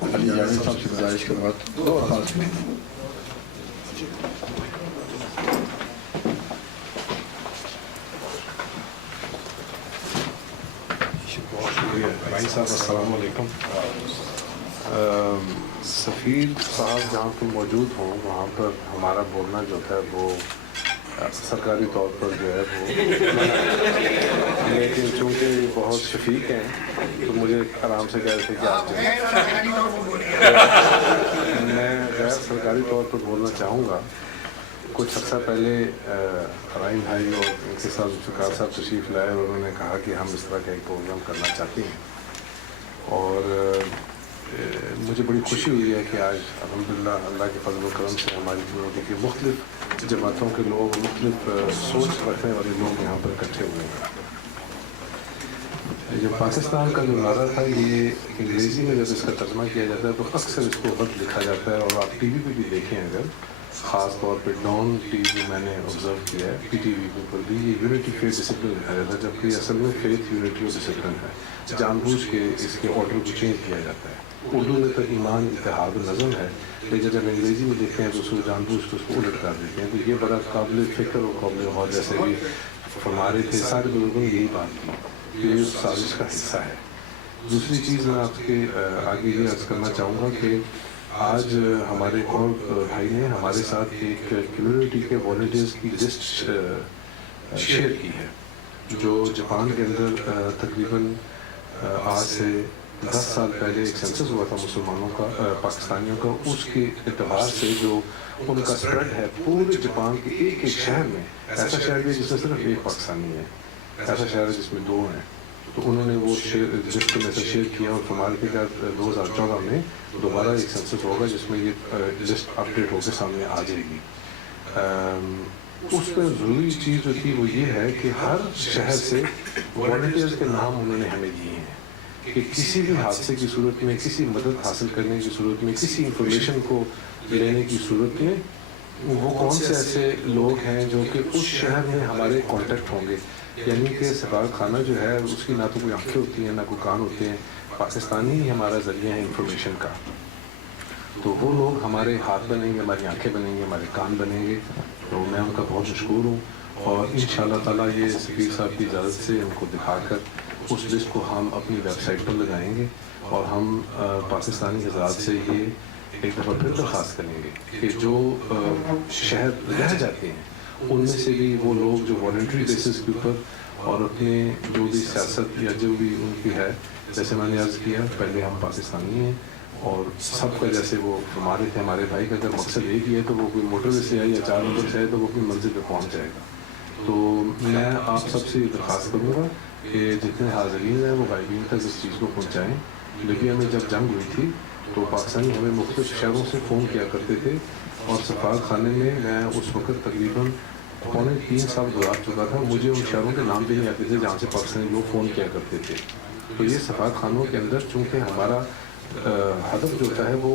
Ali Javed साहब से गुजारिश करूँगा दो अल्फाज में। भाई साहब अस्सलाम वालेकुम। सफ़ीर साहब जहाँ पर मौजूद हों वहाँ पर हमारा बोलना जो है वो सरकारी तौर पर जो है वो लेकिन चूँकि बहुत शफीक हैं तो मुझे आराम से कह रहे थे कि आप मैं गैर सरकारी तौर पर बोलना चाहूँगा। कुछ अर्सा पहले राइन भाई और इनके साथ जुल्फ़िकार साहब तशरीफ़ लाए और उन्होंने कहा कि हम इस तरह का एक प्रोग्राम करना चाहते हैं। और मुझे बड़ी खुशी हुई है कि आज अल्हम्दुलिल्लाह अल्लाह के फज़ल व करम से हमारी कम्युनिटी के मुख्तलिफ़ जमातों के लोग, मुख्तलिफ़ सोच रखने वाले लोग यहाँ पर इकट्ठे हुए हैं। जो पाकिस्तान का जो नारा था ये अंग्रेज़ी में जब इसका तर्जमा किया जाता है तो अक्सर इसको गलत लिखा जाता है। और आप टीवी पे भी देखें अगर ख़ास तौर पे डॉन टीवी मैंने ऑब्ज़र्व किया है, PTV के ऊपर भी ये यूनिटी फेथ डिसिप्लिन लिखा जाता है, जबकि असल में फेथ यूनिटी और डिसिप्लिन है। जानबूझ के इसके ऑर्डर को चेंज किया जाता है। उर्दू में तो ईमान इत्तेहाद नज़म है, लेकिन जब अंग्रेज़ी में देखते हैं तो उसको जानबूझ के उसको उलट कर देते हैं। तो ये बड़ा काबिल फ़िक्र और काबिल गौर, जैसे भी फरमा रहे थे सारे बुजुर्गों ने यही बात की कि ये साजिश का हिस्सा है। दूसरी चीज़ मैं आपके आगे ये अर्ज़ करना चाहूँगा कि आज हमारे और भाई ने हमारे साथ एक कम्युनिटी के वॉलंटियर्स की लिस्ट शेयर की है, जो जापान के अंदर तकरीबन आज से 10 साल पहले एक सेंसस हुआ था मुसलमानों का, पाकिस्तानियों का। उसके एतबार से जो उनका स्प्रेड है पूरे जापान के एक एक शहर में, ऐसा शहर भी है जिसमें सिर्फ एक पाकिस्तानी है, ऐसा शहर है जिसमें 2 हैं। तो उन्होंने वो लिस्ट में से शेयर किया और फरमाया कि 2014 में दोबारा एक सेंसस होगा जिसमें ये लिस्ट अपडेट होकर सामने आ जाएगी। उसमें ज़रूरी चीज़ जो थी वो ये है कि हर शहर से वॉलंटियर्स के नाम उन्होंने हमें दिए हैं कि किसी भी हादसे की सूरत में, किसी मदद हासिल करने की सूरत में, किसी इंफॉर्मेशन को लेने की सूरत में وہ کون سے ایسے لوگ ہیں جو کہ اس شہر میں ہمارے کانٹیکٹ ہوں گے. یعنی کہ سفارت خانہ جو ہے اس کی نہ تو کوئی آنکھیں ہوتی ہیں نہ کوئی کان ہوتے ہیں, پاکستانی ہی ہمارا ذریعہ ہے انفارمیشن کا. تو وہ لوگ ہمارے ہاتھ بنیں گے, ہماری آنکھیں بنیں گے, ہمارے کان بنیں گے. تو میں ان کا بہت مشکور ہوں, اور انشاءاللہ تعالیٰ یہ سفیر صاحب کی اجازت سے ان کو دکھا کر اس لسٹ کو ہم اپنی ویب سائٹ پر لگائیں گے, اور ہم پاکستانی حضرات سے یہ ایک دفعہ پھر درخواست کریں گے کہ جو شہر رہ جاتے ہیں ان میں سے بھی وہ لوگ جو والنٹری بیسس کے اوپر اور اپنے جو بھی سیاست یا جو بھی ان کی ہے, جیسے میں نے عرض کیا پہلے ہم پاکستانی ہیں, اور سب کا جیسے وہ ہمارے تھے, ہمارے بھائی کا اگر مقصد ایک ہی ہے تو وہ کوئی موٹر وے سے آئے یا 4 نمبر سے آئے تو وہ اپنی منزل پہ پہنچ جائے گا. تو میں آپ سب سے درخواست کروں گا کہ جتنے حاضرین ہیں وہ غائبین تک اس چیز کو پہنچائیں. لیبیا میں جب جنگ ہوئی تھی تو پاکستانی ہمیں مختلف شہروں سے فون کیا کرتے تھے, اور سفارت خانے میں اس وقت تقریباً 3.25 سال گزار چکا تھا. مجھے ان شہروں کے نام بھی نہیں آتے تھے جہاں سے پاکستانی لوگ فون کیا کرتے تھے. تو یہ سفارت خانوں کے اندر چونکہ ہمارا ہدف جو ہوتا ہے وہ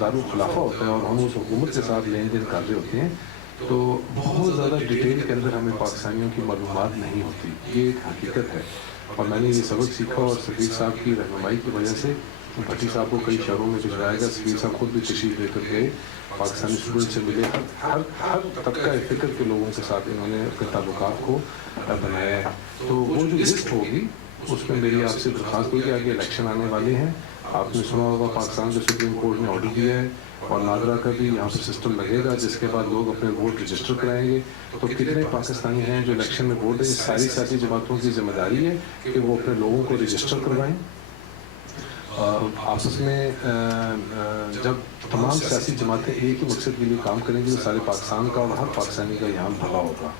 دارالخلافہ ہوتا ہے, اور ہم اس حکومت کے ساتھ لین دین کر رہے ہوتے ہیں, تو بہت زیادہ ڈیٹیل کے اندر ہمیں پاکستانیوں کی معلومات نہیں ہوتی. یہ ایک حقیقت ہے, اور میں نے یہ سبق سیکھا, اور سفیر صاحب کی رہنمائی کی وجہ سے بھٹی صاحب کو کئی شہروں میں بھجوایا گیا. سفیر صاحب خود بھی تشریف لے کر گئے, پاکستانی اسٹوڈنٹ سے ملے, ہر طبقہ فکر کے لوگوں کے ساتھ انہوں نے اپنے تعلقات کو بنایا ہے. تو وہ جو لسٹ ہوگی اس میں میری آپ سے درخواست ہوگی کہ آگے الیکشن آنے والے ہیں. آپ نے سنا ہوگا پاکستان کے سپریم کورٹ نے آرڈر دیا ہے, اور نادرا کا بھی یہاں پر سسٹم لگے گا جس کے بعد لوگ اپنے ووٹ رجسٹر کرائیں گے. تو کتنے پاکستانی ہیں جو الیکشن میں ووٹ دیں, یہ ساری سیاسی جماعتوں کی ذمہ داری ہے کہ وہ اپنے لوگوں کو رجسٹر کروائیں. آپس میں جب تمام سیاسی جماعتیں ایک ہی مقصد کے لیے کام کریں گی تو سارے پاکستان کا اور ہر پاکستانی کا یہاں بھلا ہوگا.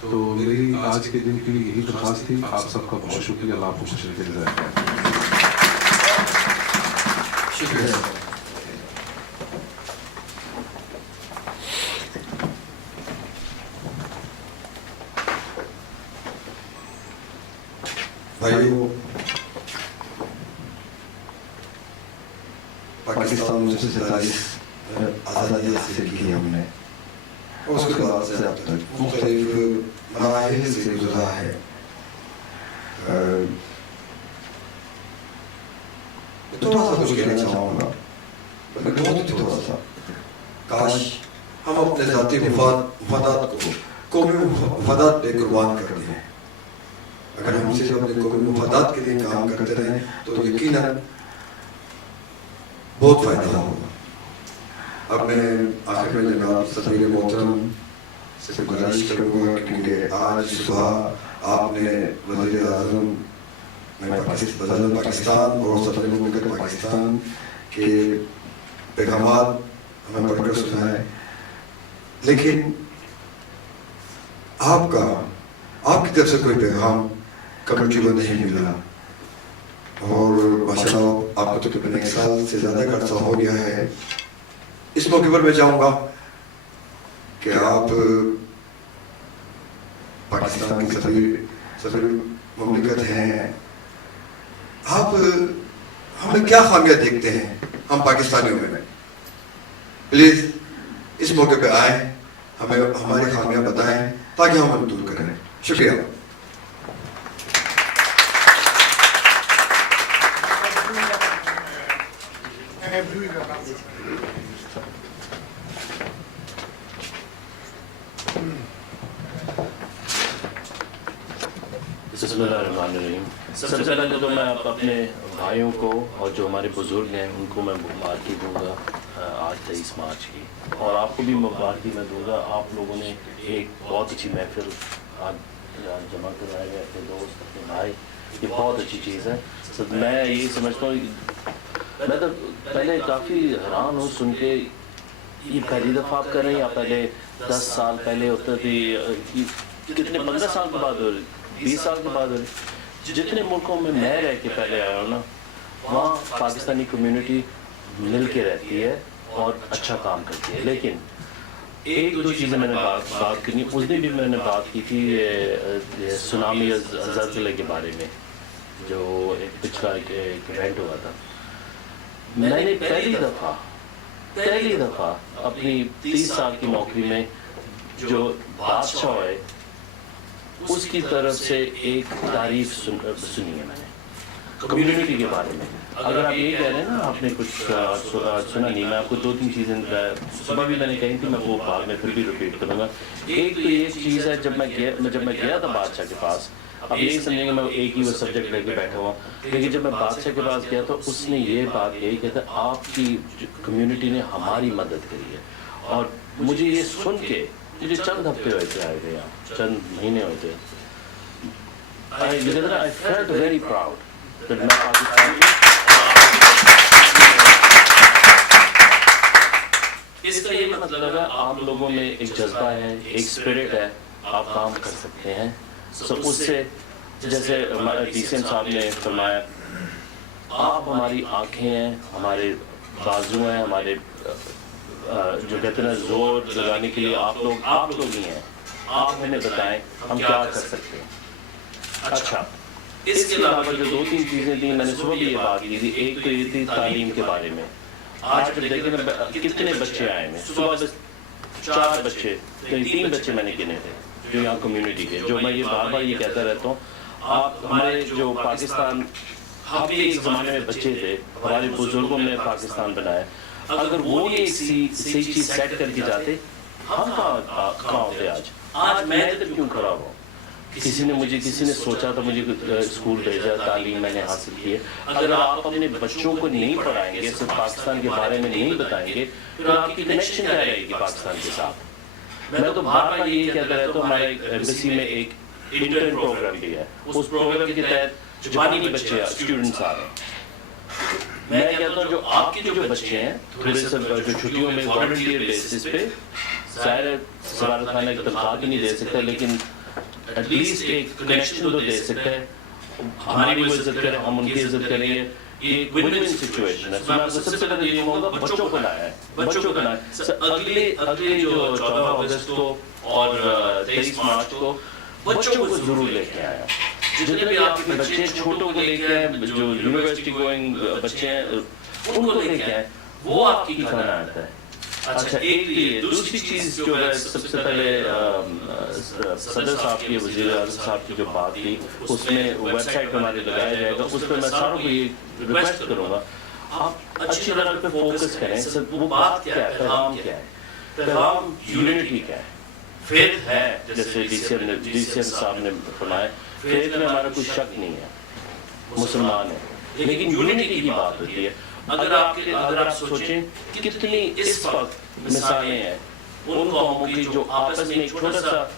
تو میری آج کے دن کے لیے یہی درخواست تھی. آپ سب کا بہت شکریہ. اللہ آپ کو خوش رکھے. شکریہ. بھائیو, پاکستان 1947 آزادی حاصل کی ہم نے, اس کے بعد سے اب تک مختلف مراحل سے گزرا ہے. تھوڑا سا کچھ کہنا چاہوں گا, بہت ہی تھوڑا سا. کاش ہم اپنے ذاتی مفادات کو قومی مفادات پہ قربان کر دیں. اگر ہم صرف اپنے قومی مفادات کے لیے کام کرتے رہیں تو یقیناً بہت فائدہ ہوگا. اب میں آخر میں جناب صدر محترم سے گزارش کروں گا, کیونکہ آج صبح آپ نے وزیر اعظم پاکستان اور صدر مملکت پاکستان کے پیغامات ہمیں پڑھ کر سنائے, لیکن آپ کی طرف سے کوئی پیغام کمیٹی کو نہیں ملا. اور ماشاءاللہ آپ کو تقریباً 1 سال سے زیادہ کا عرصہ ہو گیا ہے. اس موقع پر میں چاہوں گا کہ آپ پاکستان کے صدر مملکت ہیں, آپ ہمیں کیا خامیاں دیکھتے ہیں ہم پاکستانیوں میں؟ پلیز اس موقع پہ آئیں, ہمیں ہماری خامیاں بتائیں تاکہ ہم ان دور کریں. شکریہ. بسم اللہ الرحمن الرحیم. سب سے پہلے تو میں اپنے بھائیوں کو اور جو ہمارے بزرگ ہیں ان کو میں مبارکی دوں گا آج 23 مارچ کی, اور آپ کو بھی مبارکی میں دوں گا. آپ لوگوں نے ایک بہت اچھی محفل آج جمع کرائے گئے, اپنے دوست اپنے بھائی, یہ بہت اچھی چیز ہے. میں یہی سمجھتا ہوں, میں تو پہلے کافی حیران ہوں سن کے, یہ پہلی دفعہ آپ کر رہے ہیں یا پہلے 10 سال پہلے ہوتا تھی, کتنے 15 سال کے بعد ہو رہی, 20 سال کے بعد ہو رہی. جتنے ملکوں میں رہ کے پہلے آیا ہوں نا, وہاں پاکستانی کمیونٹی مل کے رہتی ہے اور اچھا کام کرتی ہے. لیکن 1-2 چیزیں میں نے بات کرنی. اس دن بھی میں نے بات کی تھی سونامی زلزلے کے بارے میں, جو ایک پچھلا ایک ایونٹ ہوا تھا. میں نے پہلی دفعہ पहली दफ़ा अपनी 30 साल की नौकरी में जो बादशाह है उसकी तरफ से एक तारीफ सुनी है मैंने कम्युनिटी के बारे में। अगर आप ये कह रहे हैं ना आपने कुछ सुना नहीं, मैं आपको 2-3 चीज़ें सुबह भी मैंने कही थी, मैं वो बाद में फिर भी रिपीट करूँगा। एक तो ये चीज़ है जब मैं गया था बादशाह के पास, अब यही समझेंगे मैं एक ही वो सब्जेक्ट लेके बैठा हुआ, लेकिन जब मैं बादशाह के पास गया तो उसने ये बात यही कहता आपकी कम्युनिटी ने हमारी मदद करी है। और मुझे ये सुन के मुझे चंद हफ्ते हुए थे आए थे यहाँ, चंद महीने हुए थे, I felt very proud that मैं पाकिस्तान इसका ये मतलब है आप लोगों में एक जज्बा है, एक स्पिरिट है, आप काम कर सकते हैं। सो उससे जैसे डीसीएम साहब ने फरमाया आप हमारी आंखें हैं, हमारे बाजू हैं, हमारे जो कहते हैं जोर लगाने के लिए आप लोग ही हैं, आप हमें बताएं हम क्या कर सकते हैं। अच्छा, इसके अलावा जो 2-3 चीज़ें थी, मैंने सुबह भी ये बात की थी, एक तो ये थी तालीम के बारे में। आज देखें कितने बच्चे आए हैं, सुबह 4 बच्चे, 3 बच्चे मैंने गिने थे जो यहाँ कम्युनिटी के, जो मैं ये बार ये कहता रहता हूँ, आप हमारे जो पाकिस्तान, हम भी एक ज़माने में बच्चे थे, हमारे बुजुर्गों ने पाकिस्तान बनाया, अगर वो ये सही चीज़ सेट करके जाते हम कहाँ होते आज मैं तो क्यों खड़ा हुआ। किसी ने सोचा था मुझे स्कूल भेजा, तालीम मैंने हासिल की है। अगर आप अपने बच्चों को नहीं पढ़ाएंगे, सिर्फ पाकिस्तान के बारे में नहीं बताएंगे, फिर आपकी कनेक्शन क्या रहेगी पाकिस्तान के साथ। मैं तो बार ये कहता रहता हूँ, हमारे एम्बेसी में एक इंटर्न प्रोग्राम भी है, उस प्रोग्राम के तहत जापानी बच्चे स्टूडेंट्स आ रहे हैं। मैं कहता हूँ जो आपके जो बच्चे हैं थोड़े से जो छुट्टियों में वॉलंटियर बेसिस पे, शायद सवारत खाना एक तनख्वाह भी नहीं दे सकता, लेकिन एटलीस्ट एक कनेक्शन तो दे सकते हैं। हमारी वो इज्जत करें, हम उनकी इज्जत करेंगे, ये विन विन सिचुएशन है। मैं आपको सबसे पहले ये कहूँगा बच्चों को लाया है, बच्चों को लाया। अगले जो 14 अगस्त को और 23 मार्च को बच्चों को जरूर लेके आया। जितने भी आपके बच्चे छोटों को लेके आए, जो यूनिवर्सिटी गोइंग बच्चे हैं उनको लेके आए, वो आपकी खाना आता है। अच्छा, एक ये दूसरी चीज़ जो है, सबसे पहले सदर साहब की, वज़ीर आज़म साहब की जो बात थी, उसमें वेबसाइट पर हमारे लगाया जाएगा, उस पर मैं सारों को ये रिक्वेस्ट करूँगा आप अच्छी तरह पे फोकस करें। वो बात क्या है, पैगाम क्या है, पैगाम यूनिटी क्या है, फेथ है, जैसे डीसीएम साहब ने फरमाया, फेथ में हमारा कोई शक नहीं है, मुसलमान है, लेकिन यूनिटी की बात होती है। अगर आप सोचें कितनी इस वक्त मिसालें हैं उन कौमों की जो आपस में एक छोटा सा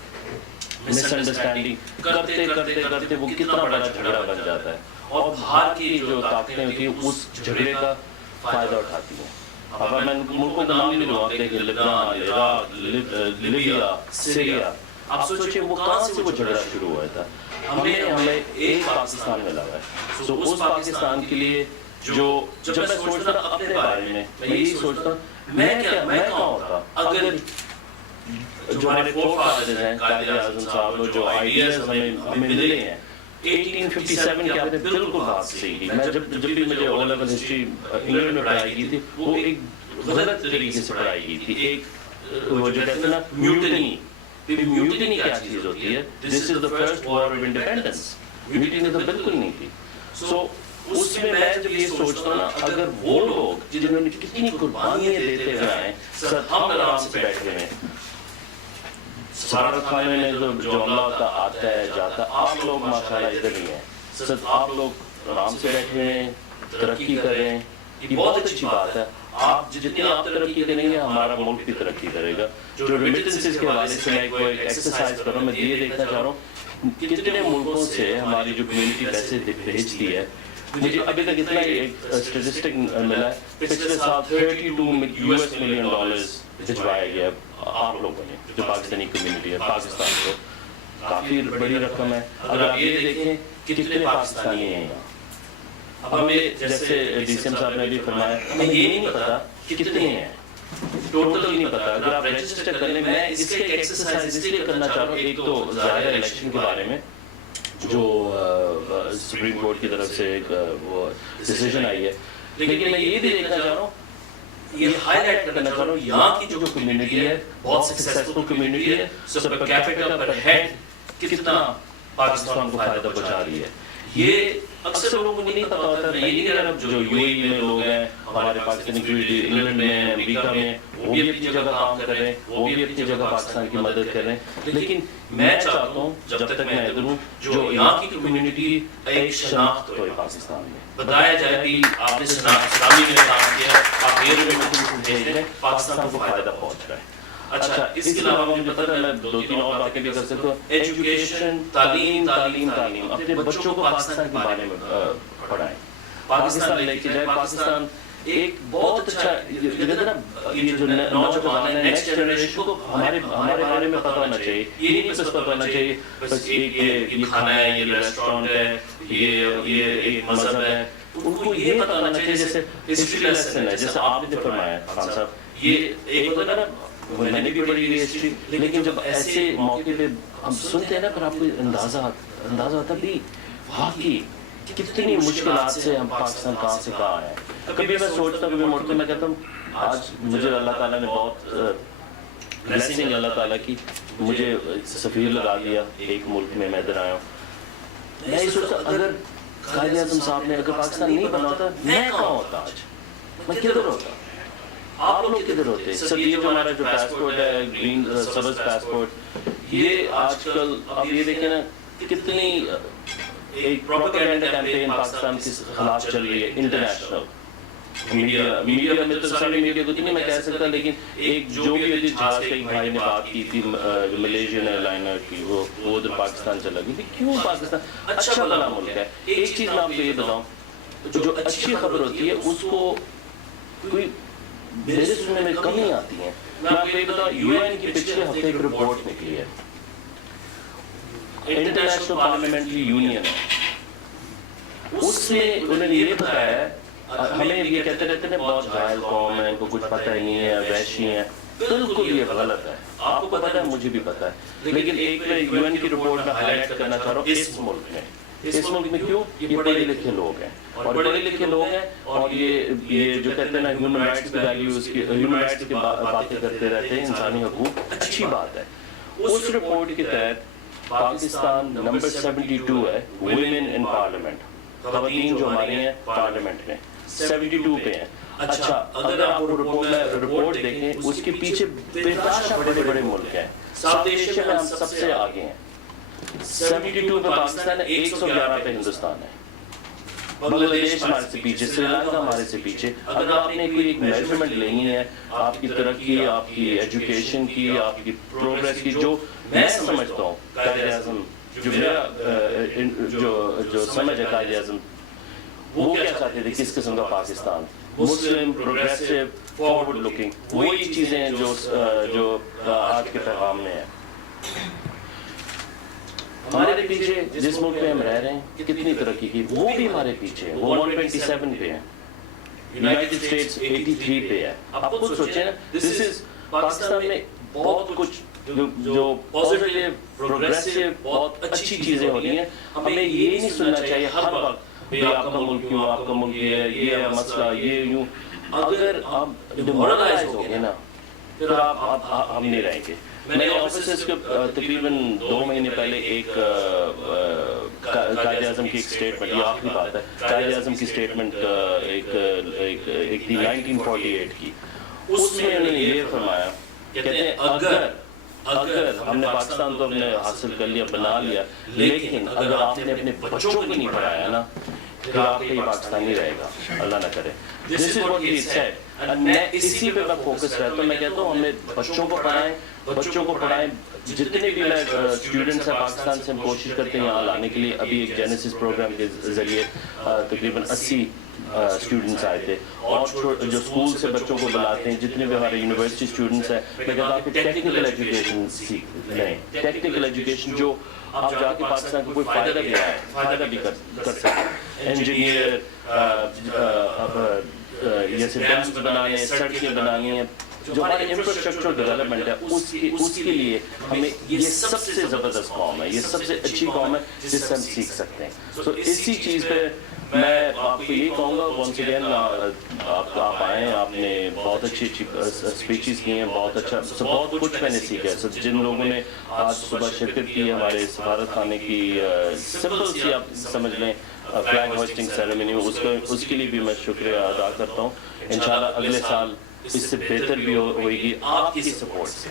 मिसअंडरस्टैंडिंग करते करते करते वो कितना बड़ा झगड़ा बन जाता है, और बाहर की जो ताकतें होती हैं उस झगड़े का फायदा उठाती हैं। अब मैं मुल्कों का नाम नहीं लूँगा, आप देखिए लेबनान, इराक, लीबिया, सीरिया, आप सोचिए वो कहाँ से वो झगड़ा शुरू हुआ था। हमें एक पाकिस्तान मिला है। तो उस पाकिस्तान के लिए जो जब मैं सोचता था अपने बारे में, मैं यही सोचता मैं कहाँ होता अगर जो हमारे फोरफादर्स हैं, कायद आज़म साहब, जो आइडियाज हमें मिले हैं 1857 के, आपने बिल्कुल बात सही की। मैं जब भी मुझे ओ लेवल हिस्ट्री इंग्लैंड में पढ़ाई की थी, वो एक गलत तरीके से पढ़ाई की थी। एक वो जो कहते हैं ना म्यूटिनी क्या चीज़ होती है, this is the first war of independence, mutiny तो बिल्कुल नहीं थी। सो उसमें मैं जब ये सोचता हूँ ना, अगर वो लोग जिन्होंने कितनी कुर्बानियाँ देते हुए आए, सर हम आराम से बैठे हुए हैं, सवारत खाने में जो अल्लाह का आता है जाता, आप लोग माशाल्लाह इधर नहीं है, सर आप लोग आराम से बैठे हैं, तरक्की करें, ये बहुत अच्छी बात है। आप जितनी आप तरक्की करेंगे हमारा मुल्क भी तरक्की करेगा। जो रेमिटेंसेस के हवाले से मैं कोई एक्सरसाइज कर रहा हूँ, मैं ये देखना चाह रहा हूँ कितने मुल्कों से हमारी जो कम्युनिटी पैसे भेजती है। मुझे अभी तक इतना एक स्टेटिस्टिक मिला है, पिछले साल $32 मिलियन भिजवाया गया आप लोगों ने, जो पाकिस्तानी कम्युनिटी है पाकिस्तान को, काफ़ी बड़ी रकम है। अगर आप ये देखें कितने पाकिस्तानी हैं यहाँ, अब हमें जैसे डीसीएम साहब ने भी फरमाया, हमें ये नहीं पता कि कितने हैं, टोटल नहीं पता। अगर आप रजिस्टर करने, मैं इसके एक्सरसाइज इसलिए करना चाह रहा हूँ, एक तो ज़ाहिर इलेक्शन के बारे में जो सुप्रीम कोर्ट की तरफ से एक वो डिसीजन आई है, लेकिन मैं ये भी देखना चाह रहा हूँ ये हाईलाइट करना चाह रहा हूँ, यहाँ की जो कम्युनिटी है बहुत सक्सेसफुल कम्युनिटी है, सो पर कैपिटल पर हेड कितना पाकिस्तान को फायदा पहुंचा रही है। ये अक्सर लोगों को नहीं पता होता। ये नहीं कि जो यूएई में लोग हैं, हमारे पाकिस्तानी कम्युनिटी इंग्लैंड में, अमेरिका में, वो भी अपनी जगह काम कर रहे हैं, वो भी अपनी जगह पाकिस्तान की मदद कर रहे हैं। लेकिन मैं चाहता हूँ जब तक मैं इधर हूँ, जो यहाँ की कम्युनिटी एक शनाख्त हो पाकिस्तान में, बताया जाए कि आपने सलामी में काम किया, आप ये भेज रहे हैं, पाकिस्तान को फायदा पहुँच रहा है। अच्छा, इसके अलावा मुझे पता है, मैं 2-3 और बातें भी कर सकता हूँ। एजुकेशन, तालीम, अपने बच्चों को पाकिस्तान के बारे में पढ़ाएं, पाकिस्तान लेके जाए। पाकिस्तान एक बहुत अच्छा, ये जो नौजवान है, नेक्स्ट जनरेशन को हमारे बारे में पता होना चाहिए। ये नहीं बस पता होना चाहिए बस ये खाना है, ये रेस्टोरेंट है, ये एक मजहब है। उनको ये पता होना चाहिए जैसे हिस्ट्री लेसन है, जैसे आपने फरमाया खान साहब, ये एक होता है ना, मैंने भी पढ़ी हुई हिस्ट्री, लेकिन जब ऐसे मौके पे हम सुनते हैं ना, फिर आपको अंदाजा होता भी वाकई कितनी मुश्किलात से हम पाकिस्तान कहाँ से कहाँ आए। कभी मैं सोचता हूँ, कभी मुड़ते मैं कहता हूँ आज मुझे अल्लाह ताला ने बहुत ब्लेसिंग अल्लाह ताला की, मुझे सफीर लगा दिया एक मुल्क में, मैं इधर आया हूँ। मैं ये सोचता अगर कायद आज़म साहब ने अगर पाकिस्तान नहीं बना होता, मैं कहाँ होता आज, मैं किधर होता, आप लोग किधर होते। सर ये जो हमारा जो पासपोर्ट है, ग्रीन सबज पासपोर्ट, ये आजकल आप ये देखें ना कितनी एक प्रोपेगेंडा कैंपेन पाकिस्तान के खिलाफ चल रही है। इंटरनेशनल मीडिया में तो सारी मीडिया को तो नहीं मैं कह सकता, लेकिन एक जो भी जहाज का एक भाई ने बात की थी मलेशियन एयरलाइनर की, वो उधर पाकिस्तान चला गई थी। क्यों पाकिस्तान अच्छा भला मुल्क है। एक चीज़ मैं आपको ये बताऊँ, जो अच्छी खबर होती है उसको कोई मेरे सुनने में कमी आती है। मैं आपको ये बताऊँ, यूएन की पिछले हफ्ते एक रिपोर्ट निकली है, इंटरनेशनल पार्लियामेंट्री यूनियन है, उसमें उन्होंने ये बताया, हमें ये कहते रहते हैं बहुत घायल कौम है, इनको कुछ पता ही नहीं है, वैशी है, बिल्कुल ये गलत है। आपको पता है, मुझे भी पता है, लेकिन एक यूएन की रिपोर्ट में हाईलाइट करना चाह रहा हूँ इस मुल्क में क्यों, ये पढ़े लिखे लोग हैं, और पढ़े लिखे लोग हैं, और ये जो कहते हैं ना ह्यूमन राइट्स की वैल्यूज की, ह्यूमन राइट्स की बातें करते रहते हैं, इंसानी हकूक, अच्छी बात है। उस रिपोर्ट के तहत पाकिस्तान नंबर 72 है वुमेन इन पार्लियामेंट, खवातीन जो हमारी हैं पार्लियामेंट में 72 पे हैं। अच्छा, अगर आप रिपोर्ट देखें, उसके पीछे बेताशा बड़े बड़े मुल्क हैं, साउथ एशिया में हम सबसे आगे हैं। 72 पे पाकिस्तान है, 111 पे हिंदुस्तान है, बांग्लादेश हमारे से पीछे, श्रीलंका हमारे से पीछे। अगर आपने कोई एक मेजरमेंट लेनी है आपकी तरक्की, आपकी एजुकेशन की, आपकी प्रोग्रेस की, जो मैं समझता हूँ कायद आज़म, जो मेरा जो समझ है कायद आज़म, वो क्या चाहते थे, किस किस्म का पाकिस्तान, मुस्लिम, प्रोग्रेसिव, फॉरवर्ड लुकिंग, वही चीज़ें हैं जो आज के पैगाम में है। हमारे पीछे जिस मुल्क में हम रह रहे हैं कितनी तरक्की की, वो भी हमारे पीछे है, वो 127 पे है, यूनाइटेड स्टेट्स 83 पे है। आप खुद सोचें ना, दिस इज पाकिस्तान में बहुत कुछ जो पॉजिटिव, प्रोग्रेसिव, बहुत अच्छी चीजें हो रही हैं। हमें ये नहीं सुनना चाहिए हर वक्त भाई आपका मुल्क क्यों, आपका मुल्क ये है मसला, ये यूं। अगर आप डिमोरलाइज हो गए ना, फिर आप हम नहीं रहेंगे। मैंने ऑफिसर्स के तकरीबन 2 महीने पहले एक कायद आज़म की एक स्टेटमेंट, ये आखिरी बात है, कायद आज़म की स्टेटमेंट एक थी 1948 की, उसमें उन्होंने ये फरमाया, कहते हैं अगर हमने पाकिस्तान को हमने हासिल कर लिया, बना लिया, लेकिन अगर आपने अपने बच्चों को नहीं पढ़ाया ना, फिर आपका ये पाकिस्तान नहीं रहेगा, अल्लाह ना करे। This is what he said, मैं इसी पे मैं फोकस करता हूँ। मैं कहता हूँ हमें बच्चों को पढ़ाएं, जितने भी मैं स्टूडेंट्स हैं पाकिस्तान से हम कोशिश करते हैं यहाँ लाने के लिए। अभी एक जेनेसिस प्रोग्राम के जरिए तकरीबन 80 स्टूडेंट्स आए थे, और जो स्कूल से बच्चों को बुलाते हैं, जितने भी हमारे यूनिवर्सिटी स्टूडेंट्स हैं, मैं कहता हूँ कि टेक्निकल एजुकेशन सीख लें, टेक्निकल एजुकेशन जो आप जाके पाकिस्तान को कोई फ़ायदा भी कर सकें। इंजीनियर, जैसे डैम्स बनाने, सड़कें बनानी है, जो हमारे इंफ्रास्ट्रक्चर डेवलपमेंट है, उसके लिए हमें ये सबसे ज़बरदस्त कौम है, ये सबसे अच्छी कौम है जिससे हम सीख सकते हैं। तो इसी चीज़ पे میں آپ کو یہی کہوں گا ونس اگین آپ آئیں, آپ نے بہت اچھی اسپیچز کی ہیں, بہت اچھا بہت کچھ میں نے سیکھا ہے. جن لوگوں نے آج صبح شرکت کی ہے ہمارے سفارت خانے کی سمپل سی آپ سمجھ لیں فلیگ ہوسٹنگ سیریمنی, اس کے لیے بھی میں شکریہ ادا کرتا ہوں. انشاءاللہ اگلے سال اس سے بہتر بھی ہوئے گی آپ کی سپورٹ سے,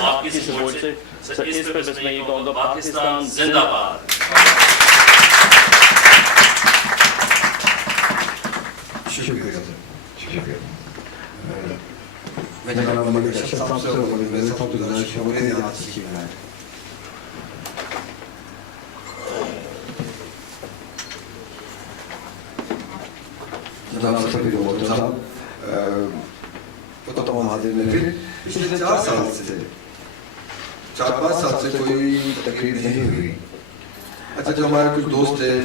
آپ کی سپورٹ سے. اس پہ بس میں یہ کہوں گا پاکستان زندہ باد. شکریہ شکریہ. میں جناب ملک اشرف صاحب سے میرے ساتھ گزارش ہے انہیں یاد سیکھنا ہے. جناب سفیر محترم صاحب, تو تمام حاضرین نے پھر پچھلے 4 سال سے 4-5 سال سے کوئی تقریر نہیں ہوئی. اچھا جو ہمارے کچھ دوست ہیں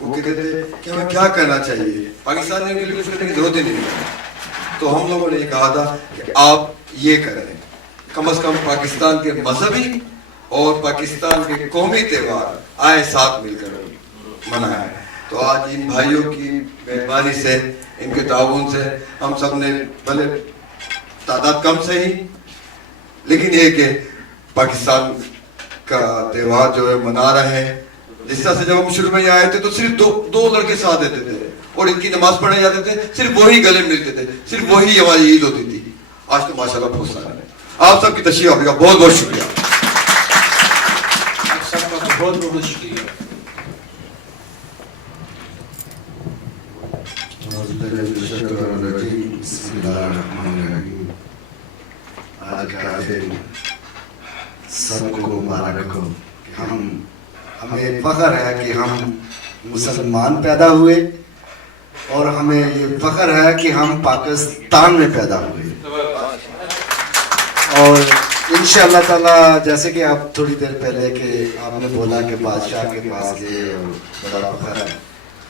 وہ کہتے تھے کہ ہمیں کیا کرنا چاہیے, پاکستان کے لیے کچھ کرنے کی ضرورت ہی نہیں ہے. تو ہم لوگوں نے یہ کہا تھا کہ آپ یہ کریں, کم از کم پاکستان کے مذہبی اور پاکستان کے قومی تہوار آئے ساتھ مل کر منائیں. تو آج ان بھائیوں کی مہربانی سے, ان کے تعاون سے ہم سب نے بھلے تعداد کم سے ہی لیکن یہ کہ پاکستان کا تہوار جو ہے منا رہے ہیں. جس طرح سے جب ہم شروع میں آئے تھے تو صرف دو لڑکے ساتھ دیتے تھے اور ان کی نماز پڑھنے جاتے تھے, صرف وہی گلے ملتے تھے, صرف وہی ہماری عید ہوتی تھی. آج تو ماشاءاللہ بہت سارے ہیں. آپ سب کی تشریف آنے کا بہت بہت شکریہ. بہت بہت شکریہ. بسم اللہ الرحمن الرحیم. آج کا دن سب کو مبارک ہو. ہمیں فخر ہے کہ ہم مسلمان پیدا ہوئے اور ہمیں یہ فخر ہے کہ ہم پاکستان میں پیدا ہوئے. اور انشاءاللہ تعالیٰ جیسے کہ آپ تھوڑی دیر پہلے کہ آپ نے بولا کہ بادشاہ کے پاس گئے اور بڑا فخر ہے,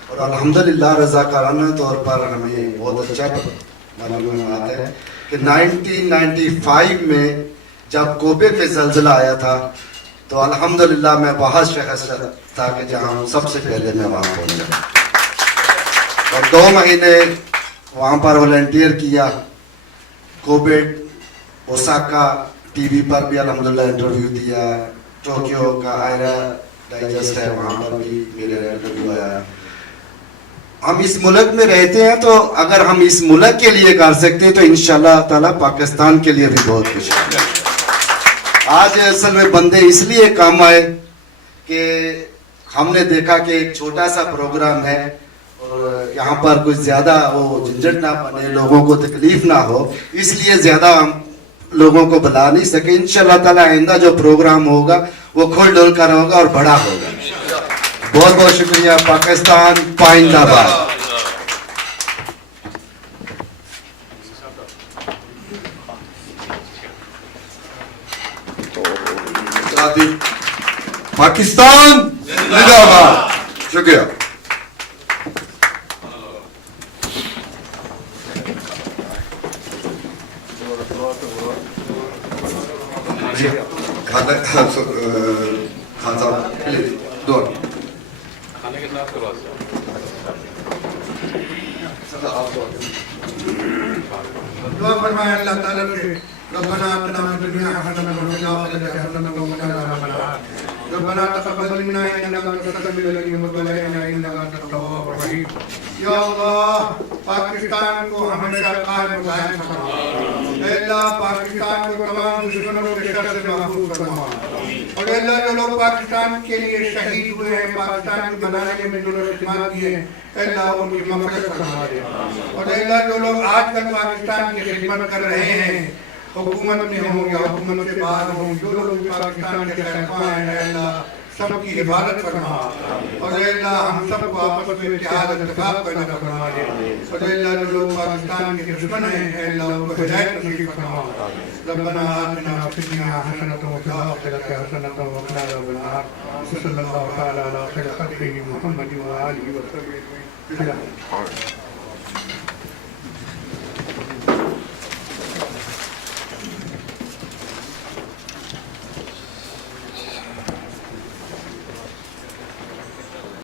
اور الحمدللہ رضاکارانہ طور پر ہمیں بہت اچھا معلوم آتا ہے کہ 1995 میں جب کوبے میں زلزلہ آیا تھا تو الحمدللہ میں بہت شخص تھا کہ جہاں سب سے پہلے میں وہاں پہنچا اور 2 مہینے وہاں پر والنٹیئر کیا. کوبے اوساکا ٹی وی پر بھی الحمدللہ انٹرویو دیا, ٹوکیو کا آئرا ڈائجسٹ ہے وہاں پر بھی میرے انٹرویو آیا. ہم اس ملک میں رہتے ہیں تو اگر ہم اس ملک کے لیے کر سکتے ہیں تو انشاءاللہ تعالیٰ پاکستان کے لیے بھی بہت کچھ ہے. آج اصل میں بندے اس لیے کام آئے کہ ہم نے دیکھا کہ ایک چھوٹا سا پروگرام ہے اور یہاں پر کچھ زیادہ وہ جھنجھٹ نہ بنے, لوگوں کو تکلیف نہ ہو, اس لیے زیادہ ہم لوگوں کو بلا نہیں سکے. انشاءاللہ تعالیٰ آئندہ جو پروگرام ہوگا وہ کھل ڈول کر ہوگا اور بڑا ہوگا. بہت بہت شکریہ. پاکستان پائندہ باد. پاکستان زندہ باد. شکریہ. خان صاحب دعا کھانے کے ساتھ کروا دعا فرمائے اللہ تعالیٰ سے. ربنا آتنا فی الدنیا حسنۃ وفی الآخرۃ حسنۃ وقنا عذاب النار. ربنا تقبل منا انك انت السميع العليم وتب علينا انك انت التواب الرحيم. یا اللہ پاکستان کو ہمیشہ قائم و دائم فرما. اے اللہ پاکستان کو تمام دشمنوں کے شر سے محفوظ فرما. اور اے اللہ جو لوگ پاکستان کے لیے شہید ہوئے ہیں, پاکستان کے بنانے میں جو لوگ اعتماد کیے ہیں, اے اللہ ان کی مغفرت فرما دے. اور اے اللہ جو لوگ آج کل پاکستان کی خدمت کر رہے ہیں, حکومت میں ہوں یا حکومت سے باہر ہوں, جو لوگ پاکستان کے خیرخواہ ہیں, اے اللہ سب کی حفاظت فرما. اور اے اللہ ہم سب کو آپس میں اتحاد اتفاق پیدا فرما دے. اور اے اللہ جو لوگ پاکستان کے دشمن ہیں, اے اللہ ان کو ہدایت نصیب فرما. ربنا آتنا فی الدنیا حسنۃ وفی الآخرۃ حسنۃ وقنا عذاب النار. صلی اللہ تعالی علی خیر خلقہ محمد و آلہ وصحبہ.